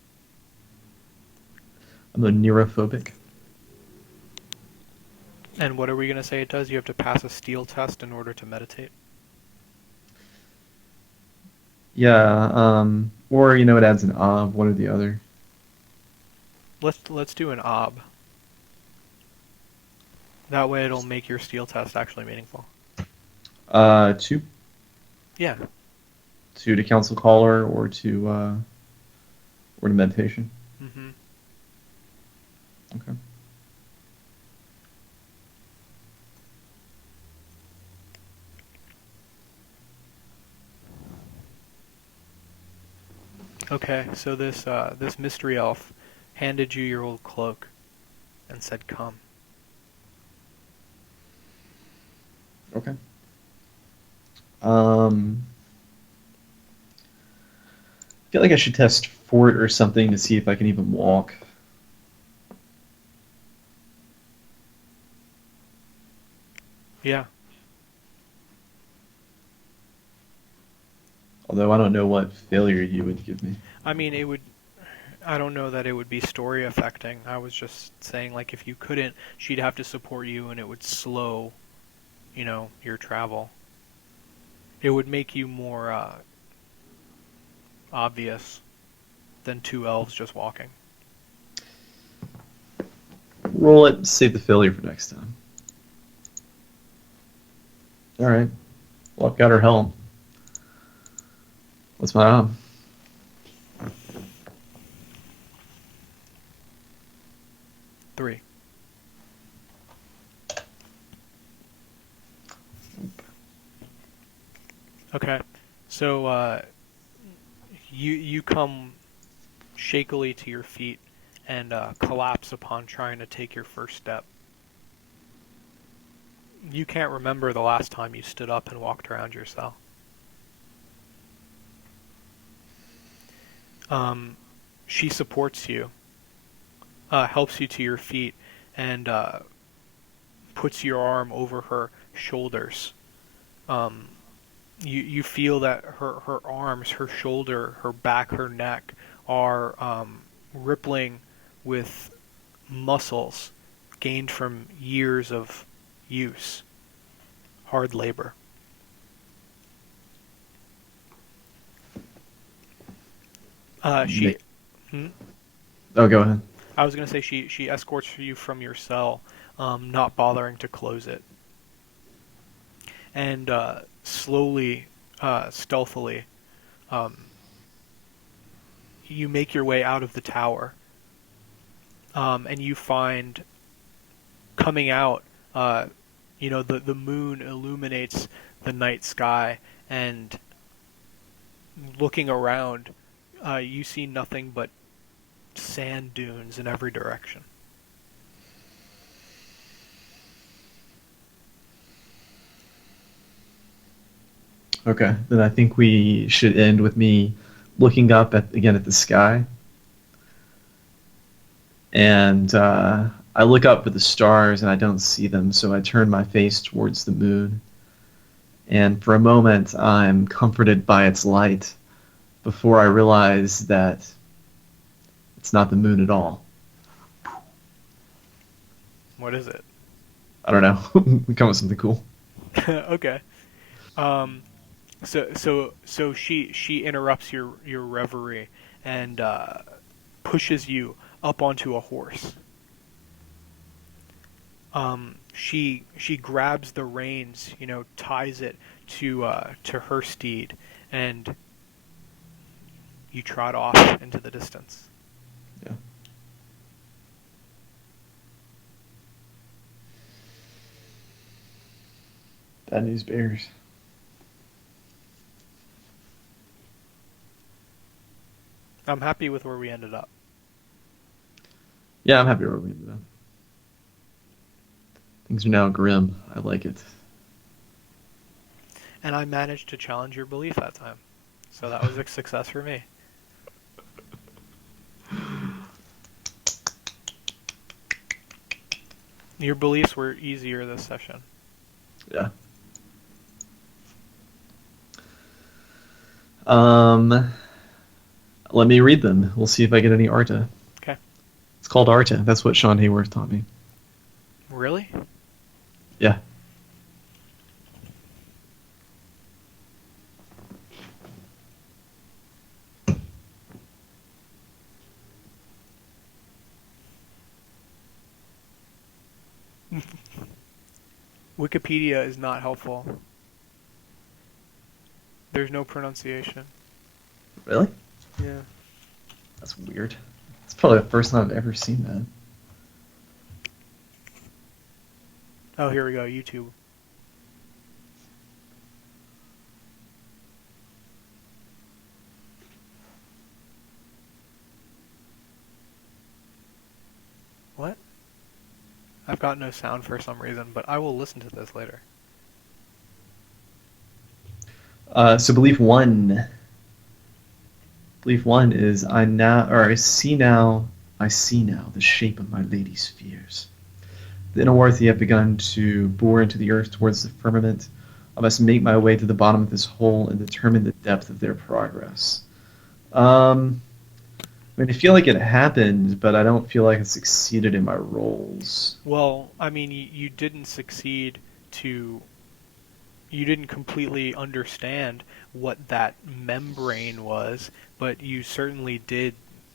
I'm neurophobic. And what are we going to say it does? You have to pass a steel test in order to meditate? Yeah, or it adds an of one or the other. Let's do an ob. That way it'll make your steel test actually meaningful. Two, Yeah. two to council caller or to meditation. Mm-hmm. Okay. Okay, so this mystery elf handed you your old cloak and said, "Come." Okay. I feel like I should test fort or something to see if I can even walk. Yeah. Although I don't know what failure you would give me. I mean, it would. I don't know that it would be story affecting. I was just saying, like, if you couldn't, she'd have to support you, and it would slow, your travel. It would make you more obvious than two elves just walking. Roll it, save the failure for next time. Alright. Well, I've got her helm. What's my 3. Okay. So you come shakily to your feet and collapse upon trying to take your first step. You can't remember the last time you stood up and walked around your cell. She supports you, helps you to your feet, and puts your arm over her shoulders. You feel that her arms, her shoulder, her back, her neck are rippling with muscles gained from years of use, hard labor. She. Hmm? Oh, go ahead. I was gonna say she escorts you from your cell, not bothering to close it, and slowly, stealthily, um, you make your way out of the tower, and you find coming out, the moon illuminates the night sky, and looking around, you see nothing but sand dunes in every direction. Okay, then I think we should end with me looking up again at the sky, and I look up at the stars and I don't see them, so I turn my face towards the moon, and for a moment I'm comforted by its light before I realize that it's not the moon at all. What is it? I don't know. We come up with something cool. Okay. Um, so she interrupts your reverie and pushes you up onto a horse. She grabs the reins, ties it to her steed, and you trot off into the distance. Yeah. Bad news bears. I'm happy with where we ended up. Yeah, I'm happy where we ended up. Things are now grim. I like it. And I managed to challenge your belief that time. So that was a success for me. Your beliefs were easier this session. Yeah. Let me read them. We'll see if I get any Arta. Okay. It's called Arta. That's what Sean Hayworth taught me. Really? Yeah. Wikipedia is not helpful. There's no pronunciation. Really? Yeah. That's weird. It's probably the first time I've ever seen that. Oh, here we go. YouTube. What? I've got no sound for some reason, but I will listen to this later. So belief one. Belief one is I see now the shape of my lady's fears. The Inawarthi have begun to bore into the earth towards the firmament, I must make my way to the bottom of this hole and determine the depth of their progress. Um, I mean, I feel like it happened, but I don't feel like I succeeded in my roles. Well, I mean, you didn't succeed to you didn't completely understand what that membrane was, but you certainly did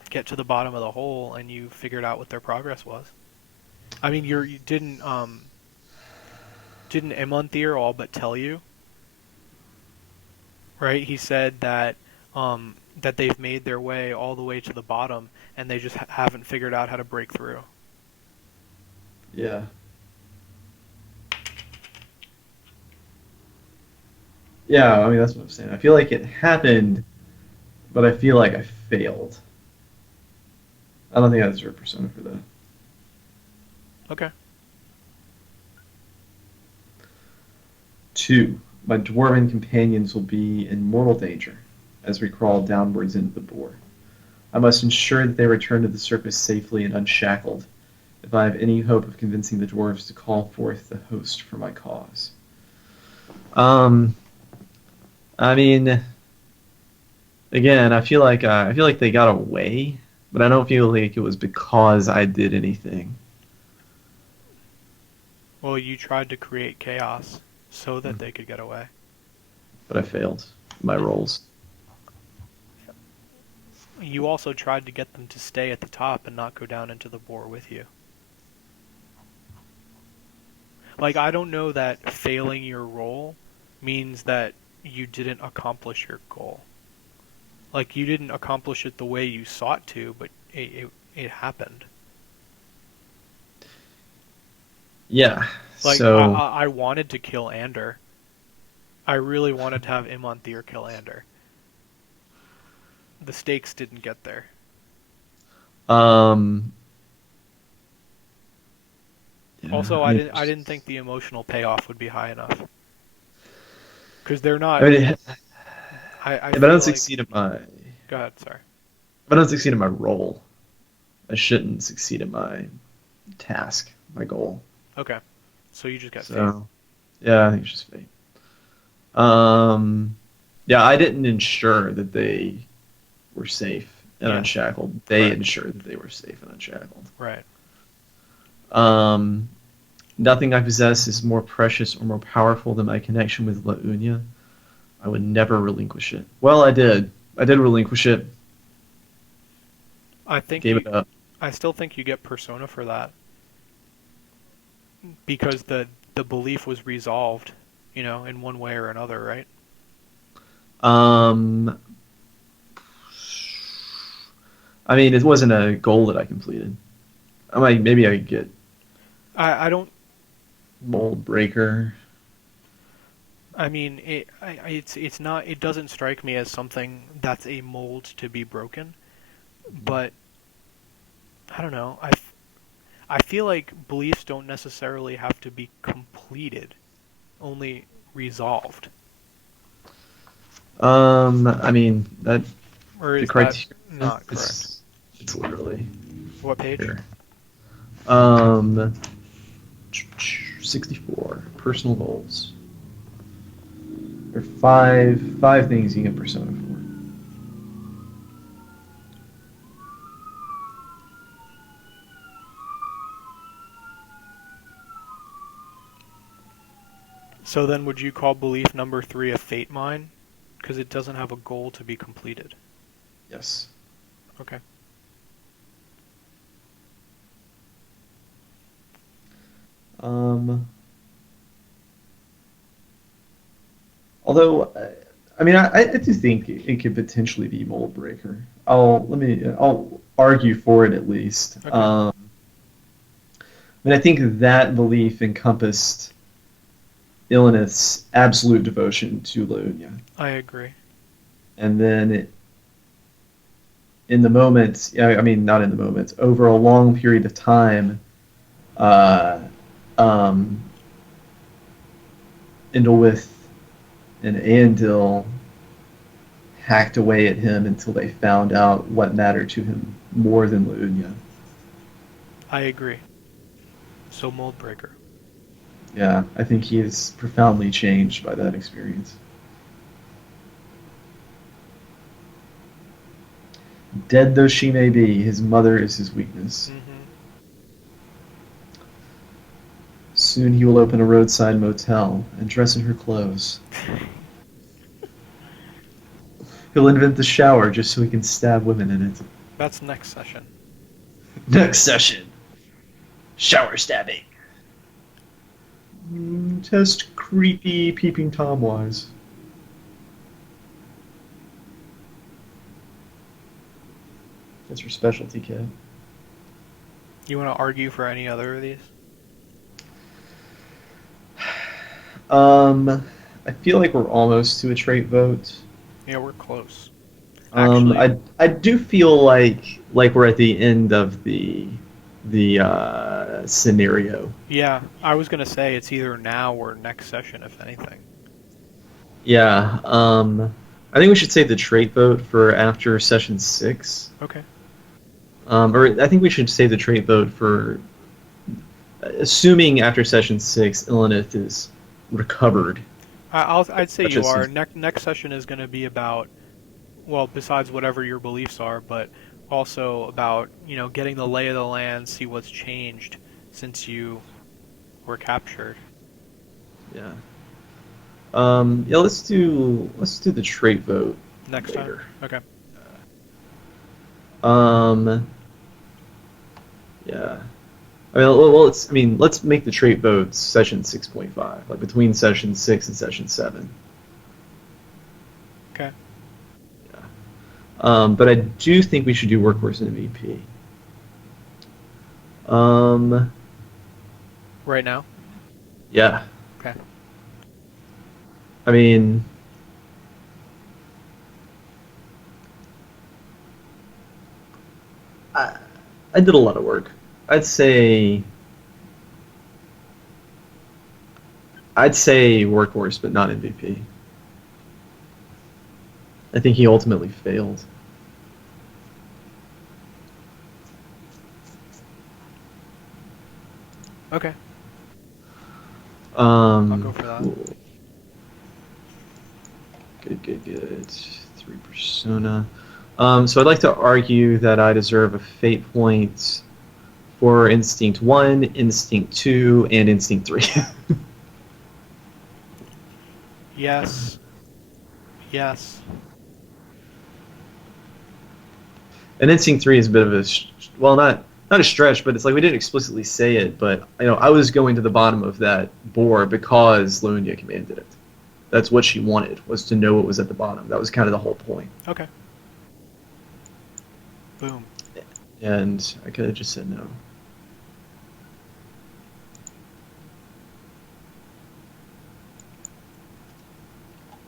get to the bottom of the hole and you figured out what their progress was. I mean, you didn't Emonthir all but tell you, right? He said that that they've made their way all the way to the bottom and they just haven't figured out how to break through. Yeah. Yeah, I mean, that's what I'm saying. I feel like it happened, but I feel like I failed. I don't think I deserve Persona for that. Okay. 2. My dwarven companions will be in mortal danger as we crawl downwards into the bore. I must ensure that they return to the surface safely and unshackled if I have any hope of convincing the dwarves to call forth the host for my cause. Um, I mean, again, I feel like they got away, but I don't feel like it was because I did anything. Well, you tried to create chaos so that they could get away. But I failed my roles. You also tried to get them to stay at the top and not go down into the bore with you. Like, I don't know that failing your role means that you didn't accomplish your goal. Like, you didn't accomplish it the way you sought to, but it happened. Yeah. Like, So, I wanted to kill Ander. I really wanted to have Imonthir kill Ander. The stakes didn't get there. um, yeah. Also, I mean, I didn't think the emotional payoff would be high enough. Because they're I not. mean, I if I don't feel like. succeed at my, if Go ahead, sorry. I don't succeed in my role, I shouldn't succeed at my task, my goal. Okay. So you just got fate. So, yeah, I think it's just fate. Um, yeah, I didn't ensure that they were safe and Yeah. unshackled. They Right. ensured that they were safe and unshackled. Right. Um, Nothing I possess is more precious or more powerful than my connection with La Unia. I would never relinquish it. Well, I did. I did relinquish it. I think Gave you. it up. I still think you get Persona for that because the belief was resolved, in one way or another, right? Um, I mean, it wasn't a goal that I completed. I might maybe I could get I don't. Mold Breaker. I mean, it's not. It doesn't strike me as something that's a mold to be broken, but I don't know. I feel like beliefs don't necessarily have to be completed, only resolved. I mean that Or the is that criteria not correct? is it's literally What page? here. Um, 64 personal goals. There are five things you get Persona for. So then would you call belief number 3 a fate mine? Because it doesn't have a goal to be completed. Yes. Okay. Um, Although, I mean, I do think it could potentially be Mold Breaker. I'll argue for it at least. Okay. I mean, I think that belief encompassed Ilinith's absolute devotion to Leunia. I agree. And then in the moment, yeah, I mean, not in the moment, over a long period of time, uh, um, Indolwith and Andil hacked away at him until they found out what mattered to him more than Leunia. I agree. So mold breaker. Yeah, I think he is profoundly changed by that experience. Dead though she may be, his mother is his weakness. Hmm. Soon he will open a roadside motel and dress in her clothes. He'll invent the shower just so he can stab women in it. That's next session. Next session. Shower stabbing. Test creepy peeping Tom wise. That's your specialty, kid. You want to argue for any other of these? I feel like we're almost to a trait vote. Yeah, we're close. Actually, I do feel like we're at the end of the scenario. yeah, I was gonna say it's either now or next session, if anything. Yeah. I think we should save the trait vote for after session 6. Okay. Or I think we should save the trait vote for assuming after session 6, Illinois is recovered. I'd say Such you as are. Next session is gonna be about, well, besides whatever your beliefs are, but also about, getting the lay of the land, see what's changed since you were captured. yeah. Yeah. Let's do the trait vote Next time. later. Okay. Um. Yeah. Let's make the trait votes session 6.5, like between session 6 and session 7. Okay. Yeah. But I do think we should do workhorse and MVP. Um. Right now. Yeah. Okay. I mean, I, I did a lot of work. I'd say I'd say workhorse, but not MVP. I think he ultimately failed. Okay. I'll go for that. Cool. Good. 3 persona. So I'd like to argue that I deserve a fate point for Instinct 1, Instinct 2, and Instinct 3. Yes. Yes. And Instinct 3 is a bit of a, well, not a stretch, but it's like we didn't explicitly say it, but I was going to the bottom of that board because Lunia commanded it. That's what she wanted, was to know what was at the bottom. That was kind of the whole point. Okay. Boom. And I could have just said no.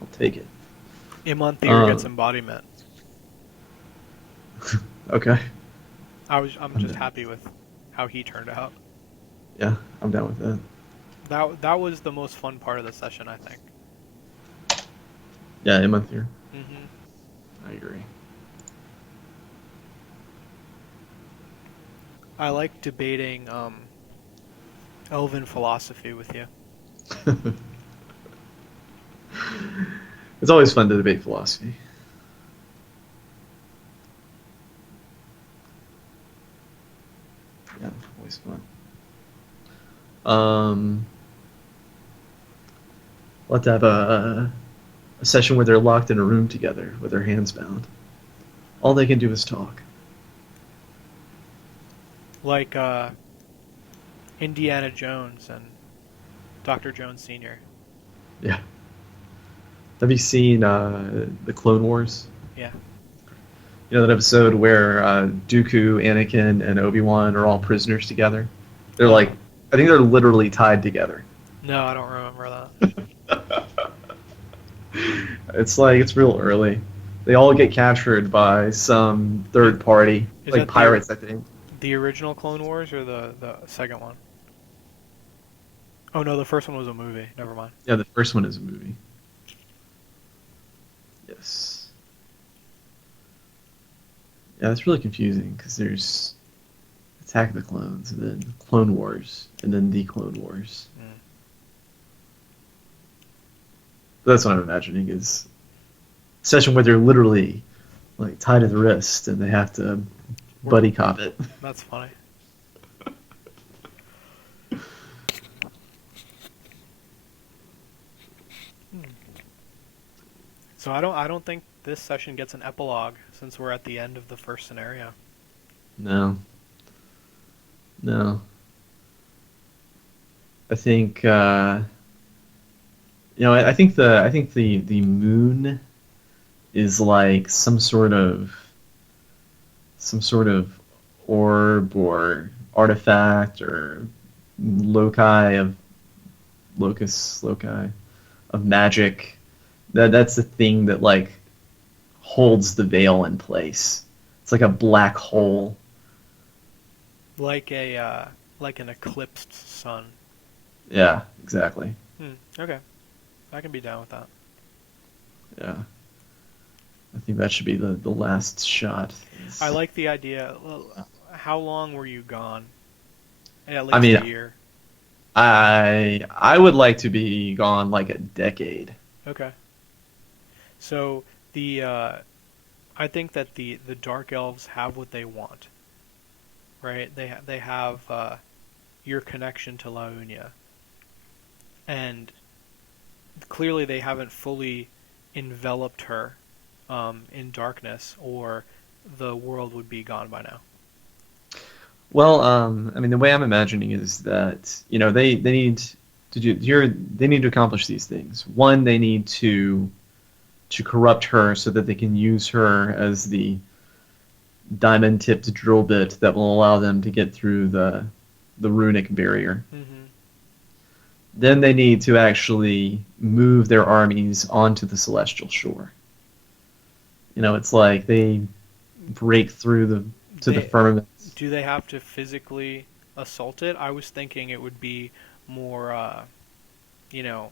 I'll take it. Imanthir gets embodiment. Okay. I'm just happy with how he turned out. Yeah, I'm down with that. That was the most fun part of the session, I think. Yeah, in month here. Hmm. I agree. I like debating elven philosophy with you. It's always fun to debate philosophy. Yeah, always fun. We'll have to have a session where they're locked in a room together with their hands bound. All they can do is talk. Like Indiana Jones and Dr. Jones Sr. Yeah. Have you seen the Clone Wars? Yeah. You know that episode where Dooku, Anakin, and Obi-Wan are all prisoners together? They're like, I think they're literally tied together. No, I don't remember that. It's real early. They all get captured by some third party, Is like that pirates, I think. the original Clone Wars or the second one? Oh no, the first one was a movie. Never mind. Yeah, the first one is a movie. Yes. Yeah, it's really confusing because there's Attack of the Clones, and then Clone Wars, and then the Clone Wars. Mm. That's what I'm imagining is a session where they're literally like tied to the wrist and they have to buddy cop it. That's funny. Hmm. So I don't think this session gets an epilogue since we're at the end of the first scenario. No, no. I think I think the moon is like some sort of orb or artifact or loci of loci of magic. That's the thing that like holds the veil in place. It's like a black hole. Like a like an eclipsed sun. Yeah, exactly. Okay, I can be down with that. Yeah. I think that should be the last shot. I like the idea. Well, how long were you gone? At I least mean, a year. I would like to be gone like a decade. Okay. So the I think that the dark elves have what they want, right? They have your connection to Launia, and clearly they haven't fully enveloped her in darkness, or the world would be gone by now. Well, I mean, the way I'm imagining is that they need to they need to accomplish these things. One, they need to corrupt her so that they can use her as the diamond-tipped drill bit that will allow them to get through the runic barrier. Hmm. Then they need to actually move their armies onto the celestial shore. It's like they break through the They firmament. do they have to physically assault it? I was thinking it would be more, you know,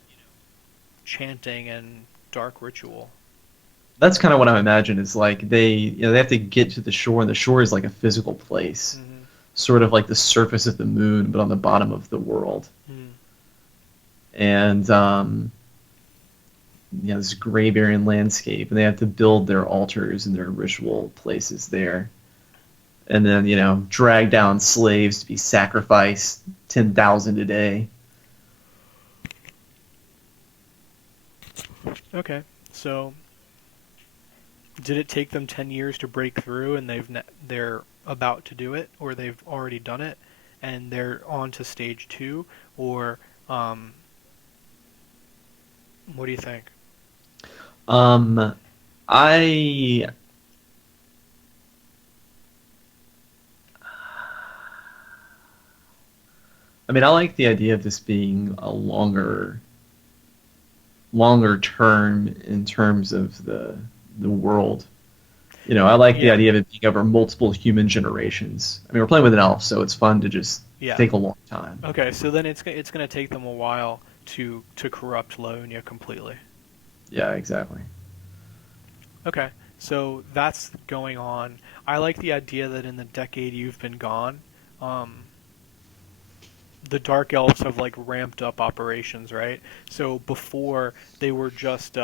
chanting and dark ritual. That's kind of what I imagine is like they have to get to the shore, and the shore is like a physical place, Hmm. sort of like the surface of the moon, but on the bottom of the world. And this gray barren landscape, and they have to build their altars and their ritual places there, and then drag down slaves to be sacrificed 10,000 a day. Okay, so did it take them 10 years to break through, and they're about to do it, or they've already done it, and they're on to stage two, or what do you think? Um, I I mean, I like the idea of this being a longer term in terms of the world. I like the Yeah, idea of it being over multiple human generations. I mean, we're playing with an elf, so it's fun to just yeah. take a long time. Okay, so then it's gonna take them a while to corrupt Laonia completely. Yeah, exactly. Okay, so that's going on. I like the idea that in the decade you've been gone, um, the Dark Elves have like ramped up operations, right? So before they were just,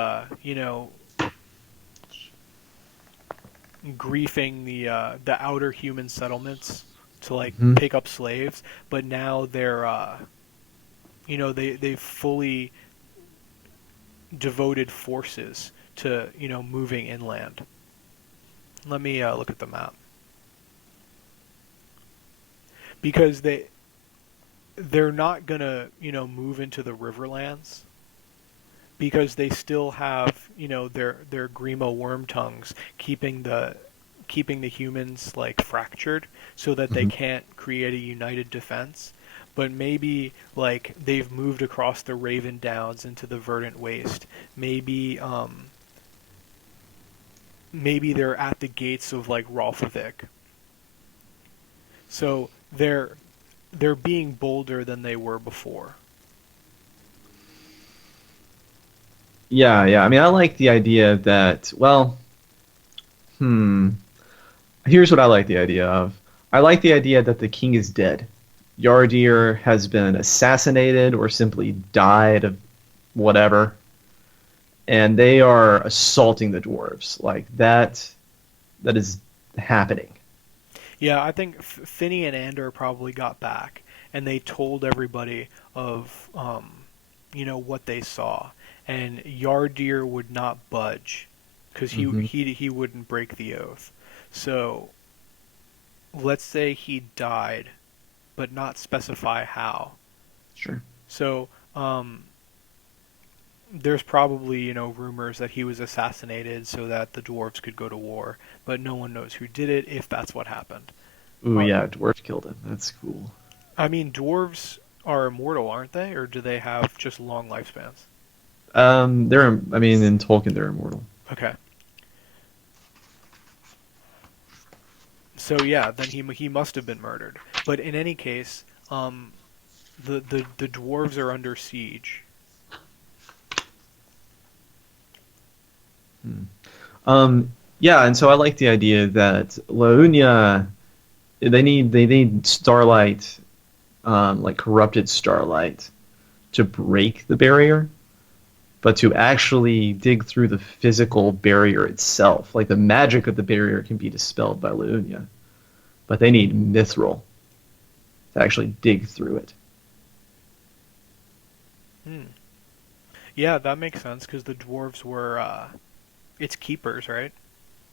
griefing the outer human settlements to like Hmm. pick up slaves, but now they're, they've fully devoted forces to moving inland. Let me look at the map because they're not gonna move into the Riverlands because they still have their Grimo worm tongues keeping the humans like fractured so that they Hmm. can't create a united defense. But maybe like they've moved across the Raven Downs into the Verdant Waste. Maybe they're at the gates of like Rolfavik. So they're being bolder than they were before. Yeah, yeah. I mean, I like the idea that, well, hmm. Here's what I like the idea of. I like the idea that the king is dead. Yardir has been assassinated or simply died of whatever, and they are assaulting the dwarves. Like that is happening. Yeah, I think Finney and Ander probably got back, and they told everybody of what they saw, and Yardir would not budge because Hmm. he wouldn't break the oath. So let's say he died, but not specify how. Sure. So there's probably rumors that he was assassinated so that the dwarves could go to war, but no one knows who did it if that's what happened. Ooh, Uh, yeah, dwarf killed him. That's cool. I mean, dwarves are immortal, aren't they? Or do they have just long lifespans? I mean, in Tolkien, they're immortal. Okay. So yeah, then he must have been murdered. But in any case, the dwarves are under siege. Hmm. Yeah, and so I like the idea that Laonia, they need starlight, like corrupted starlight, to break the barrier, but to actually dig through the physical barrier itself, like the magic of the barrier can be dispelled by Laonia, but they need Mithril to actually dig through it. Hmm. Yeah, that makes sense because the dwarves were its keepers, right?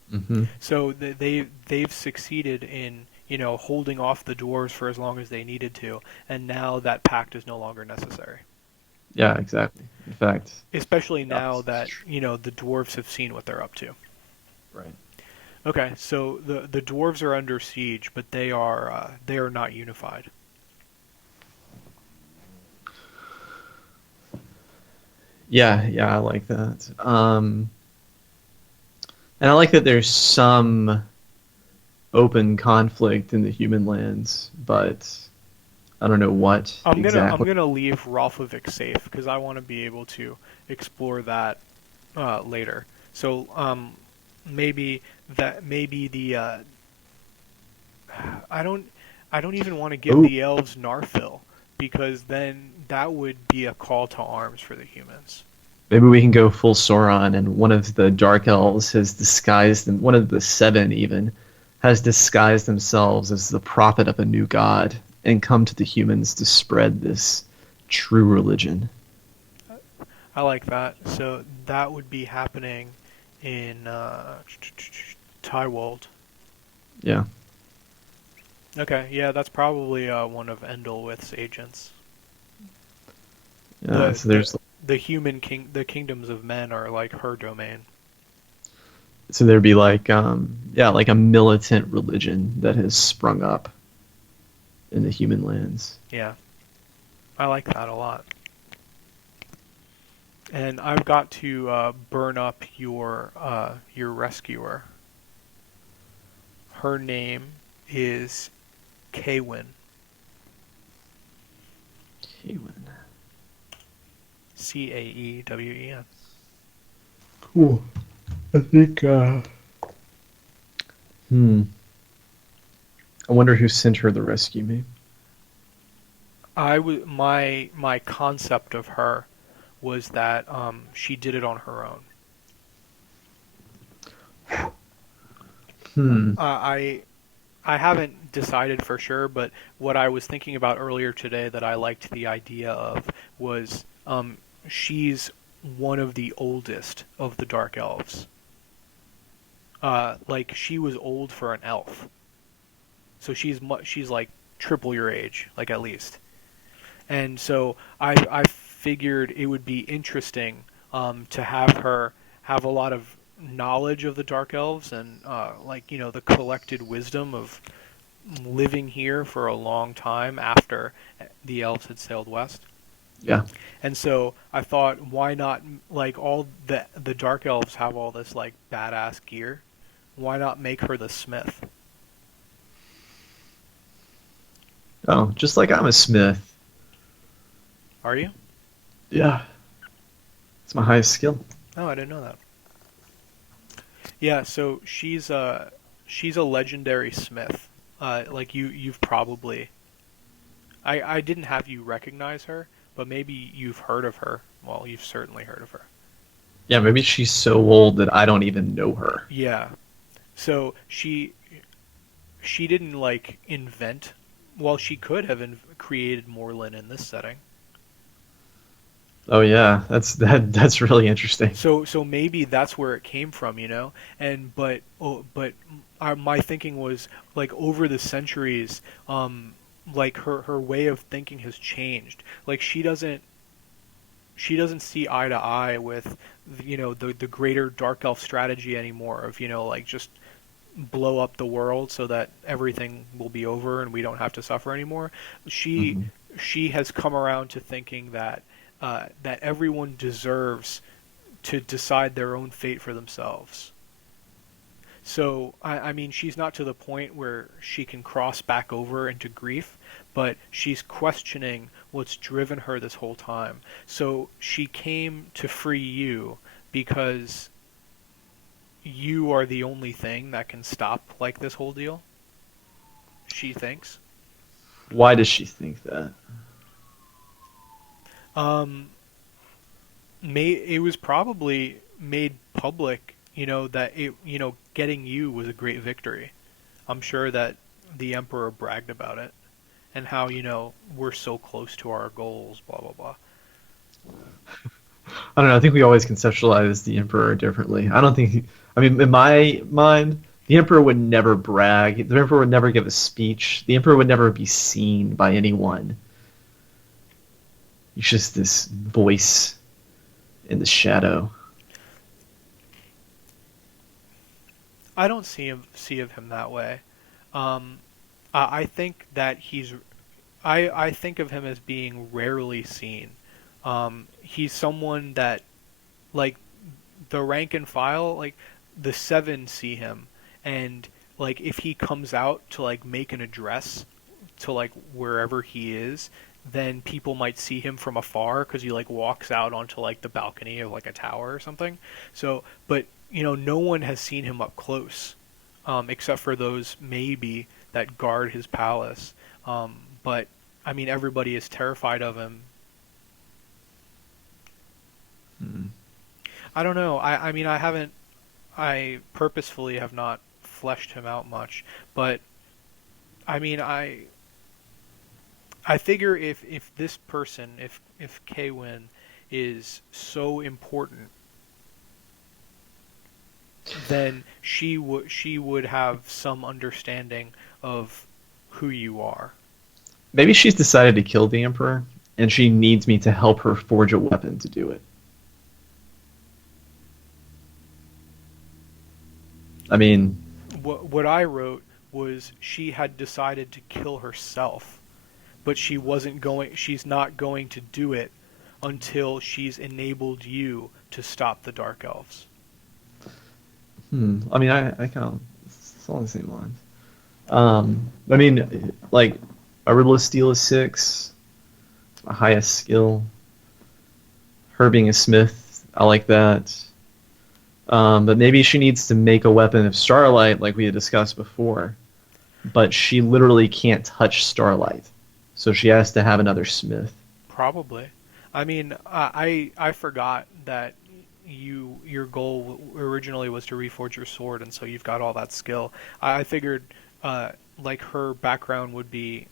Hmm. So they've succeeded in holding off the dwarves for as long as they needed to, and now that pact is no longer necessary. Yeah, exactly. In fact, Especially yeah, now that the dwarves have seen what they're up to. right. Okay, so the dwarves are under siege, but they are not unified. Yeah, yeah, I like that. And I like that there's some open conflict in the human lands, but I don't know what I'm exactly. gonna leave Ralphovic safe because I want to be able to explore that later. So maybe maybe the I don't I don't even want to give Oh, the elves Narfil because then that would be a call to arms for the humans. maybe we can go full Sauron, and one of the Dark Elves has disguised, and one of the seven even has disguised themselves as the prophet of a new god, and come to the humans to spread this true religion. I like that. So that would be happening in Tywald. Yeah, Okay, yeah, that's probably one of Endilwith's agents. yeah. The So the there's the kingdoms of men are like her domain. so there'd be like yeah, like a militant religion that has sprung up in the human lands. Yeah, I like that a lot. And I've got to burn up your rescuer. Her name is Kaywin. Human. Caewen. Cool. I think. Hmm. I wonder who sent her to rescue me. My concept of her was that she did it on her own. Hmm. I haven't decided for sure, but what I was thinking about earlier today that I liked the idea of was she's one of the oldest of the Dark Elves. Like she was old for an elf, so she's like triple your age, like at least. And so I figured it would be interesting to have her have a lot of knowledge of the Dark Elves and like the collected wisdom of living here for a long time after the elves had sailed west. Yeah. And so I thought, why not, like all the dark elves have all this like badass gear. Why not make her the smith? Oh, just like I'm a smith. Are you? Yeah. It's my highest skill. Oh, I didn't know that. Yeah, so she's a legendary smith. Like you've probably I didn't have you recognize her, but maybe you've heard of her. Well, you've certainly heard of her. Yeah, maybe she's so old that I don't even know her. Yeah. So she didn't like invent. Well, she could have created Morlin in this setting. Oh yeah, that's really interesting. So maybe that's where it came from, you know. And but my thinking was like over the centuries, like her way of thinking has changed. Like she doesn't see eye to eye with the greater dark elf strategy anymore of like just blow up the world so that everything will be over and we don't have to suffer anymore. She Hmm. she has come around to thinking that that everyone deserves to decide their own fate for themselves. So I mean, she's not to the point where she can cross back over into grief, but she's questioning what's driven her this whole time. So she came to free you because you are the only thing that can stop like this whole deal. She thinks. Why does she think that? Um, it was probably made public, that getting you was a great victory. I'm sure that the emperor bragged about it and how we're so close to our goals, blah blah blah. I don't know. I think we always conceptualize the emperor differently. I don't think. I mean, in my mind, the emperor would never brag. The emperor would never give a speech. The emperor would never be seen by anyone. He's just this voice in the shadow. I don't see of him that way. Um, I think that I think of him as being rarely seen. He's someone that like the rank and file, like the seven see him, and like if he comes out to like make an address to like wherever he is, then people might see him from afar because he like walks out onto like the balcony of like a tower or something. So, but no one has seen him up close, except for those maybe that guard his palace. But I mean, everybody is terrified of him. Hmm. I don't know. I mean, I purposefully have not fleshed him out much, but I mean, I figure if this person, if Kaywin is so important, then she would have some understanding of who you are. Maybe she's decided to kill the emperor, and she needs me to help her forge a weapon to do it. I mean, What I wrote was she had decided to kill herself, but she's not going to do it until she's enabled you to stop the dark elves. I mean, I kind of it's along the same lines. I mean, like, a Herbalist Steel is 6. It's my highest skill. Her being a smith, I like that. But maybe she needs to make a weapon of starlight, like we had discussed before. But she literally can't touch starlight, so she has to have another smith. Probably. I mean, I forgot that your goal originally was to reforge your sword, and so you've got all that skill. I figured like her background would be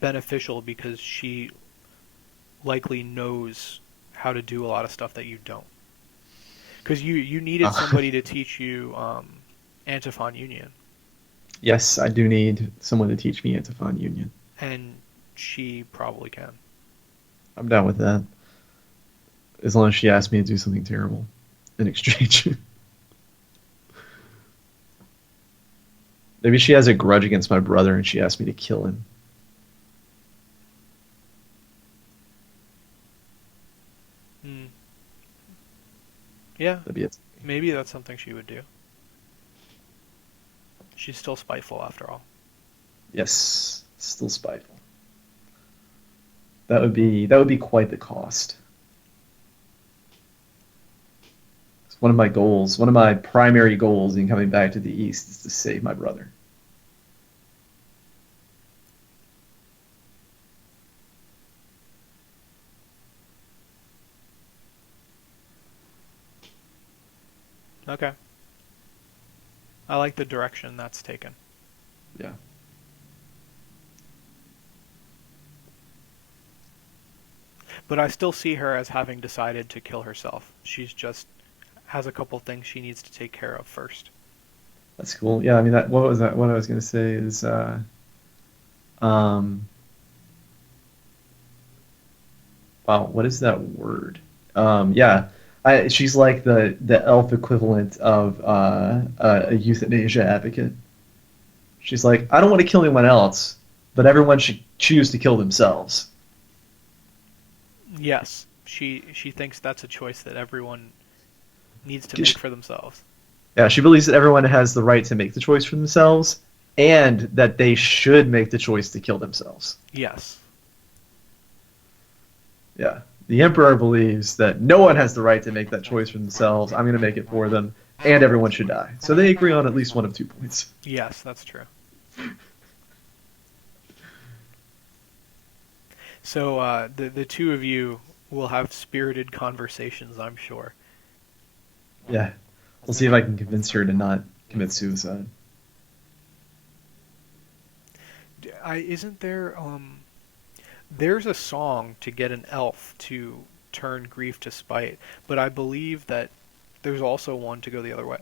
beneficial because she likely knows how to do a lot of stuff that you don't. Because you needed Uh, somebody to teach you Antiphon Union, yes, I do need someone to teach me Antiphon Union. and she probably can. I'm down with that, as long as she asks me to do something terrible in exchange. Maybe she has a grudge against my brother and she asked me to kill him. Hmm. Yeah, That'd be it. maybe that's something she would do. She's still spiteful after all. Yes, still spiteful. That would be quite the cost. It's one of my goals, one of my primary goals in coming back to the East is to save my brother. Okay. I like the direction that's taken. Yeah. But I still see her as having decided to kill herself. She's just has a couple things she needs to take care of first. That's cool. Yeah, I mean that what was that what I was gonna say is um wow, what is that word? Yeah. She's like the elf equivalent of a euthanasia advocate. She's like, I don't want to kill anyone else, but everyone should choose to kill themselves. Yes, she thinks that's a choice that everyone needs to 'Cause make she- for themselves. Yeah, she believes that everyone has the right to make the choice for themselves, and that they should make the choice to kill themselves. Yes. Yeah. The Emperor believes that no one has the right to make that choice for themselves. I'm going to make it for them, and everyone should die. So they agree on at least one of 2 points. Yes, that's true. So the two of you will have spirited conversations, I'm sure. Yeah. We'll see if I can convince her to not commit suicide. Isn't there there's a song to get an elf to turn grief to spite, but I believe that there's also one to go the other way.